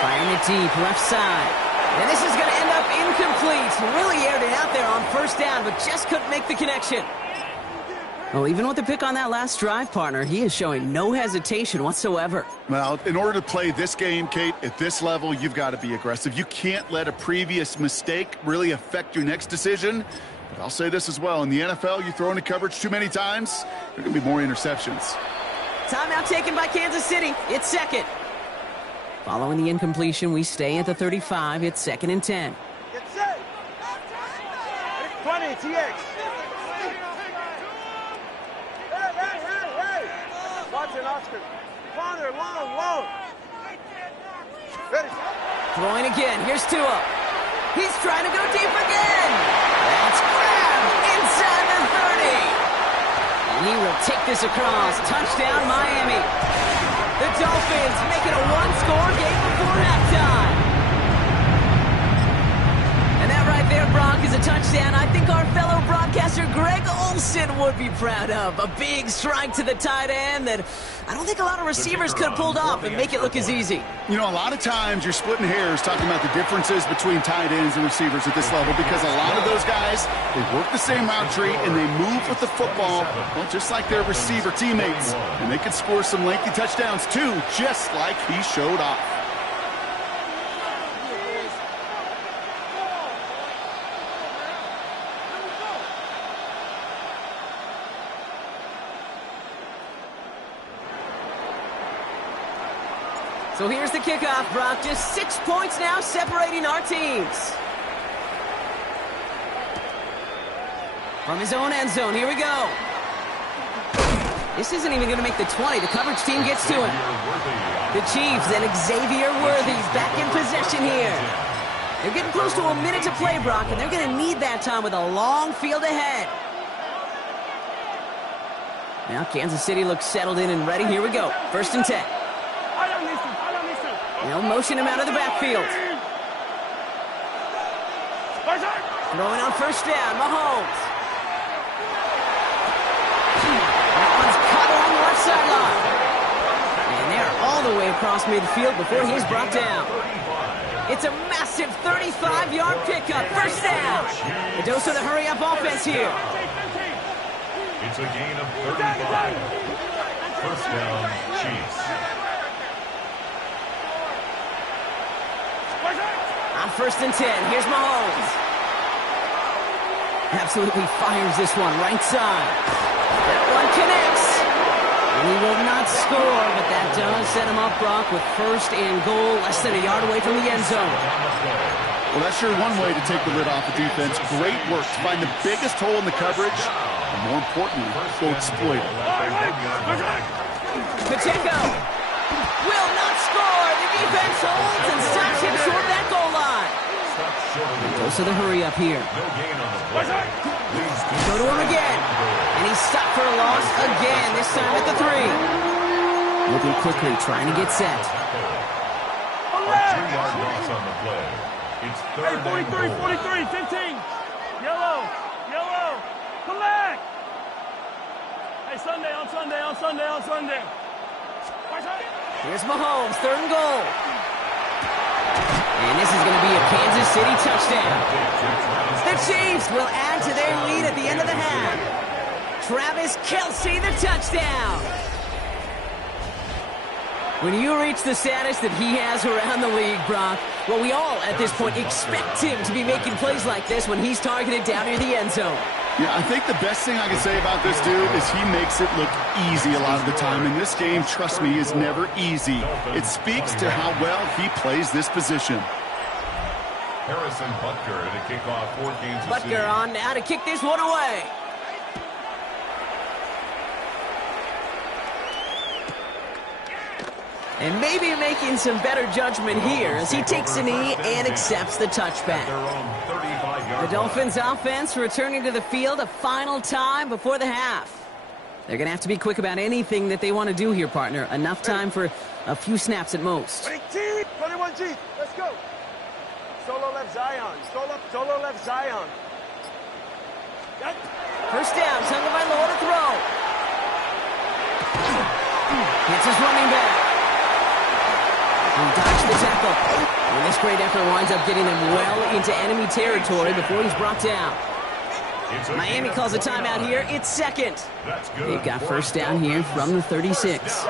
Firing it deep, left side. And this is going to end up incomplete. Really aired it out there on first down, but just couldn't make the connection. Well, even with the pick on that last drive, partner, he is showing no hesitation whatsoever. Well, in order to play this game, Kate, at this level, you've got to be aggressive. You can't let a previous mistake really affect your next decision. But I'll say this as well. In the NFL, you throw into coverage too many times, there are going to be more interceptions. Timeout taken by Kansas City. It's second. Following the incompletion, we stay at the 35. It's 2nd and 10. Get set. 20, TX. Hey. Watson, Oscar. Corner, long. Ready. Throwing again. Here's Tua. He's trying to go deep again. That's grabbed inside the 30. And he will take this across. Touchdown, Miami. The Dolphins make it a one-score game before halftime. And that right there, Brock, is a touchdown I think our fellow broadcaster Greg Olsen would be proud of. A big strike to the tight end that I don't think a lot of receivers could have pulled off and make it look as easy. You know, a lot of times you're splitting hairs talking about the differences between tight ends and receivers at this level because a lot of those guys, they work the same route tree and they move with the football, well, just like their receiver teammates. And they can score some lengthy touchdowns too, just like he showed off. So here's the kickoff, Brock. Just 6 points now separating our teams. From his own end zone, here we go. This isn't even going to make the 20. The coverage team gets to him. The Chiefs and Xavier Worthy's back in possession here. They're getting close to a minute to play, Brock, and they're going to need that time with a long field ahead. Now Kansas City looks settled in and ready. Here we go. 1st and 10. They'll motion him out of the backfield. Throwing on 1st down, Mahomes. That one's caught along the left sideline. And they're all the way across midfield before he's brought down. It's a massive 35-yard pickup. 1st down. The dose of the hurry-up offense here. It's a gain of 35. 1st down, Chiefs. On 1st and 10, here's Mahomes. Absolutely fires this one right side. That one connects. And he will not score, but that does set him up, Brock, with 1st and goal, less than a yard away from the end zone. Well, that's sure one way to take the lid off the defense. Great work to find the biggest hole in the coverage, and more importantly, go exploit it. Pacheco will not score. The defense holds and stops him short of that goal line. Goes to the hurry up here. Go to him again. And he's stopped for a loss again, this time at the 3. Moving quickly, trying to get set. A 2-yard loss on the play. It's third and 43, goal. 43, 15. Yellow, yellow. Collect. Hey, Sunday, on Sunday, on Sunday, on Sunday. Here's Mahomes, 3rd and goal. And this is going to be a Kansas City touchdown. The Chiefs will add to their lead at the end of the half. Travis Kelce, the touchdown. When you reach the status that he has around the league, Brock, well, we all at this point expect him to be making plays like this when he's targeted down near the end zone. Yeah, I think the best thing I can say about this dude is he makes it look easy a lot of the time. And this game, trust me, is never easy. It speaks to how well he plays this position. Harrison Butker to kick off for Kansas City. Butker on now to kick this one away. And maybe making some better judgment here as he takes a knee and accepts the touchback. The Dolphins offense returning to the field a final time before the half. They're going to have to be quick about anything that they want to do here, partner. Enough time for a few snaps at most. 21G, let's go. Solo left Zion. Solo left Zion. First down, Tagovailoa to throw. Hits his running back. He dodged the tackle. And this great effort winds up getting them well into enemy territory before he's brought down. Miami calls a timeout here. It's second. They've got first down here from the 36.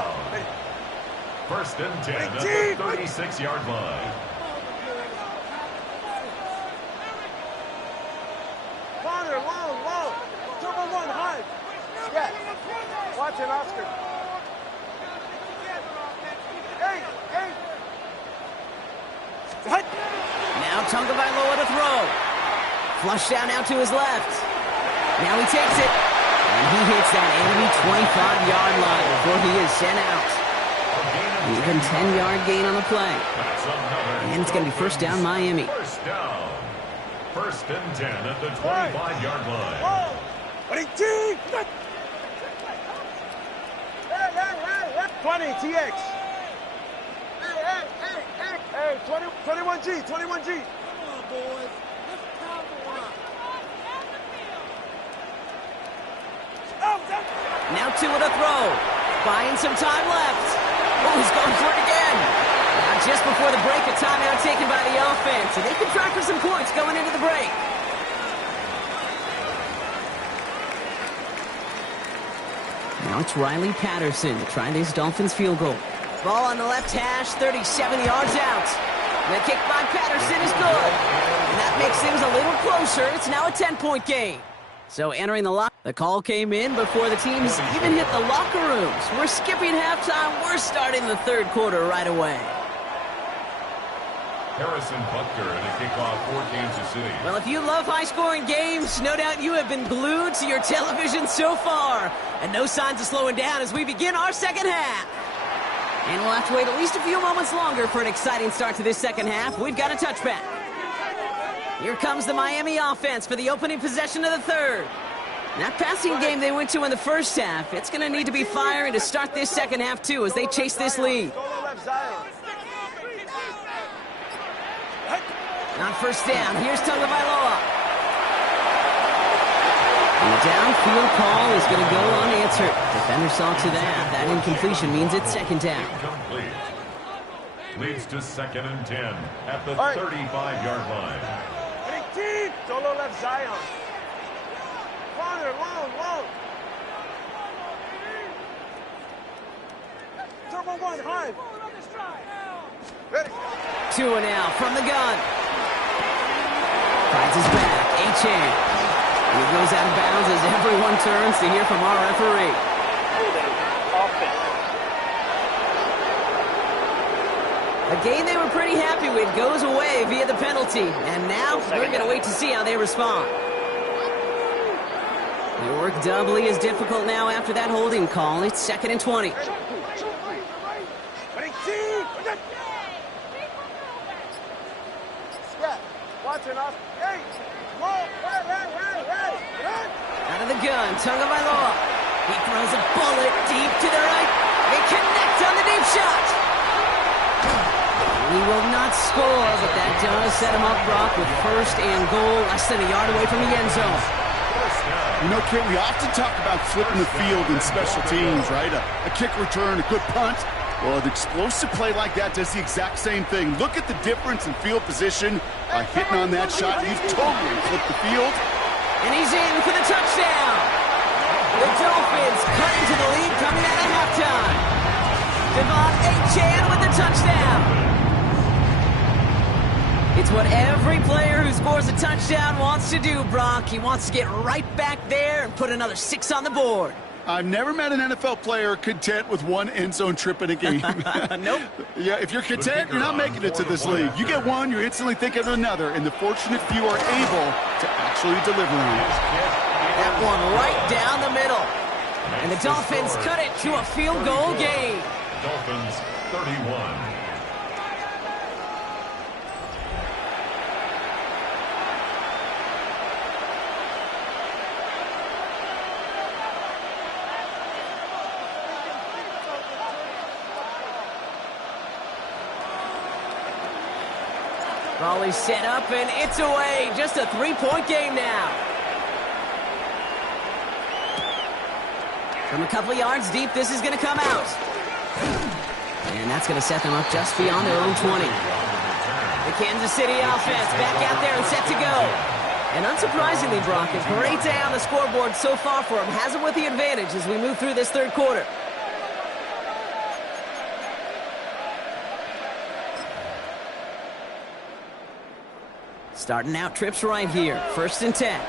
First and 10 at the 36-yard line. Corner, long. Turbo 1, high. Yeah. Watson, Oscar. Hey. Now Tagovailoa to throw. Flush down out to his left. Now he takes it. And he hits that enemy 25-yard line before he is sent out. Even 10-yard gain on the play. And it's going to be first down Miami. First down. First and 10 at the 25-yard line. 20, TX. Hey, 21G. Come on, boys. Let's power run. Now Tua to throw. Buying some time left. Oh, he's going for it again. Now just before the break, a timeout taken by the offense. And they can track for some points going into the break. Now it's Riley Patterson to try this Dolphins field goal. Ball on the left hash, 37 yards out. The kick by Patterson is good. And that makes things a little closer. It's now a 10-point game. So entering the locker, the call came in before the teams even hit the locker rooms. We're skipping halftime. We're starting the third quarter right away. Harrison Butker in a kickoff for Kansas City. Well, if you love high-scoring games, no doubt you have been glued to your television so far. And no signs of slowing down as we begin our second half. And we'll have to wait at least a few moments longer for an exciting start to this second half. We've got a touchback. Here comes the Miami offense for the opening possession of the third. That passing game they went to in the first half, it's going to need to be firing to start this second half, too, as they chase this lead. On first down, here's Tagovailoa. And the downfield call is going to go unanswered. Defender saw to that. That incompletion means it's second down. Incomplete. Leads to second and 10 at the 35-yard line. Solo left Zion. Corner, long. Turbo 1, high. Ready. Tua now from the gun. Finds his back. A-Chain. He goes out of bounds as everyone turns to hear from our referee. Holding offense. A game they were pretty happy with goes away via the penalty. And now we're going to wait to see how they respond. They work doubly as difficult now after that holding call. It's 2nd and 20. Out of the gun, Tagovailoa. He throws a bullet deep to the right. They connect on the deep shot. He will not score, but that does set him up, Brock, with 1st and goal, less than a yard away from the end zone. You know, Kit, we often talk about flipping the field in special teams, right? A kick return, a good punt. Well, an explosive play like that does the exact same thing. Look at the difference in field position. By hitting on that shot, you've totally flipped the field. And he's in for the touchdown. The Dolphins cut into the lead coming out of halftime. Devon Achane with the touchdown. It's what every player who scores a touchdown wants to do, Brock. He wants to get right back there and put another 6 on the board. I've never met an NFL player content with one end zone trip in a game. Nope. Yeah, if you're content, you're not making it to this league. You get one, you're instantly thinking of another, and the fortunate few are able to actually deliver on it. That one right down the middle. And the Dolphins cut it to a field goal game. Dolphins 31. Raleigh set up, and it's away. Just a 3-point game now. From a couple of yards deep, this is going to come out. And that's going to set them up just beyond their own 20. The Kansas City offense back out there and set to go. And unsurprisingly, Brock, a great day on the scoreboard so far for him. Has it with the advantage as we move through this 3rd quarter. Starting out trips right here. 1st and 10.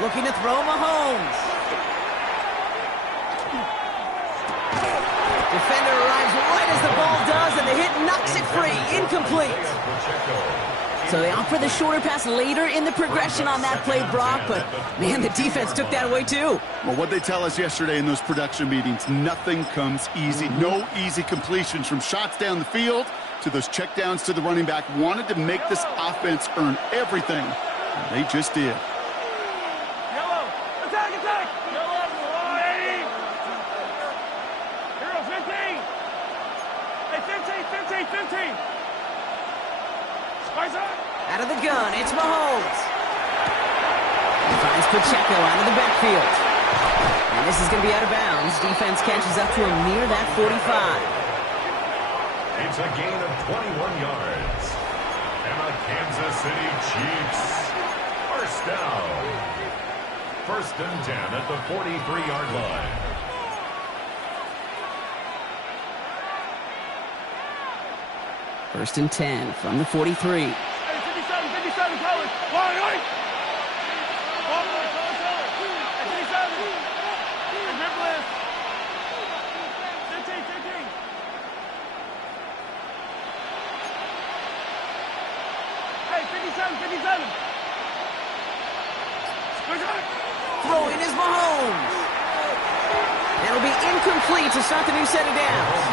Looking to throw Mahomes. Defender arrives right as the ball does, and the hit knocks it free. Incomplete. So they opt for the shorter pass later in the progression on that play, Brock, but, man, the defense took that away, too. Well, what they tell us yesterday in those production meetings, nothing comes easy. No easy completions from shots down the field to those checkdowns to the running back. Wanted to make this offense earn everything, and they just did. Out of the gun, it's Mahomes. He finds Pacheco out of the backfield. And this is going to be out of bounds. Defense catches up to him near that 45. It's a gain of 21 yards. And the Kansas City Chiefs are down. 1st and 10 at the 43-yard line. First and 10 from the 43. Throwing is Mahomes. That'll be incomplete to start the new set of downs.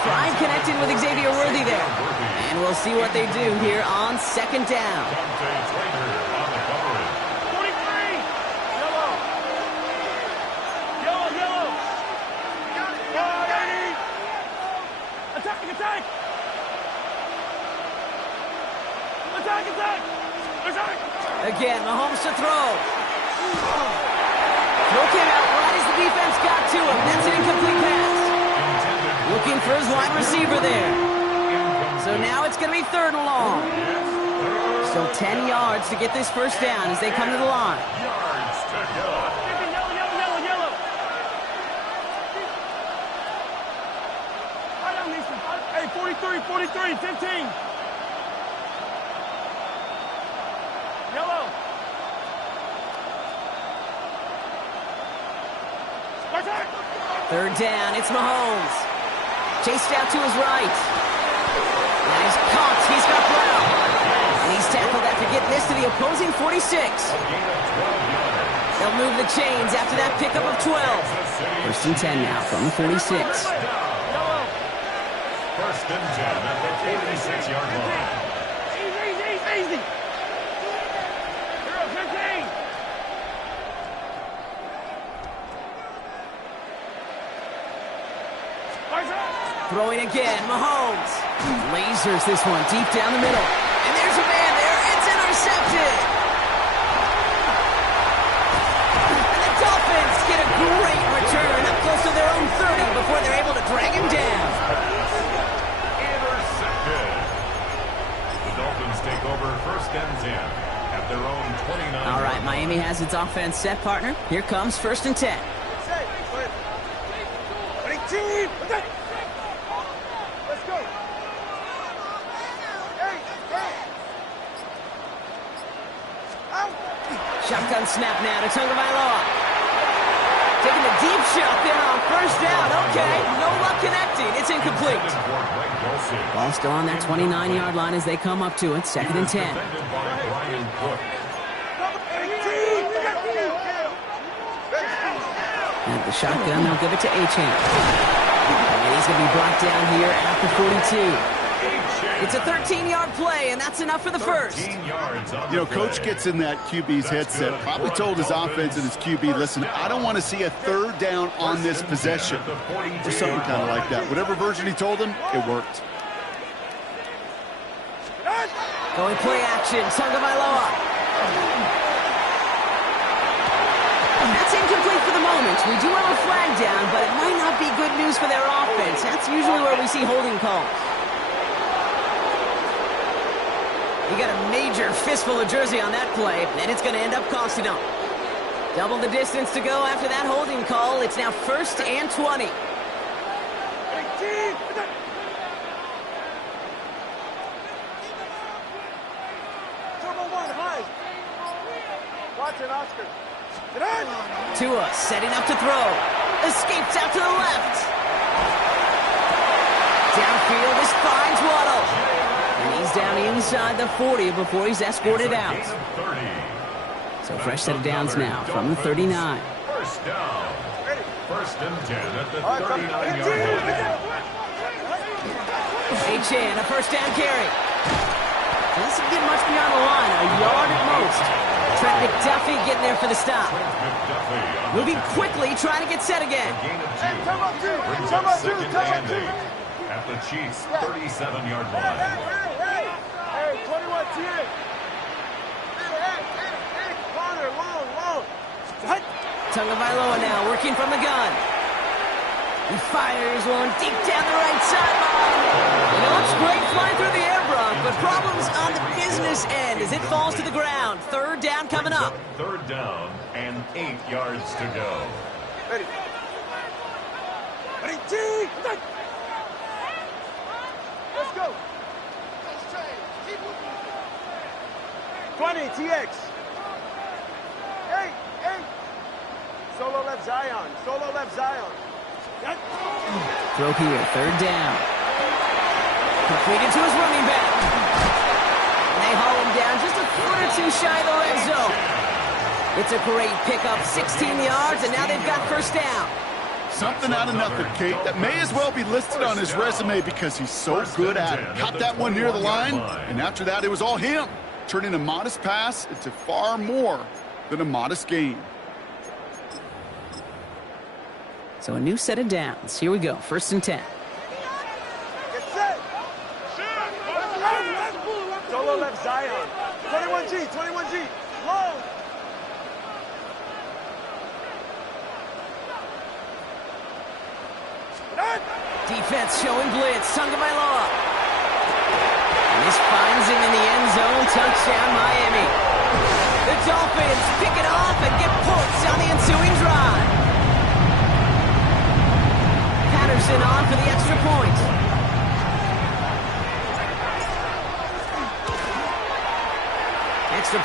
Pride connected with Xavier Worthy there. And we'll see what they do here on 2nd down. Again, Mahomes to throw. Throw came out right as the defense got to him. That's an incomplete pass. Looking for his wide receiver there. So now it's going to be 3rd and long. Still 10 yards to get this 1st down as they come to the line. Yards to go. 15. Yellow. Third down, it's Mahomes. Chased out to his right. And he's caught, he's got Brown. And he's tackled after getting this to the opposing 46. They'll move the chains after that pickup of 12. First and 10 now from the 46. First and 10 at the 46-yard line. Easy. Hero 15. Throwing again, Mahomes. Lasers this one deep down the middle. And there's a man there. It's intercepted. And the Dolphins get a great return up close to their own 30 before they're able to drag him down. Intercepted. The Dolphins take over first and 10 at their own 29. All right, Miami has its offense set, partner. Here comes first and 10. Let's go. Shotgun snap now to Tagovailoa. Taking a deep shot there on first down. Okay, no luck connecting. It's incomplete. Ball still on that 29-yard line as they come up to it. Second and 10. And the shotgun, they'll give it to Achane. And he's going to be brought down here at the 42. It's a 13-yard play, and that's enough for the first. You know, Coach gets in that QB's headset, probably told his offense and his QB, listen, I don't want to see a third down on this possession. Or something kind of like that. Whatever version he told him, it worked. Going play action, Tagovailoa. That's incomplete for the moment. We do have a flag down, but it might not be good news for their offense. That's usually where we see holding calls. You got a major fistful of jersey on that play, and it's going to end up costing them. Double the distance to go after that holding call. It's now first and 20. Tua setting up to throw. Escapes out to the left. Downfield, this finds Waddle. And he's down inside the 40 before he's escorted out. So fresh set of downs now from the 39. First down. First and 10 at the 39-yard line. Achane, a first down carry. Doesn't get much beyond the line, a yard at most. Trent McDuffie getting there for the stop. Moving quickly, trying to get set again. Gain of 2. Brings up second and 8 at the Chiefs' 37-yard line. Hey, 21 TX. Corner, long. Tagovailoa now working from the gun. He fires one deep down the right sideline. And it looks great flying through the air, Brock, but problems on the business end as it falls to the ground. Third down coming up. Third down and 8 yards to go. Ready, T. Let's go. 20, TX. Hey. Solo left Zion. Throw here, third down. Completed to his running back. And they haul him down just a foot or two shy of the red zone. It's a great pickup, 16 yards, and now they've got first down. Something out of nothing, Kate. That may as well be listed on his resume because he's so good at it. Caught that one near the line, and after that, it was all him. Turning a modest pass into far more than a modest gain. So a new set of downs. Here we go, first and 10. Get set. Solo left Zion. 21G. Long. Defense showing blitz. Tagovailoa. And this finds him in the end zone. Touchdown, Miami. The Dolphins pick it off and get points on the ensuing drive. Patterson on for the extra point.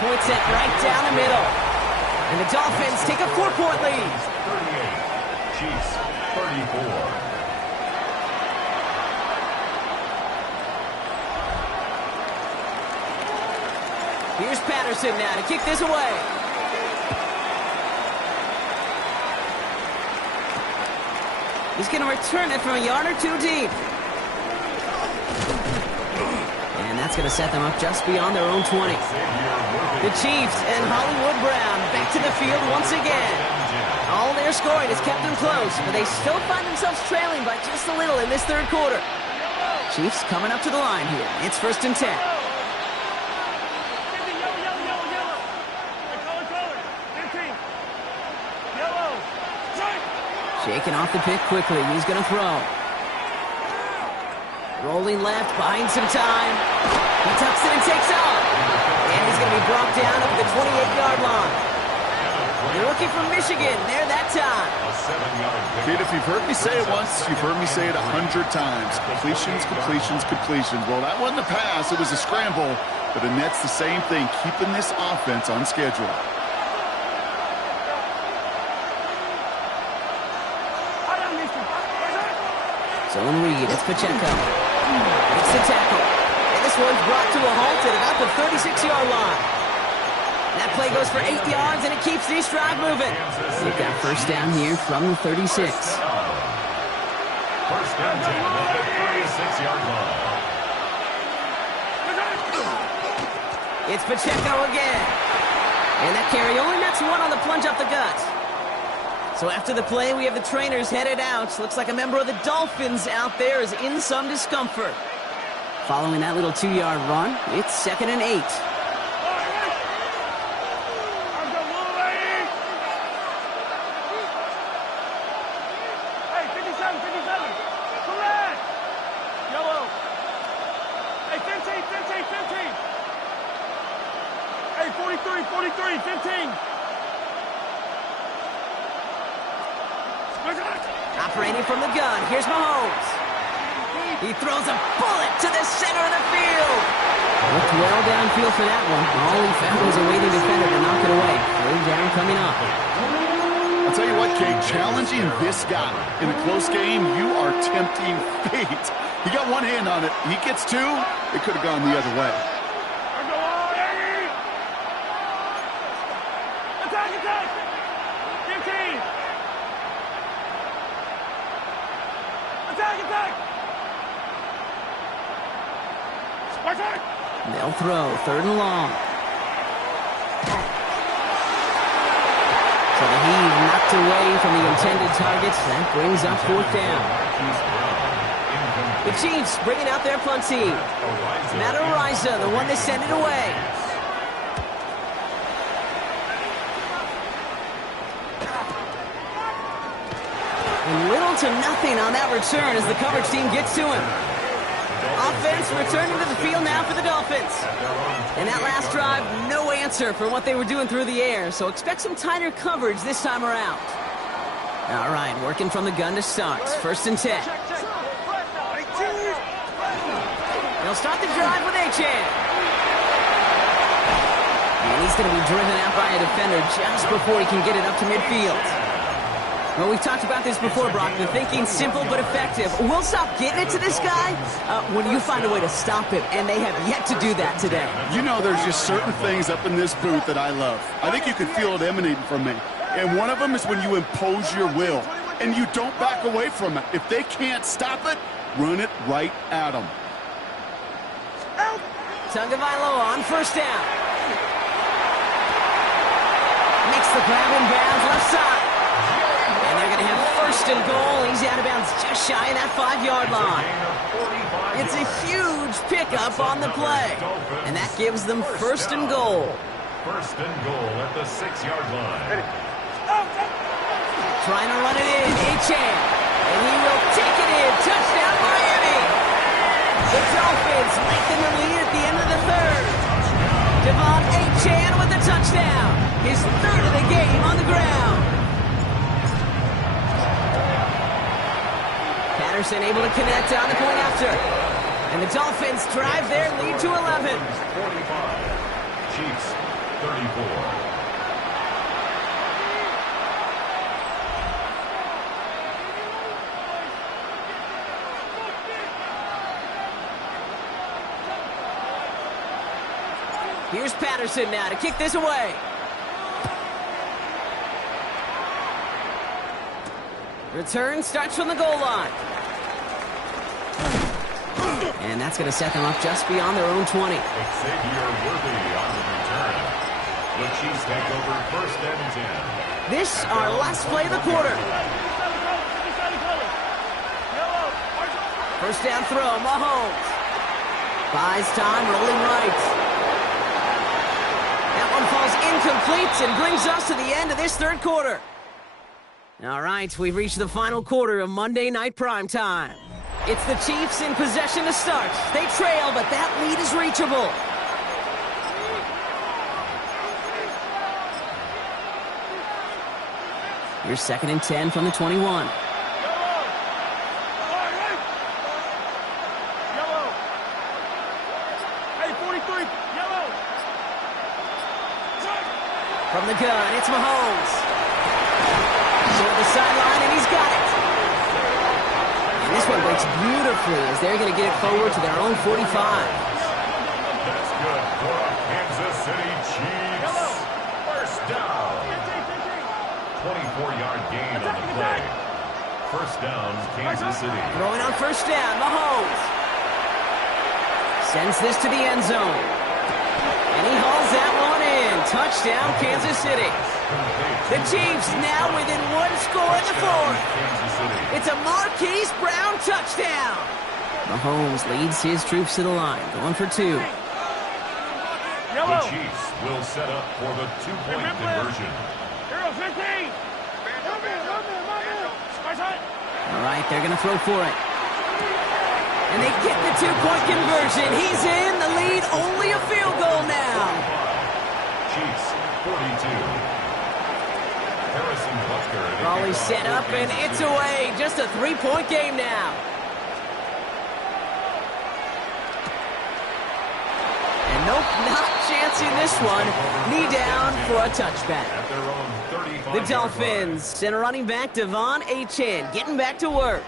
point sent right down the middle. And the Dolphins take a 4-point lead. 38. Chiefs 34. Here's Patterson now to kick this away. He's going to return it from a yard or two deep. And that's going to set them up just beyond their own 20. The Chiefs and Hollywood Brown back to the field once again. All their scoring has kept them close, but they still find themselves trailing by just a little in this third quarter. Chiefs coming up to the line here. It's 1st and 10. Shaking off the pick quickly. He's going to throw. Rolling left, buying some time. He tucks it and takes off. And he's going to be brought down up the 28-yard line. The rookie from Michigan, there that time. Kid, if you've heard me say it once, you've heard me say it 100 times. Completions, completions, completions. Well, that wasn't a pass. It was a scramble. But the Nets, the same thing, keeping this offense on schedule. Zone read, it's Pacheco. Makes the tackle. And this one's brought to a halt at about the 36-yard line. That play goes for 8 yards, and it keeps this drive moving. They've got first down here from the 36. First and 10 at the 36-yard line. It's Pacheco again. And that carry only nets one on the plunge up the gut. So after the play, we have the trainers headed out. Looks like a member of the Dolphins out there is in some discomfort. Following that little 2-yard run, it's 2nd and 8. Hey, 57, 57. Come back. Yellow. Hey, 15, 15, 15. Hey, 43, 43, 15. Operating from the gun, here's Mahomes. He throws a bullet to the center of the field. Looked well downfield for that one. All he found was a waiting defender to knock it away. 3rd down coming up. I'll tell you what, Kate, challenging this guy in a close game, you are tempting fate. He got one hand on it. He gets two. It could have gone the other way. Attack, attack. 15. Attack, attack. They'll throw 3rd and long. So the heave knocked away from the intended targets. That brings up 4th down. The Chiefs bringing out their punt team. Matt Ariza, the one that sent it away. And little to nothing on that return as the coverage team gets to him. Offense returning to the field now for the Dolphins. And that last drive, no answer for what they were doing through the air, so expect some tighter coverage this time around. All right, working from the gun to start. 1st and 10. They'll start the drive with Achan. And he's going to be driven out by a defender just before he can get it up to midfield. Well, we've talked about this before, Brock. The thinking's simple but effective. We'll stop getting it to this guy when you find a way to stop him, and they have yet to do that today. You know, there's just certain things up in this booth that I love. I think you can feel it emanating from me. And one of them is when you impose your will, and you don't back away from it. If they can't stop it, run it right at them. Tagovailoa on 1st down. Makes the grab in bounds left side. And they're going to have 1st and goal. He's out of bounds just shy of that 5-yard line. It's a huge pickup on the play. And that gives them 1st and goal. 1st and goal at the 6-yard line. Trying to run it in. Achan. And he will take it in. Touchdown, Miami. The Dolphins lengthen the lead at the end of the 3rd. Devon Achan with the touchdown. His 3rd of the game on the ground. Patterson able to connect on the point after. And the Dolphins drive their lead to 11. 45. Chiefs 34. Here's Patterson now to kick this away. Return starts from the goal line. And that's going to set them up just beyond their own 20. Xavier Worthy on the return. The Chiefs take over first and 10. This our last play of the quarter. First down throw, Mahomes. Buys time, rolling right. That one falls incomplete and brings us to the end of this third quarter. All right, we've reached the final quarter of Monday Night Primetime. It's the Chiefs in possession to start. They trail, but that lead is reachable. Here's 2nd and 10 from the 21. From the gun, it's Mahomes. To the sideline, and he's got it. And this one breaks beautifully as they're going to get it forward to their own 45. That's good for a Kansas City Chiefs. First down. 24-yard gain on the play. First down, Kansas City. Throwing on first down, Mahomes. Sends this to the end zone. And he hauls that one in. Touchdown, Kansas City. The Chiefs now within one score in the fourth. It's a Marquise Brown touchdown. Mahomes leads his troops to the line, going for 2. The Chiefs will set up for the two-point conversion. All right, they're going to throw for it. And they get the two-point conversion. He's in the lead, only a field goal now. Chiefs, 42. Harrison Butker. Raleigh set up, and it's away. Just a 3-point game now. And nope, not chancing this one. Knee down for a touchback. At their own 35. The Dolphins send a running back, Devon Achane, getting back to work.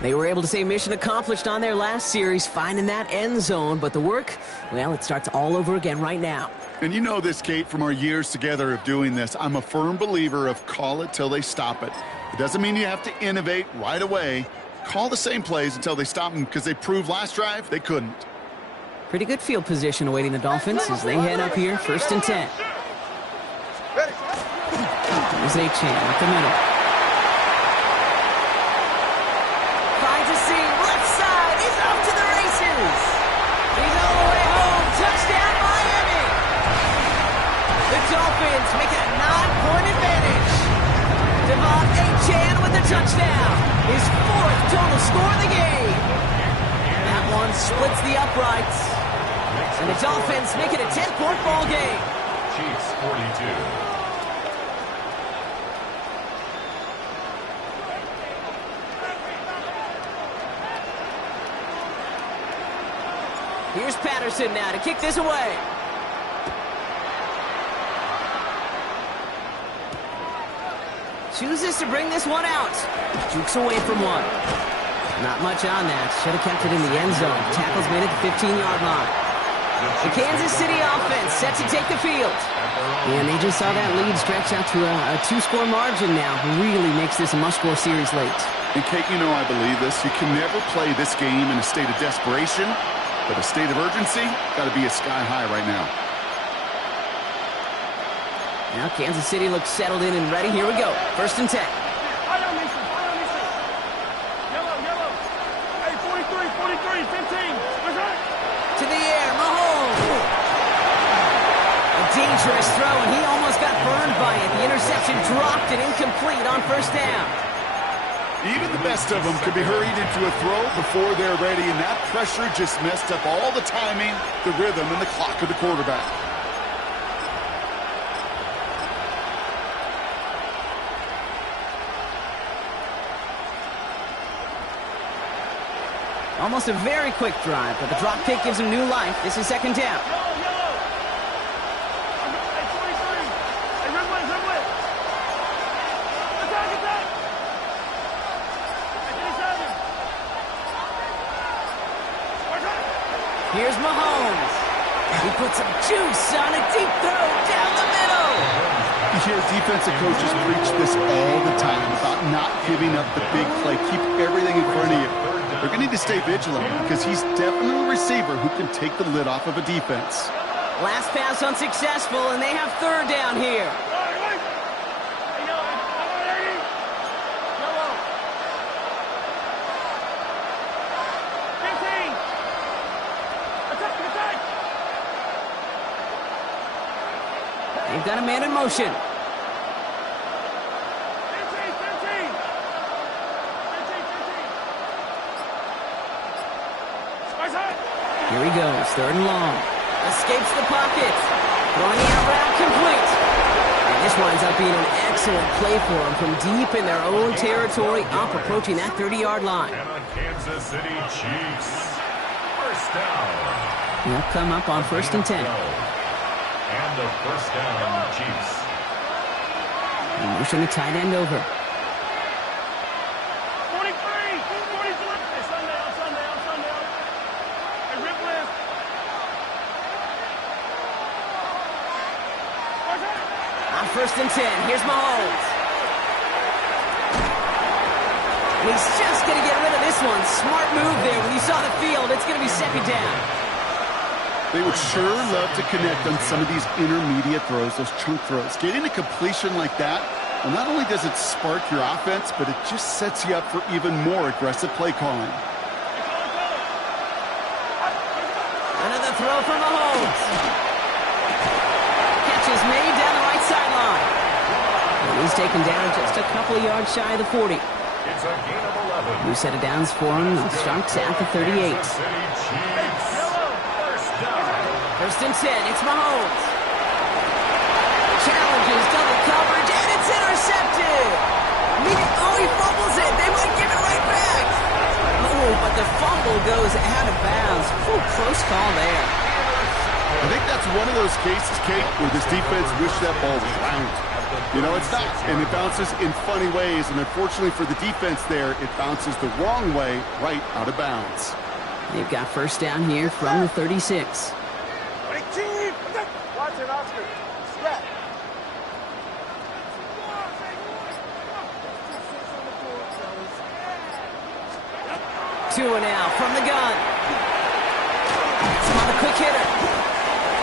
They were able to say mission accomplished on their last series, finding that end zone. But the work, well, it starts all over again right now. And you know this, Kate, from our years together of doing this. I'm a firm believer of call it till they stop it. It doesn't mean you have to innovate right away. Call the same plays until they stop them, because they proved last drive they couldn't. Pretty good field position awaiting the Dolphins as they head up here, 1st and 10. Here's Achane up the middle. Finds a seam, left side, he's off to the races. He's all the way home, touchdown Miami. The Dolphins make it a 9-point advantage. Devon Achane with the touchdown, his 4th total score of the game. That one splits the uprights. And the Dolphins make it a 10-point ball game. Chiefs 42. Here's Patterson now to kick this away. Chooses to bring this one out. Jukes away from one. Not much on that. Should have kept it in the end zone. Tackle's made at the 15-yard line. The Kansas City offense set to take the field. And they just saw that lead stretch out to a 2-score margin now. Really makes this a must-score series late. And Kate, you know I believe this. You can never play this game in a state of desperation, but a state of urgency got to be a sky high right now. Now Kansas City looks settled in and ready. Here we go. 1st and 10. To the air, Mahomes. A dangerous throw, and he almost got burned by it. The interception dropped and incomplete on 1st down. Even the best of them could be hurried into a throw before they're ready, and that pressure just messed up all the timing, the rhythm, and the clock of the quarterback. Almost a very quick drive, but the drop kick gives him new life. This is 2nd down. Here's Mahomes. He puts some juice on a deep throw down the middle. You hear defensive coaches preach this all the time about not giving up the big play. Keep everything in front of you. They're going to need to stay vigilant because he's definitely a receiver who can take the lid off of a defense. Last pass unsuccessful, and they have third down here. They've got a man in motion. Here he goes, third and long. Escapes the pocket. Throwing the out route complete. And this winds up being an excellent play for him from deep in their own territory, up approaching that 30-yard line. And the Kansas City Chiefs. First down. They'll come up on 1st and 10. And the first down, Chiefs. And motion the tight end over. 43! 43! Sunday. Hey, rip left. On 1st and 10, here's Mahomes. And he's just going to get rid of this one. Smart move there. When you saw the field, it's going to be second down. They would sure love to connect on some of these intermediate throws, those chunk throws. Getting a completion like that, well, not only does it spark your offense, but it just sets you up for even more aggressive play calling. Another throw from Mahomes. Catch is made down the right sideline. And he's taken down just a couple of yards shy of the 40. It's a gain of 11. New set of downs for him. The Sharks at the 38. Kansas City Chiefs. First down. 1st and 10, it's Mahomes. Challenges, double coverage, and it's intercepted. He fumbles it. They might give it right back. Oh, but the fumble goes out of bounds. Ooh, close call there. I think that's one of those cases, Kate, where this defense wished that ball was round. You know, it's not, and it bounces in funny ways, and unfortunately for the defense there, it bounces the wrong way right out of bounds. They've got first down here from the 36. Watson, Oscar. Step. 2 now from the gun. On a quick hitter.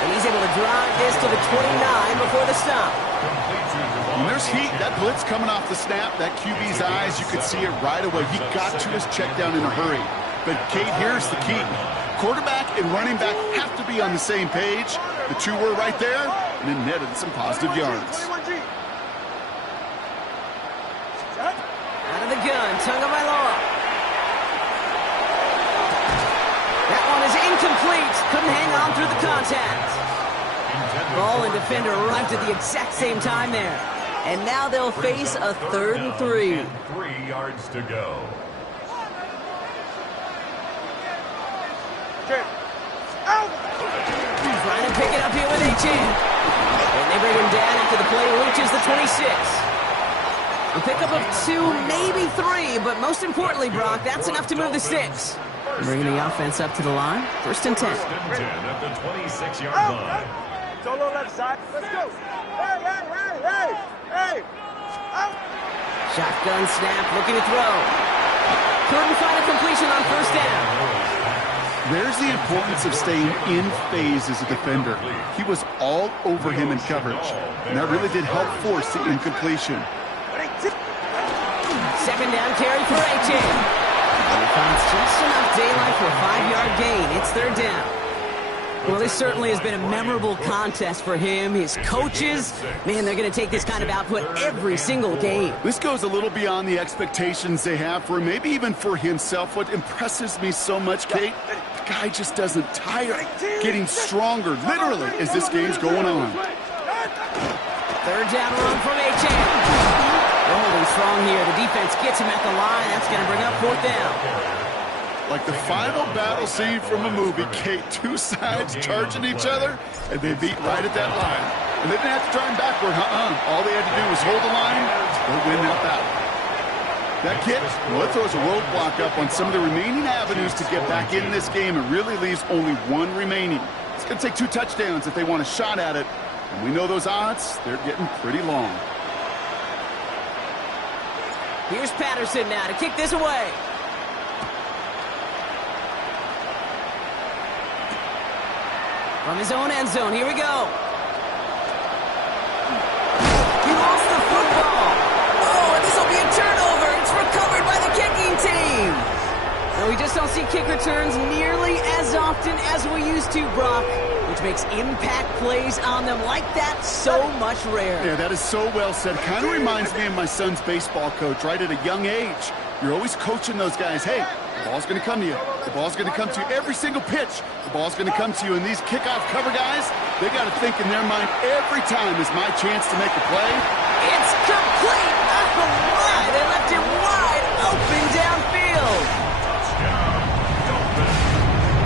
And he's able to drive this to the 29 before the stop. When there's heat, that blitz coming off the snap, that QB's eyes, you could see it right away. He got to his check down in a hurry. But, Kate, here's the key. Quarterback and running back have to be on the same page. The two were right there, and then netted some positive yards. Out of the gun, Tagovailoa. That one is incomplete. Couldn't hang on through the contact. Ball and defender arrived at the exact same time there. And now they'll face a 3rd and 3. 3 yards to go. Trying to pick it up here with H.N. And they bring him down after the play reaches the 26. A pickup of 2, maybe 3, but most importantly, Brock, that's enough to move the sticks. Bringing the offense up to the line. 1st and 10. 1st and 10 at the 26-yard line. Solo left side. Let's go. Hey. Shotgun snap, looking to throw. Couldn't find a completion on 1st down. There's the importance of staying in phase as a defender. He was all over him in coverage, and that really did help force the incompletion. 7 down carry for H.N. And he finds just enough daylight for a 5-yard gain. It's 3rd down. Well, this certainly has been a memorable contest for him. His coaches, man, they're going to take this kind of output every single game. This goes a little beyond the expectations they have for him, maybe even for himself. What impresses me so much, Kate, the guy just doesn't tire, getting stronger, literally, as this game's going on. 3rd down run from H.N. They're holding strong here. The defense gets him at the line. That's going to bring up 4th down. Like the final battle scene from a movie, Kate, 2 sides charging each other, and they beat right at that line. And they didn't have to turn backward, All they had to do was hold the line, they'll win that battle. That kick, well, it throws a roadblock up on some of the remaining avenues to get back in this game. It really leaves only one remaining. It's going to take 2 touchdowns if they want a shot at it. And we know those odds, they're getting pretty long. Here's Patterson now to kick this away. From his own end zone, here we go. He lost the football. Oh, and this will be a turnover. It's recovered by the kicking team. No, we just don't see kick returns nearly as often as we used to, Brock, which makes impact plays on them like that so much rarer. Yeah, that is so well said. Kind of reminds me of my son's baseball coach, right at a young age. You're always coaching those guys, hey, the ball's going to come to you. The ball's going to come to you every single pitch. The ball's going to come to you. And these kickoff cover guys, they got to think in their mind every time is my chance to make a play. It's complete. Oh, my. They left it wide open downfield.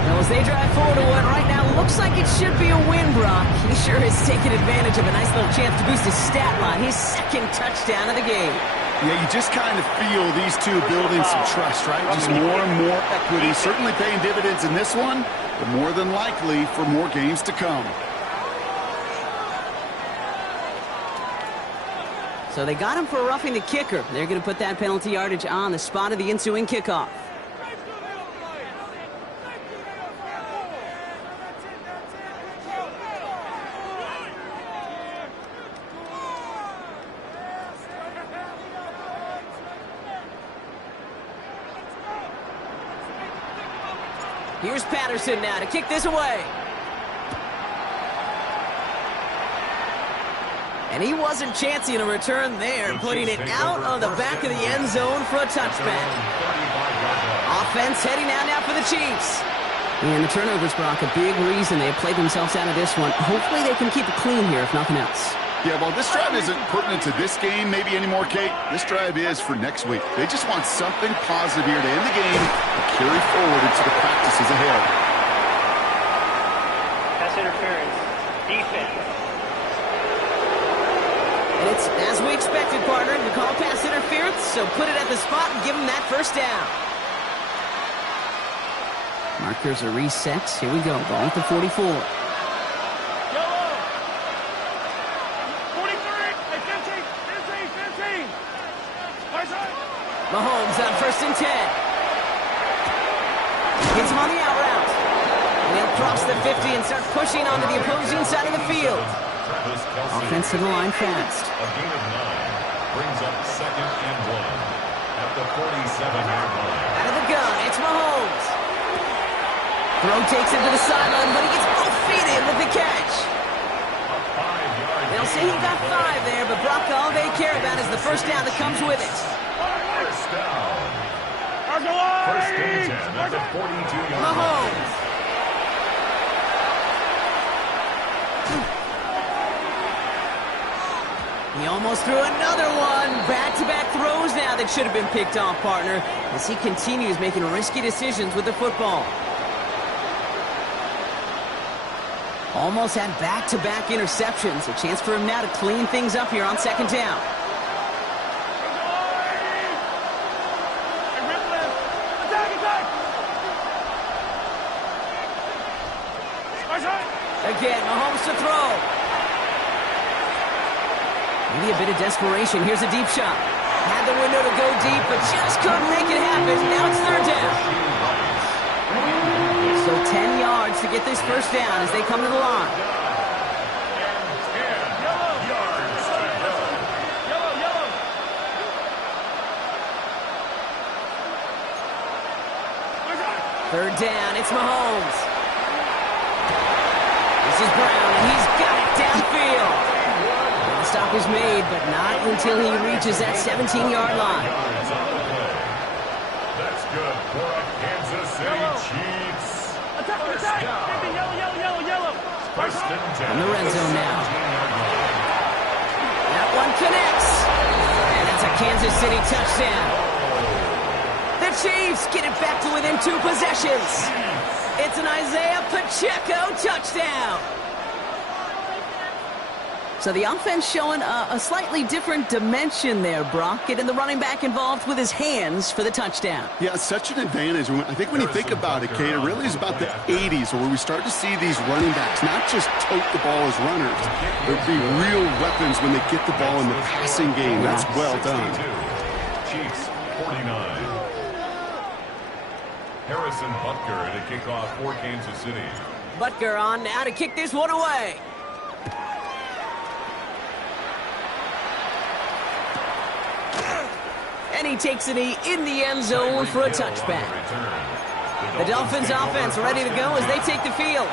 Well, as they drive forward to what right now looks like it should be a win, Brock. He sure is taking advantage of a nice little chance to boost his stat line. His second touchdown of the game. Yeah, you just kind of feel these two building some trust, right? Just more and more equity. Certainly paying dividends in this one, but more than likely for more games to come. So they got him for roughing the kicker. They're going to put that penalty yardage on the spot of the ensuing kickoff. Here's Patterson now to kick this away. And he wasn't chancing a return there, putting it out of the back of the end zone for a touchback. Offense heading out now for the Chiefs. And the turnovers, Brock, a big reason they have played themselves out of this one. Hopefully they can keep it clean here, if nothing else. Yeah, well, this drive isn't pertinent to this game maybe anymore, Kate. This drive is for next week. They just want something positive here to end the game and carry forward into the practices ahead. Pass interference. Defense. And it's as we expected, partner. We call pass interference, so put it at the spot and give them that first down. Markers are reset. Here we go. Ball at the 44. Mahomes on 1st and 10. Gets him on the out route. And he'll cross the 50 and start pushing onto the opposing side of the field. Offense to the line fast. A gain of 9 brings up 2nd and 1 at the 47-yard line. Out of the gun, it's Mahomes. Throw takes him to the sideline, but he gets both feet in with the catch. They'll say he got 5 there, but Brock, all they care about is the first down that comes with it. First down. First and 10 at the 42-yard line. Mahomes. He almost threw another one. Back-to-back throws now that should have been picked off, partner, as he continues making risky decisions with the football. Almost had back-to-back interceptions. A chance for him now to clean things up here on 2nd down. Again, Mahomes to throw. Maybe a bit of desperation. Here's a deep shot. Had the window to go deep, but just couldn't make it happen. Now it's 3rd down. So 10 yards to get this first down as they come to the line. 10 yards to go. Third down, it's Mahomes. This is Brown, and he's got it downfield. The stop is made, but not until he reaches that 17-yard line. That's good for a Kansas City Chiefs. First down. First and 10. In the red zone now. That one connects. And that's a Kansas City touchdown. The Chiefs get it back to within 2 possessions. It's an Isaiah Pacheco touchdown. So the offense showing a slightly different dimension there, Brock. Getting the running back involved with his hands for the touchdown. Yeah, such an advantage. I think when you think about it, Kate, it really is about the 80s where we start to see these running backs not just tote the ball as runners, but be real weapons when they get the ball in the passing game. That's well done. Chiefs 49. Harrison Butker to kick off for Kansas City. Butker on now to kick this one away. And he takes it in the end zone for a touchback. The Dolphins offense ready to go as they take the field.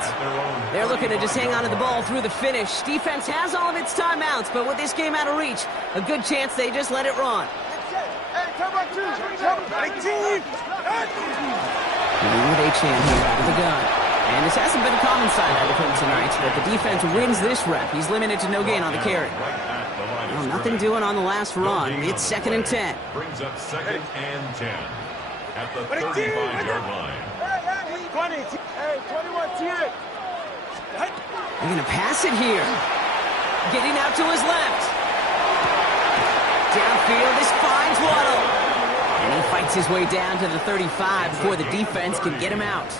They're looking to just hang on to the ball through the finish. Defense has all of its timeouts, but with this game out of reach, a good chance they just let it run. With Achane here out of the gun. And this hasn't been a common sight out of him tonight, but the defense wins this rep. He's limited to no gain on the carry. Well, nothing doing on the last run. It's 2nd and 10. Brings up 2nd and 10 at the 35-yard line. 21 TX. They're going to pass it here. Getting out to his left. Downfield, this finds Waddle. And he fights his way down to the 35 before the defense can get him out.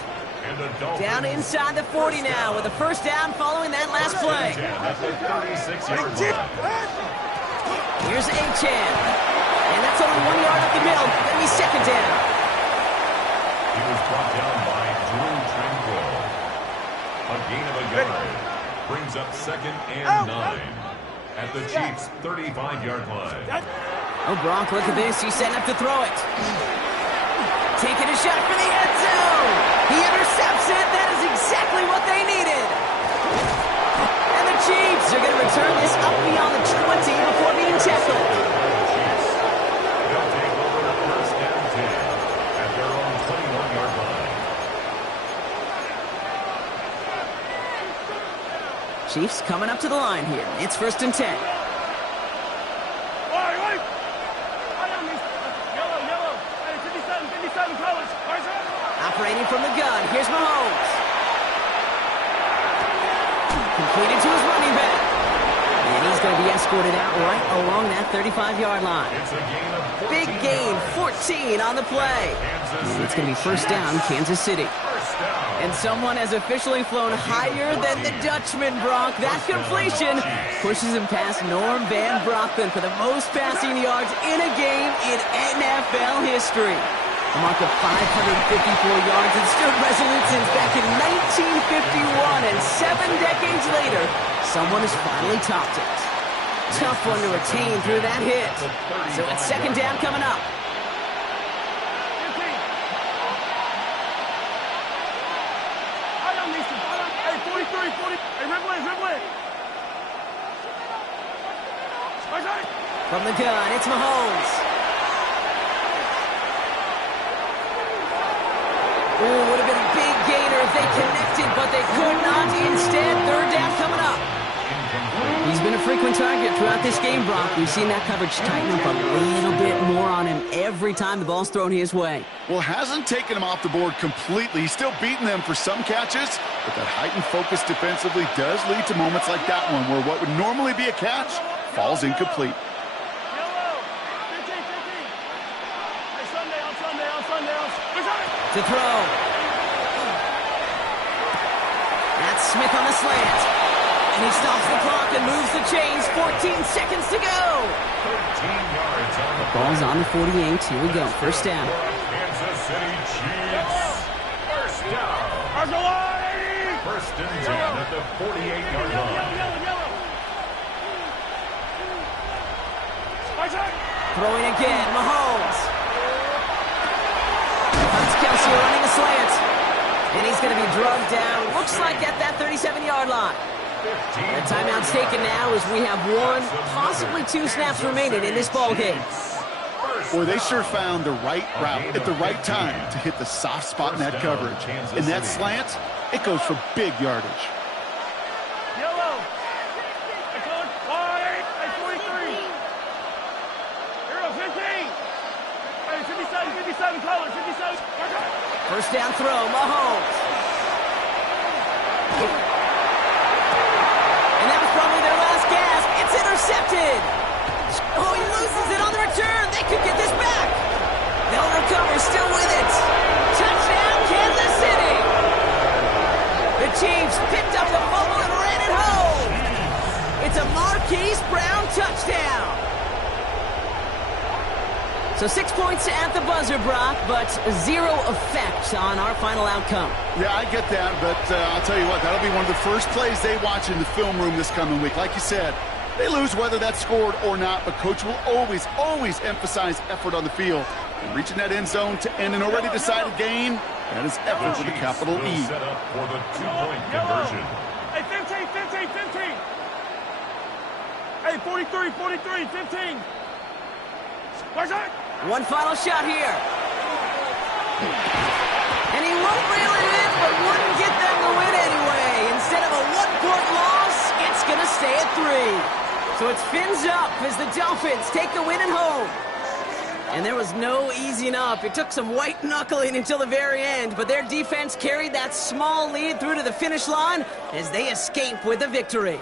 Down inside the 40 now with a first down following that last play. Here's Achane. And that's only 1 yard up the middle. Then he's 2nd down. He was brought down by Drew Tranquil. A gain of a yard. Brings up 2nd and 9 at the Chiefs' 35-yard line. Oh, Brock, look at this. He's setting up to throw it. Taking a shot for the end zone. He intercepts it. That is exactly what they needed. And the Chiefs are going to return this up beyond the 20 before being tackled. They'll take over 1st and 10 at their own 21-yard line. Chiefs coming up to the line here. It's 1st and 10. Operating from the gun. Here's Mahomes. Completed to his running back. And he's going to be escorted out right along that 35-yard line. It's a gain of 14 Big gain, yards. 14 on the play. And it's going to be first down, Kansas City. First down. And someone has officially flown higher than the Dutchman, Brock. That completion pushes him past Norm Van Brocklin for the most passing yards in a game in NFL history. A mark of 554 yards and stood resolute since back in 1951. And 7 decades later, someone has finally topped it. Tough one to retain through that hit. So it's 2nd down coming up. From the gun, it's Mahomes. Ooh, would have been a big gainer if they connected, but they could not. Instead, 3rd down coming up. He's been a frequent target throughout this game, Brock. We've seen that coverage tighten up a little bit more on him every time the ball's thrown his way. Well, hasn't taken him off the board completely. He's still beating them for some catches, but that heightened focus defensively does lead to moments like that one where what would normally be a catch falls incomplete. To throw. That's Smith on the slant. And he stops the clock and moves the chains. 14 seconds to go. 13 yards on the Ball's on the 48. Here we go. First down. Kansas City Chiefs. First down. First and 10 at the 48-yard line. Throwing again. Mahomes. Kelsey running a slant. And he's going to be drugged down. Looks like at that 37-yard line. The timeout's taken now as we have 1, possibly 2 snaps remaining in this ball game. Boy, they sure found the right route at the right time to hit the soft spot in that coverage. And that slant, it goes for big yardage. Yellow. 43. Hero 15. 57 colors. 57. First down throw, Mahomes. And that was probably their last gasp. intercepted. Oh, he loses it on the return. They could get this back. They'll recover, still with it. Touchdown, Kansas City. The Chiefs picked up the fumble and ran it home. It's a Marquise Brown touchdown. So 6 points at the buzzer, Brock, but 0 effect on our final outcome. Yeah, I get that, but I'll tell you what, that'll be one of the first plays they watch in the film room this coming week. Like you said, they lose whether that's scored or not, but Coach will always, always emphasize effort on the field. And reaching that end zone to end an already decided game, that is effort with a capital E. Set up for the 2-point conversion. Hey, 15, 15, 15. Hey, 43, 43, 15. Where's that? One final shot here. And he won't reel it in, but wouldn't get them the win anyway. Instead of a 1-point loss, it's going to stay at 3. So it's fins up as the Dolphins take the win at home. And there was no easing up. It took some white knuckling until the very end, but their defense carried that small lead through to the finish line as they escape with the victory.